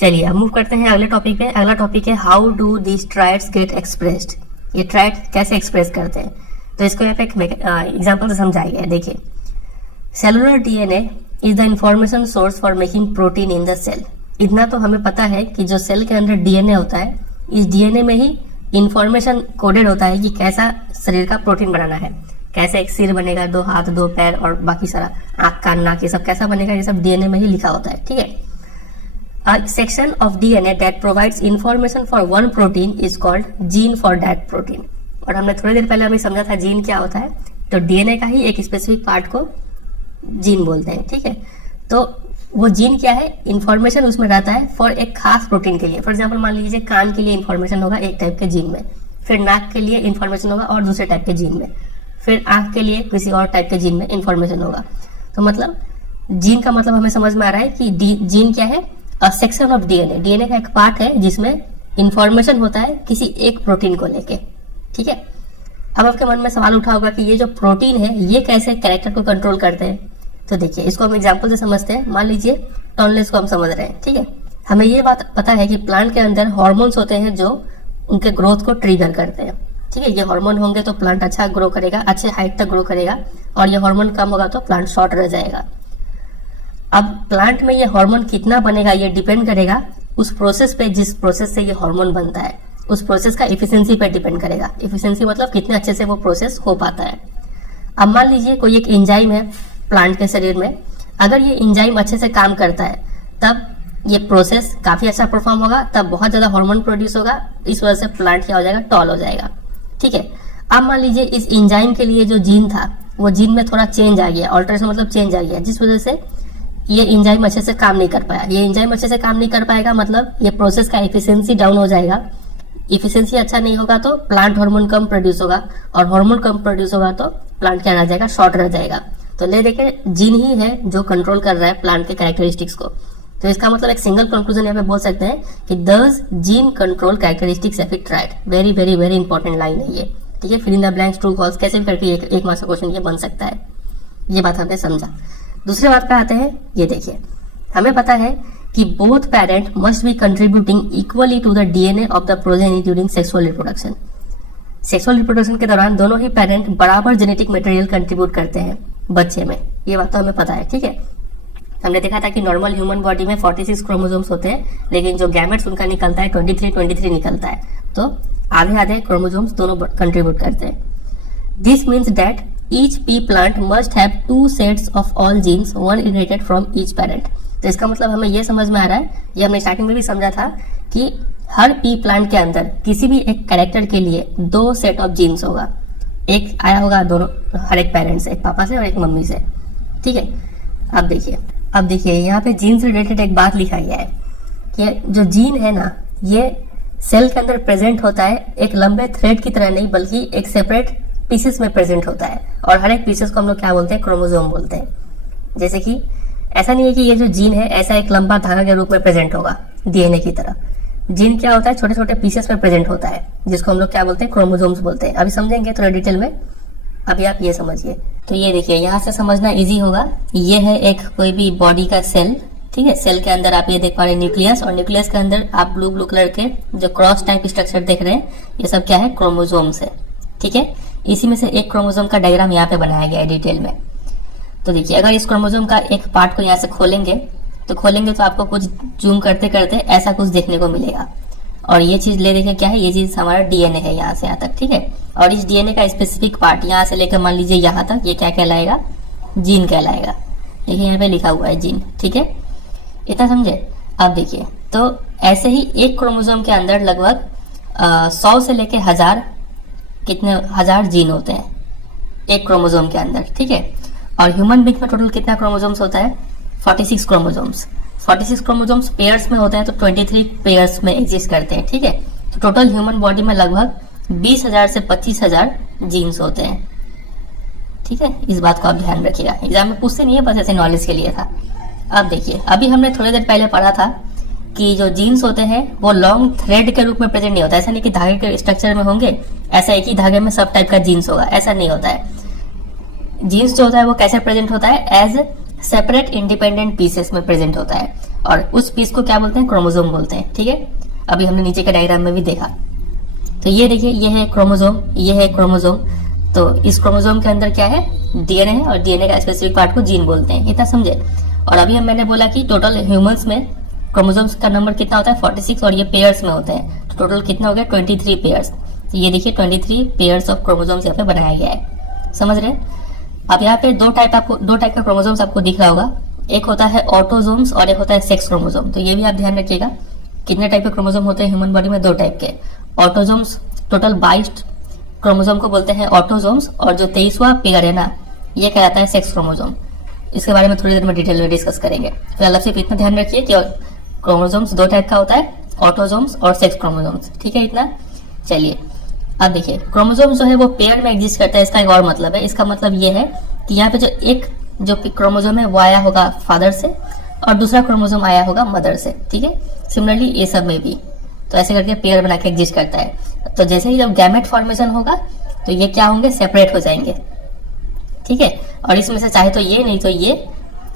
चलिए अब मूव करते हैं अगले टॉपिक पे। अगला टॉपिक है how do this traits get expressed. ये ट्राइड कैसे एक्सप्रेस करते हैं, तो इसको यहाँ पे एक एग्जाम्पल से समझाइए। देखिए, cellular DNA is the information source for making protein in the cell. इतना तो हमें पता है कि जो सेल के अंदर डीएनए होता है, इस डीएनए में ही इंफॉर्मेशन कोडेड होता है कि कैसा शरीर का प्रोटीन बनाना है, कैसे एक सिर बनेगा, 2 हाथ 2 पैर और बाकी सारा आंख कान नाक ये सब कैसा बनेगा, ये सब डीएनए में ही लिखा होता है। ठीक है, a section of DNA that provides information for one protein is called gene for that protein। और हमने थोड़ी देर पहले हमें समझा था जीन क्या होता है, तो डीएनए का ही एक स्पेसिफिक पार्ट को जीन बोलते हैं। ठीक है, तो वो जीन क्या है, इंफॉर्मेशन उसमें रहता है फॉर एक खास प्रोटीन के लिए। फॉर एग्जाम्पल मान लीजिए कान के लिए इंफॉर्मेशन होगा एक टाइप के जीन में, फिर नाक के लिए इंफॉर्मेशन होगा और दूसरे टाइप के जीन में, फिर आंख के लिए किसी और टाइप के जीन में इंफॉर्मेशन होगा। तो मतलब जीन का मतलब हमें समझ में आ रहा है कि जीन क्या है, a section of DNA. DNA का एक पार्ट है जिसमें इंफॉर्मेशन होता है किसी एक प्रोटीन को लेके। ठीक है, अब आपके मन में सवाल उठा होगा कि ये जो प्रोटीन है ये कैसे कैरेक्टर को कंट्रोल करते हैं। तो देखिए, इसको हम एग्जांपल से समझते हैं। मान लीजिए टॉनलेस को हम समझ रहे हैं। ठीक है, हमें ये बात पता है कि प्लांट के अंदर हार्मोन्स होते हैं जो उनके ग्रोथ को ट्रिगर करते हैं। ठीक है, ये हार्मोन होंगे तो प्लांट अच्छा ग्रो करेगा, अच्छे हाइट तक ग्रो करेगा, और ये हार्मोन कम होगा तो प्लांट शॉर्ट रह जाएगा। अब प्लांट में ये हार्मोन कितना बनेगा ये डिपेंड करेगा उस प्रोसेस पे, जिस प्रोसेस से ये हार्मोन बनता है, उस प्रोसेस का इफिशिएंसी पे डिपेंड करेगा। इफिशिएंसी मतलब कितने अच्छे से वो प्रोसेस हो पाता है। अब मान लीजिए कोई एक एंजाइम है प्लांट के शरीर में, अगर ये एंजाइम अच्छे से काम करता है तब ये प्रोसेस काफी अच्छा परफॉर्म होगा, तब बहुत ज्यादा हार्मोन प्रोड्यूस होगा, इस वजह से प्लांट क्या हो जाएगा, टॉल हो जाएगा। ठीक है, अब मान लीजिए इस एंजाइम के लिए जो जीन था वो जीन में थोड़ा चेंज आ गया, ऑल्टरेशन मतलब चेंज आ गया, जिस वजह से ये एंजाइम अच्छे से काम नहीं कर पाया। ये एंजाइम अच्छे से काम नहीं कर पाएगा मतलब ये प्रोसेस का एफिशिएंसी डाउन हो जाएगा। इफिशिएंसी अच्छा नहीं होगा तो प्लांट हार्मोन कम प्रोड्यूस होगा, और हार्मोन कम प्रोड्यूस होगा तो प्लांट क्या रह जाएगा, शॉर्ट रह जाएगा। तो ले देखिए, जीन ही है जो कंट्रोल कर रहा है प्लांट के कैरेक्टरिस्टिक्स को। तो इसका मतलब एक सिंगल कंक्लूजन यहाँ पे बोल सकते हैं कि thus gene control characteristics of a trait. Very very very important line है ये। ठीक है, fill in the blanks, true false कैसे भी करके एक मार्क्स का क्वेश्चन ये बन सकता है। ये बात हमने समझा। दूसरी बात पे आते हैं। ये देखिए, हमें पता है कि both parent must be contributing equally to the DNA of the progeny during sexual reproduction. Sexual reproduction के दौरान दोनों ही पेरेंट बराबर जेनेटिक मटेरियल कंट्रीब्यूट करते हैं बच्चे में। ये बात तो हमें पता है। ठीक है, हमने देखा था कि नॉर्मल ह्यूमन बॉडी में 46 क्रोमोसोम्स होते हैं, लेकिन जो गैमेट्स उनका निकलता है 23 निकलता है। तो आधे आधे क्रोमोसोम्स दोनों कंट्रीब्यूट करते हैं। This means that each pea plant must have 2 sets of all genes, one inherited from each parent। तो इसका मतलब हमें यह समझ में आ रहा है, ये हमने स्टार्टिंग में भी समझा था कि हर पी प्लांट के अंदर किसी भी एक कैरेक्टर के लिए 2 सेट ऑफ जीन्स होगा। एक आया होगा दोनों, हर एक पेरेंट से, एक पापा से और एक मम्मी से। ठीक है, अब देखिए यहाँ पे जीन से रिलेटेड एक बात लिखा गया है कि जो जीन है ना, ये सेल के अंदर प्रेजेंट होता है एक लंबे थ्रेड की तरह नहीं, बल्कि एक सेपरेट पीसेस में प्रेजेंट होता है। और हर एक पीसेस को हम लोग क्या बोलते हैं, क्रोमोसोम बोलते हैं। जैसे कि ऐसा नहीं है कि ये जो जीन है ऐसा एक लंबा धागा के रूप में प्रेजेंट होगा डीएनए की तरह। जीन क्या होता है, छोटे छोटे पीसेस में प्रेजेंट होता है, जिसको हम लोग क्या बोलते हैं, क्रोमोसोम्स बोलते हैं। अभी समझेंगे थोड़ा डिटेल में, अभी आप ये समझिए। तो ये देखिए, यहाँ से समझना इजी होगा। ये है एक कोई भी बॉडी का सेल। ठीक है, सेल के अंदर आप ये देख पा रहे हैं न्यूक्लियस, और न्यूक्लियस के अंदर आप ब्लू ब्लू कलर के जो क्रॉस टाइप स्ट्रक्चर देख रहे हैं, ये सब क्या है, क्रोमोसोम्स है। ठीक है, इसी में से एक क्रोमोसोम का डायग्राम यहाँ पे बनाया गया है डिटेल में। तो देखिए, अगर इस क्रोमोसोम का एक पार्ट को यहाँ से खोलेंगे तो आपको कुछ जूम करते करते ऐसा कुछ देखने को मिलेगा। और ये चीज ले देखिए क्या है, ये चीज हमारा डीएनए है यहाँ से यहाँ तक। ठीक है, और इस डीएनए का स्पेसिफिक पार्ट यहाँ से लेकर मान लीजिए यहाँ तक, ये क्या कहलाएगा, जीन कहलाएगा। देखिए यहाँ पे लिखा हुआ है जीन। ठीक है, इतना समझे। अब देखिए, तो ऐसे ही एक क्रोमोसोम के अंदर लगभग 100 से लेके 1000 कितने 1000 जीन होते हैं एक क्रोमोसोम के अंदर। ठीक है, और ह्यूमन बीइंग में टोटल कितना क्रोमोसोम्स होता है, 46 क्रोमोसोम्स। 46 क्रोमोसोम्स पेयर्स में होते हैं, तो 23 पेयर्स में एग्जिस्ट करते हैं। ठीक है, तो टोटल ह्यूमन बॉडी में लगभग 20,000 से 25,000 जीन्स होते हैं। ठीक है, इस बात को आप ध्यान रखिएगा, एग्जाम में पूछते नहीं है, बस ऐसे नॉलेज के लिए था। अब देखिए, अभी हमने थोड़ी देर पहले पढ़ा था कि जो जीन्स होते हैं वो लॉन्ग थ्रेड के रूप में प्रेजेंट नहीं होता। ऐसा नहीं कि धागे के स्ट्रक्चर में होंगे, ऐसा एक ही धागे में सब टाइप का जीन्स होगा, ऐसा नहीं होता है। जीन्स जो होता है वो कैसे प्रेजेंट होता है, एज सेपरेट इंडिपेंडेंट पीसेस में प्रेजेंट होता है, और उस पीस को क्या बोलते हैं, क्रोमोसोम बोलते हैं। ठीक है, अभी हमने नीचे के डायग्राम में भी देखा। तो ये देखिए, ये है क्रोमोसोम, ये है क्रोमोसोम। तो इस क्रोमोसोम के अंदर क्या है, डीएनए है, और डीएनए का स्पेसिफिक पार्ट को जीन बोलते हैं। इतना समझे। और अभी मैंने बोला कि टोटल ह्यूमंस में क्रोमोसोम्स का नंबर कितना होता है, 46, और ये पेयर्स में होते हैं। तो टोटल कितना हो गया, 23 पेयर्स। तो ये देखिए 23 पेयर्स ऑफ क्रोमोसोम्स यहाँ पे बनाया गया है। समझ रहे। अब यहाँ पे दो टाइप का क्रोमोसोम्स आपको दिख रहा होगा। एक होता है ऑटोसोम्स और एक होता है सेक्स क्रोमोसोम। तो ये भी आप ध्यान रखिएगा, कितने टाइप के क्रोमोसोम होते हैं ह्यूमन बॉडी में, 2 टाइप के। ऑटोसोम्स, टोटल 22 क्रोमोसोम को बोलते हैं ऑटोसोम्स, और जो 23वां पेयर है ना, ये कहलाता है सेक्स क्रोमोसोम। इसके बारे में थोड़ी देर में डिटेल में डिस्कस करेंगे। फिलहाल सिर्फ इतना ध्यान रखिए कि क्रोमोसोम्स 2 टाइप का होता है, ऑटोसोम्स और सेक्स क्रोमोसोम्स। ठीक है, इतना। चलिए अब देखिए, क्रोमोसोम्स जो है वो पेयर में एग्जिस्ट करता है। इसका एक और मतलब है, इसका मतलब ये है कि यहाँ पे जो क्रोमोसोम है वो आया होगा फादर से, और दूसरा क्रोमोसोम आया होगा मदर से। ठीक है, सिमिलरली ये सब में भी तो ऐसे करके पेयर बना के एग्जिस्ट करता है। तो जैसे ही जब गैमेट फॉर्मेशन होगा तो ये क्या होंगे, सेपरेट हो जाएंगे। ठीक है, और इसमें से चाहे तो ये, नहीं तो ये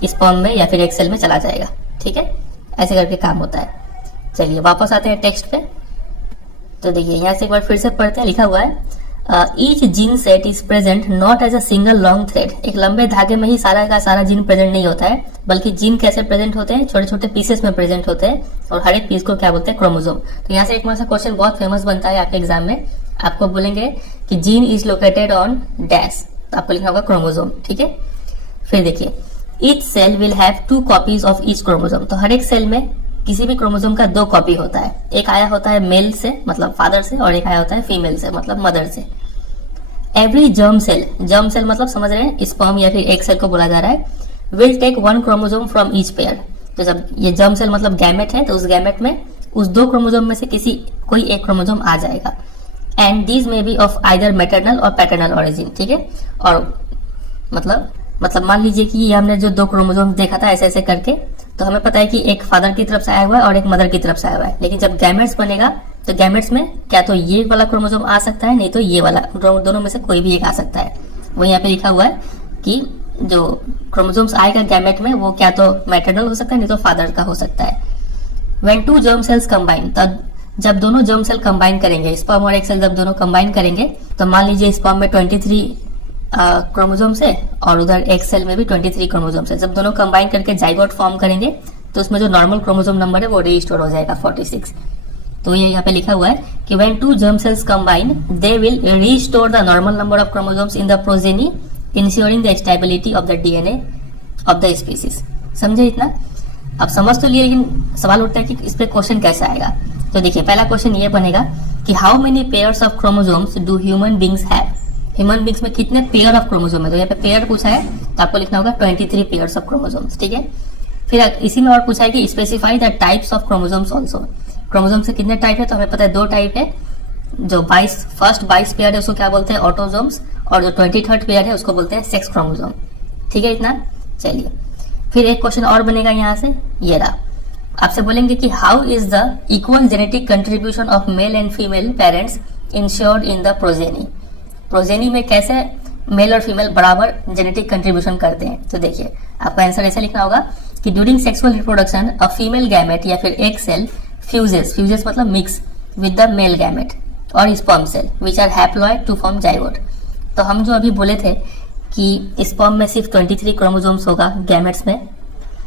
स्पर्म में या फिर एक सेल में चला जाएगा। ठीक है, ऐसे करके काम होता है। चलिए वापस आते हैं टेक्स्ट पे। तो देखिए यहाँ से एक बार फिर से पढ़ते हैं। लिखा हुआ है each gene set is present not as a single long thread. एक लंबे धागे में ही सारा का सारा जीन प्रेजेंट नहीं होता है, बल्कि जीन कैसे प्रेजेंट होते हैं, छोटे छोटे पीसेस में प्रेजेंट होते हैं, और हर एक पीस को क्या बोलते हैं, क्रोमोसोम। तो यहाँ से एक क्वेश्चन बहुत फेमस बनता है आपके एग्जाम में। आपको बोलेंगे कि gene is located on dash, तो आपको लिखना होगा क्रोमोसोम। ठीक है, फिर देखिए each cell will have 2 copies of each chromosome. तो हर एक सेल में किसी भी क्रोमोसोम का 2 कॉपी होता है। एक आया होता है मेल से मतलब फादर से, और एक आया होता है फीमेल से मतलब मदर से। एवरी जर्म सेल मतलब समझ रहे हैं, स्पर्म या फिर एक सेल को बोला जा रहा है, will take 1 chromosome from each pair. तो जब ये जर्म सेल मतलब गैमेट है, तो उस गैमेट में उस 2 क्रोमोसोम में से कोई एक क्रोमोसोम आ जाएगा। And these may be of either maternal और पैटर्नल ऑरिजिन। ठीक है, और मतलब मान लीजिए कि ये हमने जो 2 क्रोमोसोम देखा था ऐसे ऐसे करके, तो हमें पता है कि एक फादर की तरफ से आया हुआ है और एक मदर की तरफ से आया हुआ है। लेकिन जब गैमेट्स बनेगा तो गैमेट्स में क्या तो ये वाला क्रोमोसोम आ सकता है, नहीं तो ये वाला, दोनों में से कोई भी एक आ सकता है। वो यहाँ पे लिखा हुआ है कि जो क्रोमोसोम्स आएगा गैमेट में वो क्या तो मैटरनल हो सकता है, नहीं तो फादर का हो सकता है। व्हेन 2 जर्म सेल्स कंबाइन, तब जब दोनों जर्म सेल कंबाइन करेंगे, स्पर्म और एक सेल जब दोनों कंबाइन करेंगे, तो मान लीजिए स्पर्म में 23 क्रोमोसोम्स है और उधर एक सेल में भी 23 क्रोमोसोम्स है। जब दोनों कंबाइन करके जाइगोट फॉर्म करेंगे तो उसमें जो नॉर्मल क्रोमोसोम नंबर है वो रीस्टोर हो जाएगा 46। तो ये यहाँ पे लिखा हुआ है कि when 2 germ cells combine they will restore the normal number of chromosomes in the progeny ensuring the stability of the DNA of the species. समझे इतना? अब समझ तो लिए, लेकिन सवाल उठता है कि इस पे क्वेश्चन कैसे आएगा। तो देखिए पहला क्वेश्चन ये बनेगा कि how many pairs of chromosomes do human beings have. Human beings में कितने पेयर ऑफ क्रोमोसोम है, तो यहाँ पे पेयर पूछा है तो आपको लिखना होगा 23 पेयर्स ऑफ क्रोमोसोम्स। ठीक है, फिर इसी में और पूछा है कि specify the types of chromosomes also. Chromosome से कितने टाइप है, तो हमें पता है 2 टाइप है। जो 22 पेयर है उसको क्या बोलते हैं, ऑटोसोम्स, और जो 23rd पेयर है उसको बोलते हैं सेक्स क्रोमोसोम। ठीक है इतना। चलिए फिर एक क्वेश्चन और बनेगा यहाँ से, ये रहा। आपसे बोलेंगे कि how is the equal genetic contribution of male and female parents insured in the progeny. Progeny में कैसे मेल और फीमेल बराबर जेनेटिक कंट्रीब्यूशन करते हैं। तो देखिए आपका आंसर ऐसे लिखना होगा कि during sexual reproduction a female gamete या फिर एक सेल फ्यूजेस मतलब mix with the male gamete और sperm cell which are haploid to form zygote. तो हम जो अभी बोले थे कि स्पर्म में सिर्फ 23 क्रोमोसोम्स होगा गैमेट्स में,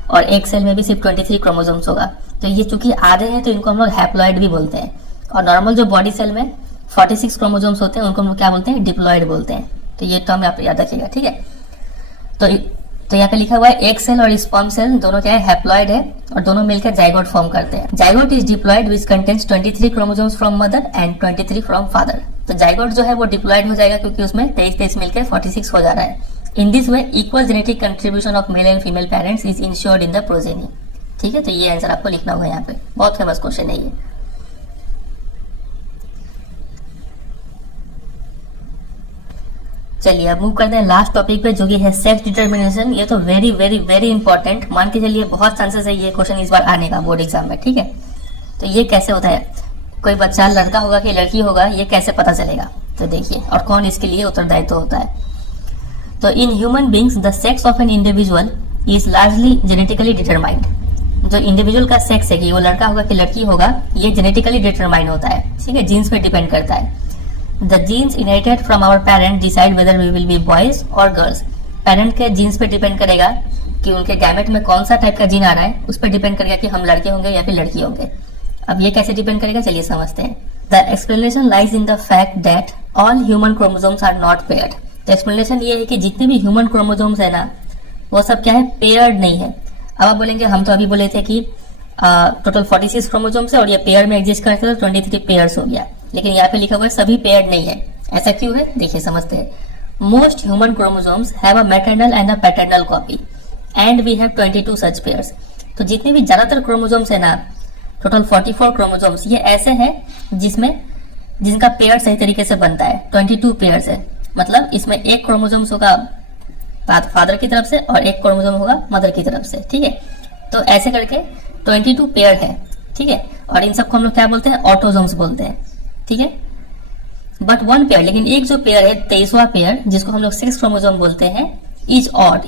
और एक सेल में भी सिर्फ 23 क्रोमोसोम्स होगा। तो ये चूंकि आधे हैं तो इनको हम लोग हैप्लॉइड भी बोलते हैं। और नॉर्मल जो बॉडी सेल में 46 क्रोमोसोम्स होते हैं उनको हम लोग क्या बोलते हैं, डिप्लॉइड बोलते हैं। तो ये टर्म आप याद रखिएगा। ठीक है, तो यहाँ पे लिखा हुआ है एक सेल और स्पर्म सेल दोनों क्या है, हैप्लॉइड है, और दोनों मिलकर जाइगोट फॉर्म करते हैं। Zygote is diploid which contains 23 chromosomes from mother and 23 from father. तो जाइगोट जो है वो डिप्लॉइड हो जाएगा क्योंकि उसमें 23 मिलकर 46 हो जा रहा है। In this way equal genetic contribution of male and female parents is insured in the progeny. ठीक है, तो ये आंसर आपको लिखना होगा यहाँ पे। बहुत फेमस क्वेश्चन है ये। चलिए अब मूव करते हैं लास्ट टॉपिक पे, जो कि है सेक्स डिटर्मिनेशन। ये तो वेरी वेरी वेरी इंपॉर्टेंट, मान के चलिए बहुत चांसेस है ये क्वेश्चन इस बार आने का बोर्ड एग्जाम में, ठीक है। तो ये कैसे होता है, कोई बच्चा लड़का होगा कि लड़की होगा, ये कैसे पता चलेगा, तो देखिए, और कौन इसके लिए उत्तरदायित्व होता है। तो in human beings the sex of an individual is largely genetically determined. जो इंडिविजुअल का सेक्स है कि वो लड़का होगा कि लड़की होगा, ये जेनेटिकली डिटरमाइन होता है, ठीक है, जीन्स पे डिपेंड करता है। The genes inherited from our parent decide whether we will be boys और गर्ल्स। पेरेंट के जीन्स पे डिपेंड करेगा कि उनके गैमेट में कौन सा टाइप का जीन आ रहा है, उस पर डिपेंड करेगा कि हम लड़के होंगे या फिर लड़की होंगे। अब ये कैसे डिपेंड करेगा, चलिए समझते हैं। The explanation lies in the fact that all human chromosomes are not paired. तो एक्सप्लेनेशन ये है कि जितने भी ह्यूमन क्रोमोसोम्स है ना, वो सब क्या है, पेयर्ड नहीं है। अब आप बोलेंगे हम तो अभी बोले थे कि टोटल 46 क्रोमोसोम्स है और ये पेयर में एग्जिस्ट करते हैं तो 23 पेयर्स हो गया, लेकिन यहाँ पे लिखा हुआ है सभी पेयर्ड नहीं है। ऐसा क्यों है, देखिए समझते हैं। Most human chromosomes have a maternal and a paternal copy and we have 22 such pairs. तो जितने भी ज्यादातर क्रोमोसोम्स है ना, टोटल 44 क्रोमोसोम्स, ये ऐसे हैं जिनका पेयर सही तरीके से बनता है। 22 पेयर्स है, मतलब इसमें एक क्रोमोसोम्स होगा फादर की तरफ से और एक क्रोमोसोम होगा मदर की तरफ से, ठीक है। तो ऐसे करके 22 पेयर है, ठीक है। और इन सबको हम लोग क्या बोलते हैं, ऑटोसोम्स बोलते हैं, ठीक है। बट वन पेयर, लेकिन एक जो पेयर है 23वां पेयर, जिसको हम लोग 6 क्रोमोसोम बोलते हैं, is odd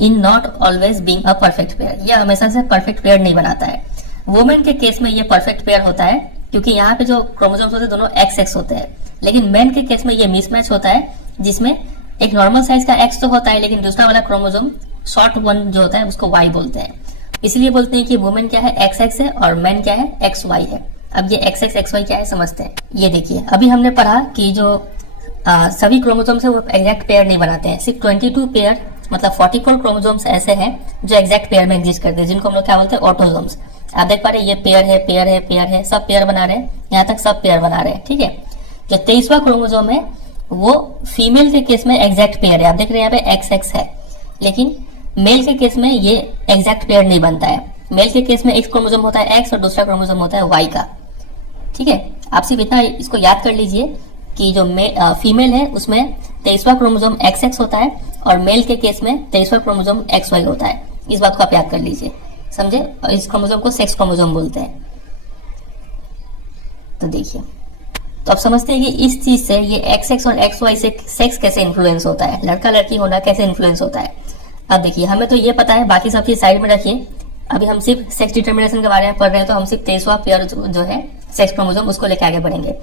in not always being a perfect pair. यह हमेशा से परफेक्ट पेयर नहीं बनाता है। वुमेन के केस में ये परफेक्ट पेयर होता है, क्योंकि यहाँ पे जो क्रोमोसोम्स होते हैं दोनों XX होते हैं। लेकिन मेन के केस में ये मिसमैच होता है, जिसमें एक नॉर्मल साइज का X तो होता है, लेकिन दूसरा वाला क्रोमोसोम शॉर्ट वन जो होता है उसको Y बोलते हैं। इसलिए बोलते हैं कि वुमेन क्या है, XX है, और मैन क्या है, XY है। अब ये XX XY क्या है समझते हैं। ये देखिए, अभी हमने पढ़ा कि जो सभी क्रोमोसोम्स है वो एग्जैक्ट पेयर नहीं बनाते हैं। सिर्फ 22 पेयर, मतलब 44 क्रोमोसोम्स ऐसे हैं जो एग्जैक्ट पेयर में एग्जिस्ट करते हैं, जिनको हम लोग क्या बोलते हैं, ऑटोसोम्स। आप देख पा रहे हैं, ये पेयर है, पेयर है, पेयर है, सब पेयर बना रहे हैं, यहाँ तक सब पेयर बना रहे हैं, ठीक है। जो 23वां क्रोमोसोम है वो फीमेल के केस में एग्जैक्ट पेयर है। आप देख रहे हैं यहाँ पे XX है, लेकिन मेल के केस में ये एग्जैक्ट पेयर नहीं बनता है। मेल के केस में एक क्रोमोसोम होता है X और दूसरा क्रोमोसोम होता है Y का, ठीक है। आप सिर्फ इतना इसको याद कर लीजिए कि जो फीमेल है उसमें 23वां क्रोमोसोम XX होता है और मेल के केस में 23वां क्रोमोसोम XY होता है। इस बात को आप याद कर लीजिए, समझे। और इस क्रोमोसोम को सेक्स क्रोमोसोम बोलते हैं। तो देखिए, तो आप समझते हैं कि इस चीज से ये XX और XY से सेक्स कैसे इन्फ्लुएंस होता है, लड़का लड़की होना कैसे इन्फ्लुएंस होता है। अब देखिए, हमें तो ये पता है, बाकी सब चीज साइड में रखिए। अभी हम सिर्फ सेक्स डिटर्मिनेशन के बारे में पढ़ रहे हैं, तो हम सिर्फ 23वां पेयर जो है सेक्स क्रोमोसोम उसको लेके आगे बढ़ेंगे।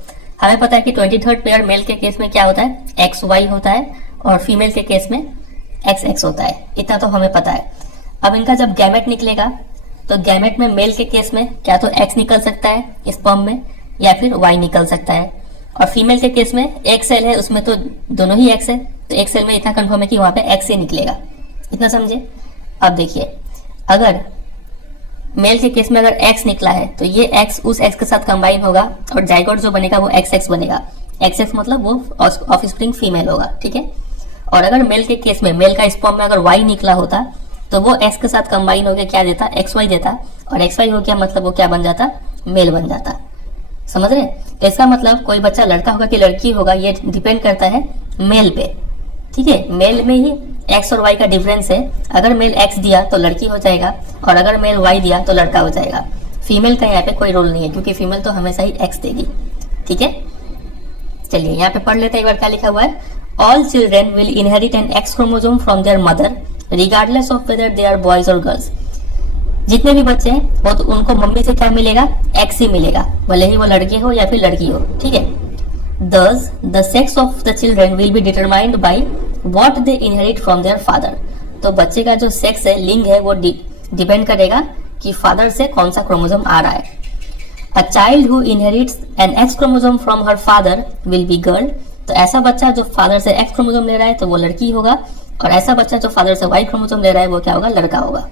हमें पता है कि 23rd पेयर मेल के केस में क्या होता है, XY होता है, और फीमेल के केस में XX होता है। इतना तो हमें पता है। अब इनका जब गैमेट निकलेगा, तो गैमेट में मेल के केस में क्या तो X निकल सकता है स्पर्म में, या फिर Y निकल सकता है। और फीमेल के केस में एक सेल है, उसमें तो दोनों ही X है, तो एक सेल में इतना कंफर्म है कि वहां पे X ही निकलेगा। इतना समझे। अब देखिए, अगर मेल के केस में अगर X निकला है, तो ये X उस X के साथ कंबाइन होगा और जाइगोट जो बनेगा वो XX बनेगा। XX मतलब वो ऑफस्प्रिंग फीमेल होगा, ठीक है। और अगर मेल के केस में, मेल का स्पर्म में अगर Y निकला होता, तो वो X के साथ कंबाइन होकर क्या देता, XY देता, और XY हो गया मतलब वो क्या बन जाता, मेल बन जाता। समझ रहे। तो इसका मतलब कोई बच्चा लड़का होगा कि लड़की होगा, ये डिपेंड करता है मेल पे, ठीक है। मेल में ही X और Y का डिफरेंस है। अगर मेल X दिया तो लड़की हो जाएगा, और अगर मेल Y दिया तो लड़का हो जाएगा। फीमेल का यहाँ पे कोई रोल नहीं है, क्योंकि फीमेल तो हमेशा ही X देगी, ठीक है। चलिए यहाँ पे पढ़ लेते हैं, एक बार क्या लिखा हुआ है। All children will inherit an X chromosome from their mother regardless of whether they are boys और गर्ल्स। जितने भी बच्चे हैं वो तो उनको मम्मी से क्या मिलेगा, X ही मिलेगा, भले ही वो लड़के हो या फिर लड़की हो, ठीक है। Thus, the sex of the children will be determined by what they inherit from their father. तो बच्चे का जो सेक्स है, लिंग है, वो डिपेंड करेगा कि फादर से कौन सा क्रोमोसोम आ रहा है। A child who inherits an X chromosome from her father will be girl. तो ऐसा बच्चा जो फादर से X क्रोमोसोम ले रहा है तो वो लड़की होगा, और ऐसा बच्चा जो फादर से Y क्रोमोसोम ले रहा है वो क्या होगा, लड़का होगा,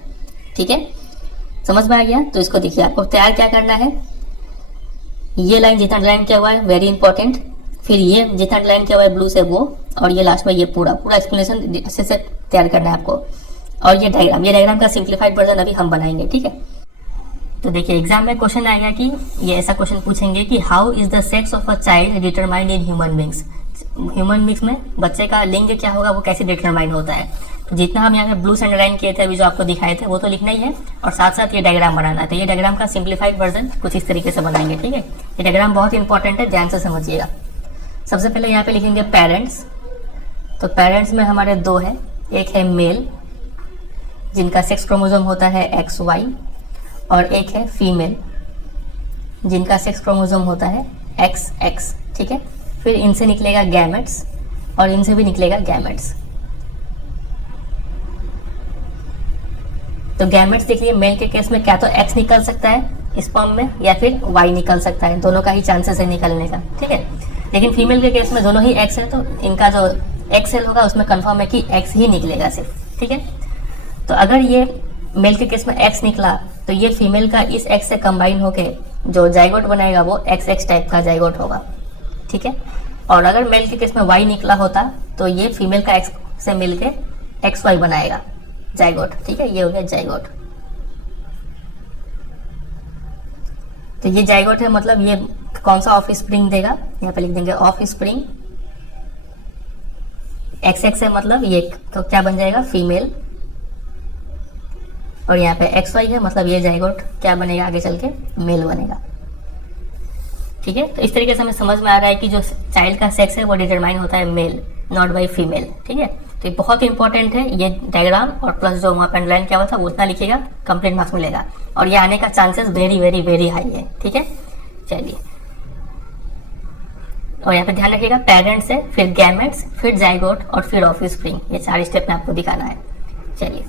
ठीक है। समझ में आ गया। तो इसको देखिए, आपको तैयार क्या करना है। ये लाइन जितना लाइन किया हुआ है वेरी इंपॉर्टेंट, फिर ये जितना लाइन किया हुआ है ब्लू से वो, और ये लास्ट में ये पूरा एक्सप्लेनेशन अच्छे से तैयार करना है आपको। और ये डायग्राम का सिंप्लीफाइड वर्जन अभी हम बनाएंगे, ठीक है। तो देखिए, एग्जाम में क्वेश्चन आएगा कि ये ऐसा क्वेश्चन पूछेंगे कि how is the sex of a child determined in human beings. Human mix में बच्चे का लिंग क्या होगा वो कैसे डिटरमाइन होता है। तो जितना हम यहाँ पे ब्लू से अंडरलाइन किए थे अभी जो आपको दिखाए थे वो तो लिखना ही है, और साथ साथ ये डायग्राम बनाना है। तो ये डायग्राम का सिंप्लीफाइड वर्जन कुछ इस तरीके से बनाएंगे, ठीक है। ये डायग्राम बहुत इंपॉर्टेंट है, ध्यान से समझिएगा। सबसे पहले यहाँ पे लिखेंगे पेरेंट्स। तो पेरेंट्स में हमारे दो है, एक है मेल जिनका सेक्स क्रोमोसोम होता है XY, और एक है फीमेल जिनका सेक्स क्रोमोसोम होता है XX, ठीक है। फिर इनसे निकलेगा गैमेट्स और इनसे भी निकलेगा गैमेट्स। तो गैमेट्स देखिए, मेल के केस में क्या तो X निकल सकता है स्पर्म में या फिर Y निकल सकता है, दोनों का ही चांसेस है निकलने का, ठीक है। लेकिन फीमेल के केस में दोनों ही X है, तो इनका जो X सेल होगा उसमें कंफर्म है कि X ही निकलेगा सिर्फ, ठीक है। तो अगर ये मेल के केस में X निकला तो ये फीमेल का इस X से कंबाइन होके जो जाइगोट बनाएगा वो XX टाइप का जाइगोट होगा, ठीक है। और अगर मेल के केस में Y निकला होता तो ये फीमेल का X से मिलके XY बनाएगा जाइगोट, ठीक है। ये हो गया जाइगोट। तो ये जाइगोट है, मतलब ये कौन सा ऑफ स्प्रिंग देगा, यहाँ पे लिख देंगे ऑफ स्प्रिंग। XX है मतलब ये तो क्या बन जाएगा फीमेल, और यहाँ पे XY है मतलब ये जाइगोट क्या बनेगा आगे चल के मेल बनेगा, ठीक है। तो इस तरीके से हमें समझ में आ रहा है कि जो चाइल्ड का सेक्स है वो डिटरमाइन होता है मेल, नॉट बाई फीमेल, ठीक है। तो ये बहुत इंपॉर्टेंट है ये डायग्राम, और प्लस जो वहाँ पे अंडरलाइन किया हुआ था वो उतना लिखिएगा, कंप्लीट मार्क्स मिलेगा, और ये आने का chances very very very high है, ठीक है। चलिए, और यहाँ पे ध्यान रखिएगा पेरेंट्स है, फिर गैमेट्स, फिर जाइगोट और फिर ऑफ स्प्रिंग, ये 4 स्टेप में आपको दिखाना है। चलिए,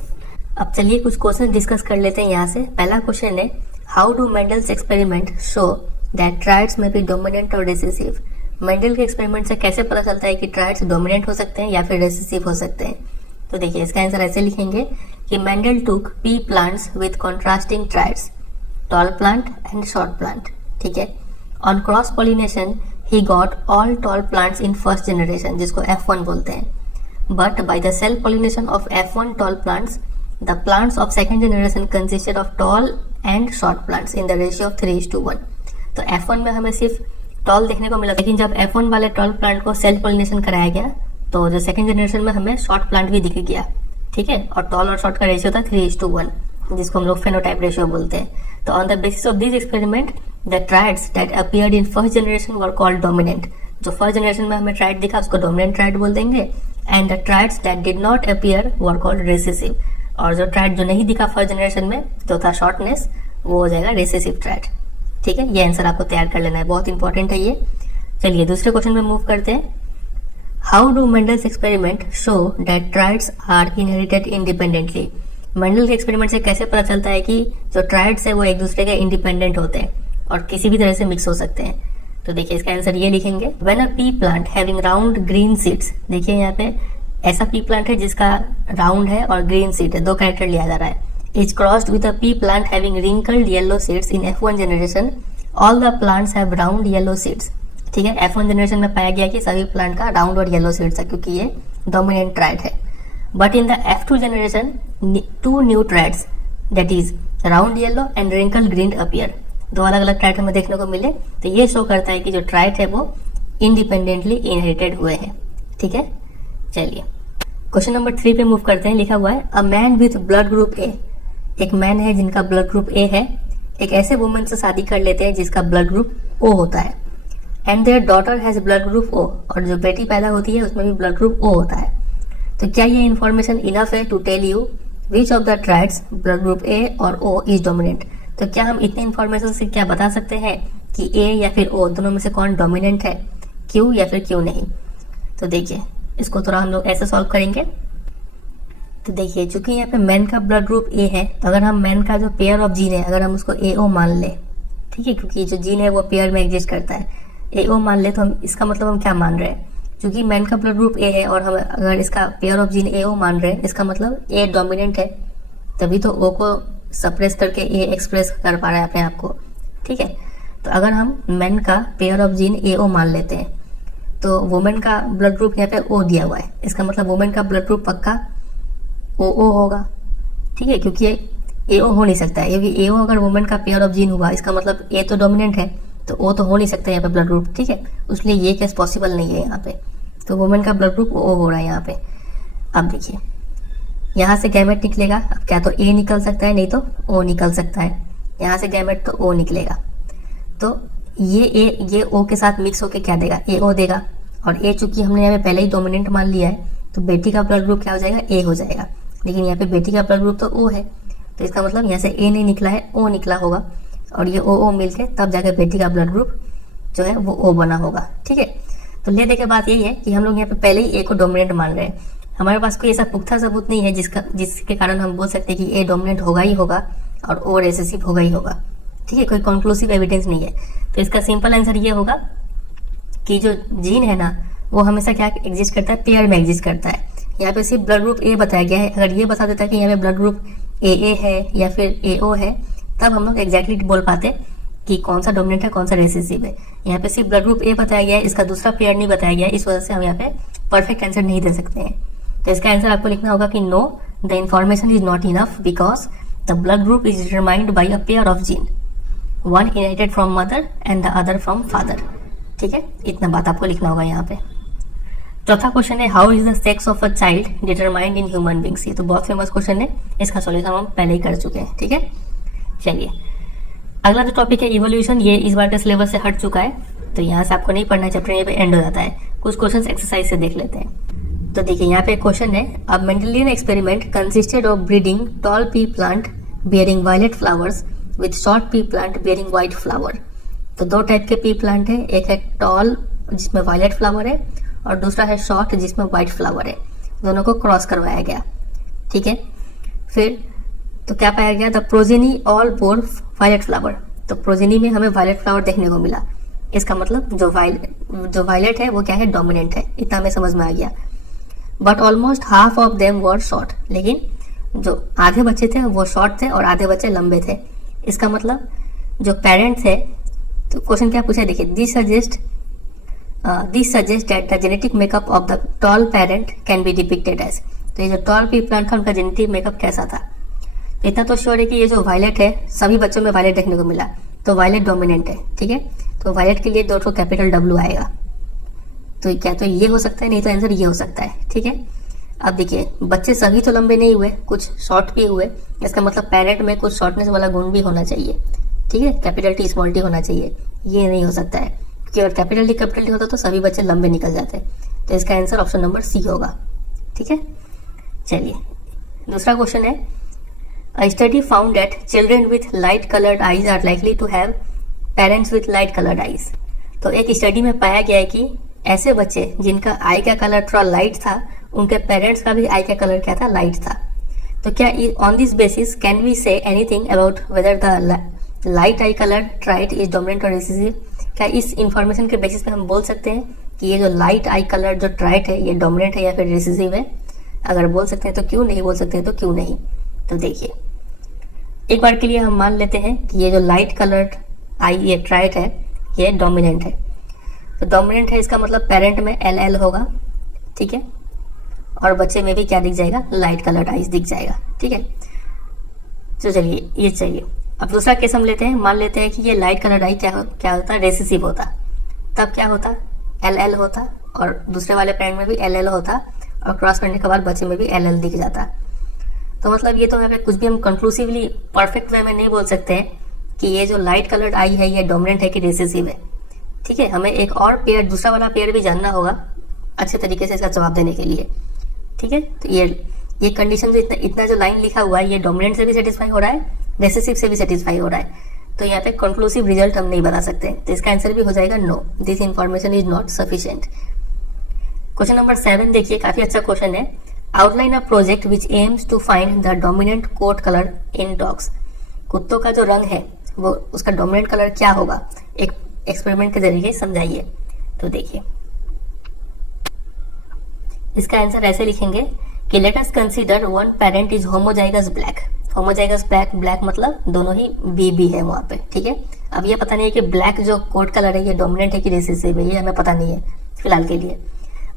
अब चलिए कुछ क्वेश्चन डिस्कस कर लेते हैं यहाँ से। पहला क्वेश्चन है, how do Mendel's experiment show that triads में बी डोमिनेंट और रिसेसिव। मेंडल के एक्सपेरिमेंट से कैसे पता चलता है कि ट्राइड्स डोमिनेंट हो सकते हैं या फिर रिसेसिव हो सकते हैं। तो देखिए इसका आंसर ऐसे लिखेंगे कि मेंडल टूक P plants with contrasting triads, tall plant and short plant, ठीक है। On cross pollination he got all toll plants in first generation, जिसको F1 बोलते हैं। But by the self pollination of F1 tall plants, the plants of second generation consisted of tall and short plants in the ratio of 3:1। तो F1 में हमें सिर्फ टॉल देखने को मिला, लेकिन जब F1 वाले टॉल प्लांट को सेल्फ पॉलिनेशन कराया गया तो जो सेकंड जनरेशन में हमें शॉर्ट प्लांट भी दिख गया, ठीक है। और टॉल और शॉर्ट का रेशियो था 3:1, जिसको हम लोग फेनोटाइप रेशियो बोलते हैं। तो on the basis of this experiment the triads that appeared in first generation were called dominant. जो फर्स्ट जनरेशन में हमें ट्राइड दिखा उसको डोमिनेंट ट्राइड बोल देंगे, and the triads that did not appear were called recessive. और जो ट्राइड जो नहीं दिखा फर्स्ट जनरेशन में जो था शॉर्टनेस, वो हो जाएगा रिसेसिव ट्राइड, ठीक है। ये आंसर आपको तैयार कर लेना है, बहुत इंपॉर्टेंट है ये। चलिए दूसरे क्वेश्चन में मूव करते हैं। How do Mendel's experiment show that traits are inherited independently. Mendel के एक्सपेरिमेंट से कैसे पता चलता है कि जो ट्राइड्स है वो एक दूसरे के इंडिपेंडेंट होते हैं और किसी भी तरह से मिक्स हो सकते हैं। तो देखिए इसका आंसर ये लिखेंगे, when a P plant having round green seeds. देखिए यहाँ पे ऐसा पी प्लांट है जिसका राउंड है और ग्रीन सीड है, दो कैरेक्टर लिया जा रहा है। is crossed with a pea plant having wrinkled yellow seeds in F1 generation, all the plants have round yellow seeds, ठीक है। F1 जनरेशन में पाया गया कि सभी प्लांट का राउंड और येलो सीड्स है क्योंकि ये डोमिनेंट ट्राइड है। But in the F2 generation 2 new traits that is round yellow and wrinkle green appear. दो अलग अलग ट्राइड हमें देखने को मिले, तो ये शो करता है कि जो ट्राइड है वो इंडिपेंडेंटली इनहेरिटेड हुए हैं, ठीक है। चलिए क्वेश्चन नंबर 3 पे मूव करते हैं। लिखा हुआ है, a man with blood group ए। एक मैन है जिनका ब्लड ग्रुप ए है, एक ऐसे वुमन से शादी कर लेते हैं जिसका ब्लड ग्रुप ओ होता है, and their daughter has blood group O. और जो बेटी पैदा होती है उसमें भी ब्लड ग्रुप ओ होता है। तो क्या ये इन्फॉर्मेशन इनफ है to tell you which of the traits blood group A और ओ इज डोमिनेंट। तो क्या हम इतने इन्फॉर्मेशन से क्या बता सकते हैं कि ए या फिर ओ दोनों में से कौन डोमिनेंट है, क्यों या फिर क्यों नहीं। तो देखिए इसको थोड़ा हम लोग ऐसे सॉल्व करेंगे। तो देखिए चूंकि यहाँ पे मैन का ब्लड ग्रुप ए है, तो अगर हम मैन का जो पेयर ऑफ जीन है अगर हम उसको AO मान ले, ठीक है, क्योंकि जो जीन है वो पेयर में एग्जिस्ट करता है, AO मान ले, तो हम इसका मतलब हम क्या मान रहे हैं, क्योंकि मैन का ब्लड ग्रुप ए है और हम अगर इसका पेयर ऑफ जीन AO मान रहे हैं, इसका मतलब ए डोमिनेंट है, तभी तो ओ को सप्रेस करके ए एक्सप्रेस कर पा रहा है अपने आप को, ठीक है। तो अगर हम मैन का पेयर ऑफ जीन AO मान लेते हैं तो वुमेन का ब्लड ग्रुप यहाँ पे O दिया हुआ है, इसका मतलब वुमेन का ब्लड ग्रुप पक्का OO होगा, ठीक है, क्योंकि AO हो नहीं सकता है, क्योंकि AO अगर वुमेन का पेयर ऑफ जीन हुआ इसका मतलब A तो डोमिनेंट है, तो O तो हो नहीं सकता यहाँ पे ब्लड ग्रुप, ठीक है, इसलिए ये केस पॉसिबल नहीं है यहाँ पे। तो वुमेन का ब्लड ग्रुप ओ हो रहा है यहाँ पे। अब देखिए यहाँ से गैमेट निकलेगा, अब क्या तो ए निकल सकता है, नहीं तो ओ निकल सकता है। यहाँ से गैमेट तो ओ निकलेगा, तो ये ओ के साथ मिक्स होके क्या देगा, ए ओ देगा। और ए चूंकि हमने यहाँ पे पहले ही डोमिनेंट मान लिया है, तो बेटी का ब्लड ग्रुप क्या हो जाएगा, ए हो जाएगा। लेकिन यहाँ पे बेटी का ब्लड ग्रुप तो ओ है, तो इसका मतलब यहाँ से ए नहीं निकला है, ओ निकला होगा, और ये ओ मिलके तब जाकर बेटी का ब्लड ग्रुप जो है वो ओ बना होगा। ठीक है, तो ले देखे बात यही है कि हम लोग यहाँ पे पहले ही ए को डोमिनेंट मान रहे हैं। हमारे पास कोई ऐसा पुख्ता सबूत नहीं है जिसके कारण हम बोल सकते हैं कि ए डोमिनेंट होगा ही होगा और ओ रिसेसिव होगा ही होगा। ठीक है, कोई कंक्लूसिव एविडेंस नहीं है। तो इसका सिंपल आंसर ये होगा कि जो जीन है ना वो हमेशा क्या एग्जिस्ट करता है, पेयर में एग्जिस्ट करता है। यहाँ पे सिर्फ ब्लड ग्रुप ए बताया गया है, अगर ये बता देता है कि यहाँ पे ब्लड ग्रुप ए है या फिर AO है, तब हम लोग एग्जैक्टली बोल पाते कि कौन सा डोमिनेंट है कौन सा रिसेसिव है। यहाँ पे सिर्फ ब्लड ग्रुप ए बताया गया है, इसका दूसरा पेयर नहीं बताया गया है, इस वजह से हम यहाँ पे परफेक्ट आंसर नहीं दे सकते हैं। तो इसका आंसर आपको लिखना होगा कि no, the information is not enough because the blood group is determined by a pair of gene, one inherited from mother and the other from father. ठीक है, इतना बात आपको लिखना होगा यहाँ पे। चौथा क्वेश्चन है how is the sex of a child determined in human beings. ये तो बहुत फेमस क्वेश्चन है, इसका सॉल्यूशन हम पहले ही कर चुके हैं। ठीक है, चलिए अगला जो टॉपिक है इवोल्यूशन, ये इस बार के सिलेबस से हट चुका है, तो यहाँ से आपको नहीं पढ़ना है, चैप्टर यहाँ पे एंड हो जाता है। कुछ क्वेश्चन एक्सरसाइज से देख लेते हैं। तो देखिए यहाँ पे क्वेश्चन है, a Mendelian experiment consisted of breeding tall pea plant bearing violet flowers with short pea plant bearing white flower. तो दो टाइप के पी प्लांट है, एक है टॉल जिसमें वायलेट फ्लावर है और दूसरा है शॉर्ट जिसमें व्हाइट फ्लावर है। दोनों को क्रॉस करवाया गया। ठीक है, फिर तो क्या पाया गया, the progeny all bore violet flower. तो प्रोजेनी में हमें वायलेट फ्लावर देखने को मिला। इसका मतलब जो वायलेट है वो क्या है, डोमिनेंट है, इतना हमें समझ में आ गया। But almost half of them were short, लेकिन जो आधे बच्चे थे वो शॉर्ट थे और आधे बच्चे लंबे थे। इसका मतलब जो पेरेंट थे, तो क्वेश्चन क्या पूछा देखिए, this suggest that the genetic makeup of the tall parent can be depicted as. तो ये जो टॉल पी प्लांट था उनका जेनेटिक मेकअप कैसा था, इतना तो श्योर है कि ये जो वायलेट है, सभी बच्चों में वायलेट देखने को मिला, तो वायलेट डोमिनेंट है। ठीक है, तो वायलेट के लिए 2 कैपिटल W आएगा। तो क्या तो ये हो सकता है, नहीं तो आंसर ये हो सकता है। ठीक है, अब देखिए बच्चे सभी तो लंबे नहीं हुए, कुछ शॉर्ट भी हुए, इसका मतलब पेरेंट में कुछ शॉर्टनेस वाला गुण भी होना चाहिए। ठीक है, कैपिटल T स्मॉल t होना चाहिए, ये नहीं हो सकता है, क्योंकि अगर कैपिटल T होता तो सभी बच्चे लंबे निकल जाते। तो इसका आंसर ऑप्शन नंबर C होगा। ठीक है, चलिए दूसरा क्वेश्चन है, A study found that children with light colored eyes are likely to have parents with light colored eyes। तो एक स्टडी में पाया गया है कि ऐसे बच्चे जिनका आई का कलर थोड़ा लाइट था, उनके पेरेंट्स का भी आई का कलर क्या था, लाइट था। तो क्या on this basis can we say anything about whether the light eye colour trait is dominant और रिसेसिव। क्या इस इंफॉर्मेशन के बेसिस पे हम बोल सकते हैं कि ये जो लाइट आई कलर जो ट्राइट है ये डोमिनेंट है या फिर रिसेसिव है। अगर बोल सकते हैं तो क्यों, नहीं बोल सकते हैं तो क्यों नहीं। तो देखिए एक बार के लिए हम मान लेते हैं कि ये जो लाइट कलर्ड आई ये ट्राइट है ये डोमिनेंट है। तो डोमिनेंट है इसका मतलब पेरेंट में LL होगा। ठीक है, और बच्चे में भी क्या दिख जाएगा, लाइट कलर्ड आईज दिख जाएगा। ठीक है, तो चलिए ये चाहिए। अब दूसरा केस हम लेते हैं, मान लेते हैं कि ये लाइट कलर्ड आई क्या होता, रेसेसिव होता। तब क्या होता, LL होता और दूसरे वाले पेरेंट में भी LL होता और क्रॉस करने के बाद बच्चे में भी LL दिख जाता। तो मतलब ये तो यहाँ पे कुछ भी हम कंक्लूसिवली परफेक्ट वे में नहीं बोल सकते हैं कि ये जो लाइट कलर्ड आई है ये डोमिनेंट है कि रिसेसिव है। ठीक है, हमें एक और पेयर, दूसरा वाला पेयर भी जानना होगा अच्छे तरीके से इसका जवाब देने के लिए। ठीक है, तो ये कंडीशन जो इतना जो लाइन लिखा हुआ है ये डोमिनेंट से भी सेटिस्फाई हो रहा है, रिसेसिव से भी सेटिस्फाई हो रहा है। तो यहाँ पे कंक्लूसिव रिजल्ट हम नहीं बता सकते, तो इसका आंसर भी हो जाएगा no, this information is not sufficient. Question number 7 देखिए, काफी अच्छा क्वेश्चन है। Outline a project which aims to find the dominant coat colour in dogs. कुत्तों का जो रंग है वो उसका डोमिनेंट कलर क्या होगा, एक एक्सपेरिमेंट के जरिए समझाइए। तो देखिए इसका आंसर ऐसे लिखेंगे कि let us consider one parent is homozygous black. Homozygous black मतलब दोनों ही बीबी है वहां पे। ठीक है, अब ये पता नहीं है कि ब्लैक जो कोट कलर है ये डोमिनेंट है कि रिसेसिव है, ये हमें पता नहीं है फिलहाल के लिए।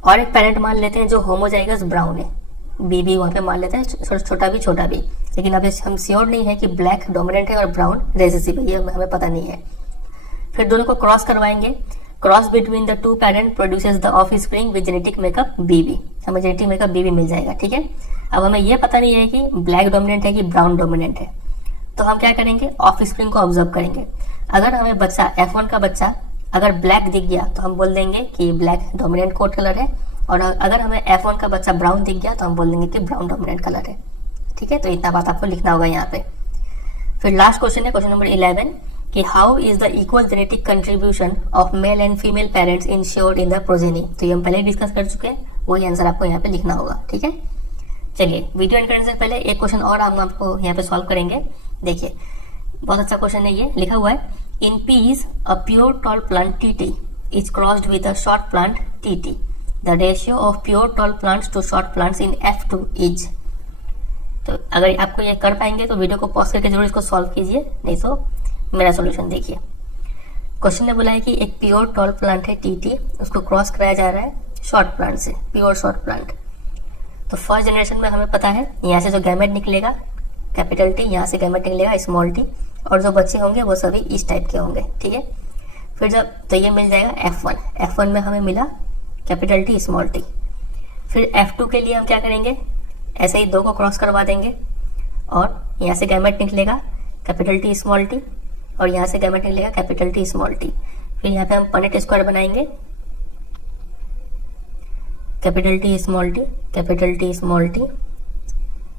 और एक पेरेंट मान लेते हैं जो होमोजाइगस ब्राउन है, बीबी वहां पे मान लेते हैं, छोटा भी, लेकिन अब हम श्योर नहीं है कि ब्लैक डोमिनेंट है और ब्राउन रेसेसिव है, ये हमें पता नहीं है। फिर दोनों को क्रॉस करवाएंगे cross between the two parent produces the offspring with genetic makeup BB. हमें जेनेटिक मेकअप बीबी मिल जाएगा, ठीक है। अब हमें यह पता नहीं है कि ब्लैक डोमिनेंट है कि ब्राउन डोमिनेंट है, तो हम क्या करेंगे, ऑफ स्प्रिंग को ऑब्जर्व करेंगे। अगर हमें बच्चा F1 का बच्चा अगर ब्लैक दिख गया तो हम बोल देंगे कि ब्लैक डोमिनेंट कोट कलर है, और अगर हमें F1 का बच्चा ब्राउन दिख गया तो हम बोल देंगे कि ब्राउन डोमिनेंट कलर है, ठीक है। तो इतना बात आपको लिखना होगा यहाँ पे। फिर लास्ट क्वेश्चन है क्वेश्चन नंबर 11 कि how is the equal genetic contribution of male and female parents insured in the progeny. तो ये हम पहले डिस्कस कर चुके हैं, वही आंसर आपको यहाँ पे लिखना होगा, ठीक है। चलिए वीडियो एंड करने से पहले एक क्वेश्चन और हम आपको यहाँ पे सॉल्व करेंगे। देखिए बहुत अच्छा क्वेश्चन है, ये लिखा हुआ है in peas a pure tall plant TT is crossed with a short plant tt, the ratio of pure tall plants to short plants in F2 is. तो अगर आपको ये कर पाएंगे तो वीडियो को पॉज करके जरूर इसको सॉल्व कीजिए, नहीं तो मेरा सॉल्यूशन देखिए। क्वेश्चन ने बोला है कि एक प्योर टॉल प्लांट है टीटी, उसको क्रॉस कराया जा रहा है शॉर्ट प्लांट से, प्योर शॉर्ट प्लांट। तो फर्स्ट जनरेशन में हमें पता है यहाँ से जो गैमेट निकलेगा कैपिटल टी, यहाँ से गैमेट निकलेगा स्मॉल टी, और जो बच्चे होंगे वो सभी इस टाइप के होंगे, ठीक है। फिर जब तो ये मिल जाएगा F1 में हमें मिला कैपिटल टी स्मॉल टी। फिर F2 के लिए हम क्या करेंगे, ऐसे ही 2 को क्रॉस करवा देंगे, और यहाँ से गैमेट निकलेगा कैपिटल टी स्मॉल टी, और यहाँ से गैमेट निकलेगा कैपिटल टी स्मॉल टी। फिर यहाँ पे हम पनेट स्क्वायर बनाएंगे, capital T small t, capital T small T.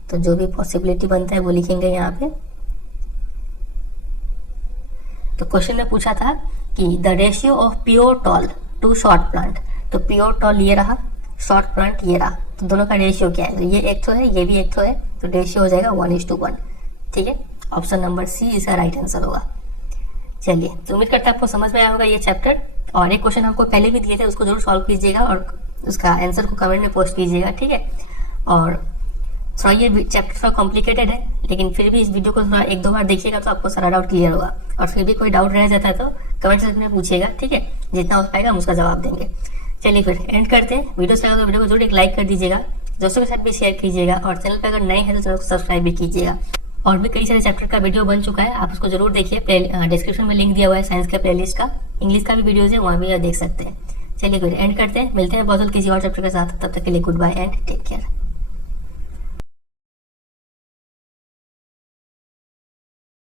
तो जो भी पॉसिबिलिटी बनता है वो लिखेंगे यहाँ पे। तो क्वेश्चन में पूछा था कि the ratio of pure tall to short plant, तो प्योर टॉल ये रहा, शॉर्ट प्लांट ये रहा, तो दोनों का रेशियो क्या है, तो ये एक तो है, ये भी एक तो है, तो रेशियो हो जाएगा 1:1, ठीक है। ऑप्शन नंबर सी इसका राइट आंसर होगा। चलिए तो उम्मीद करता है आपको समझ में आया होगा ये चैप्टर। और एक क्वेश्चन हमको पहले भी दिए थे, उसको जरूर सॉल्व कीजिएगा और उसका आंसर को कमेंट में पोस्ट कीजिएगा, ठीक है। और थोड़ा ये चैप्टर थोड़ा कॉम्प्लिकेटेड है, लेकिन फिर भी इस वीडियो को थोड़ा 1-2 बार देखिएगा तो आपको सारा डाउट क्लियर होगा। और फिर भी कोई डाउट रह जाता है तो कमेंट सेक्शन में पूछिएगा, ठीक है। जितना हो पाएगा हम उसका जवाब देंगे। चलिए फिर एंड करते हैं। वीडियो से वीडियो को जरूर एक लाइक कर दीजिएगा, दोस्तों के साथ भी शेयर कीजिएगा, और चैनल पर अगर नए हैं तो चैनल को सब्सक्राइब भी कीजिएगा। और भी कई सारे चैप्टर का वीडियो बन चुका है, आप उसको जरूर देखिए। डिस्क्रिप्शन में लिंक दिया हुआ है साइंस का प्लेलिस्ट का, इंग्लिश का भी वीडियोज है, वहाँ भी आप देख सकते हैं। चलिए फिर एंड करते हैं, मिलते हैं बहुत जल्द किसी और चैप्टर के साथ। तब तक के लिए गुड बाय एंड टेक।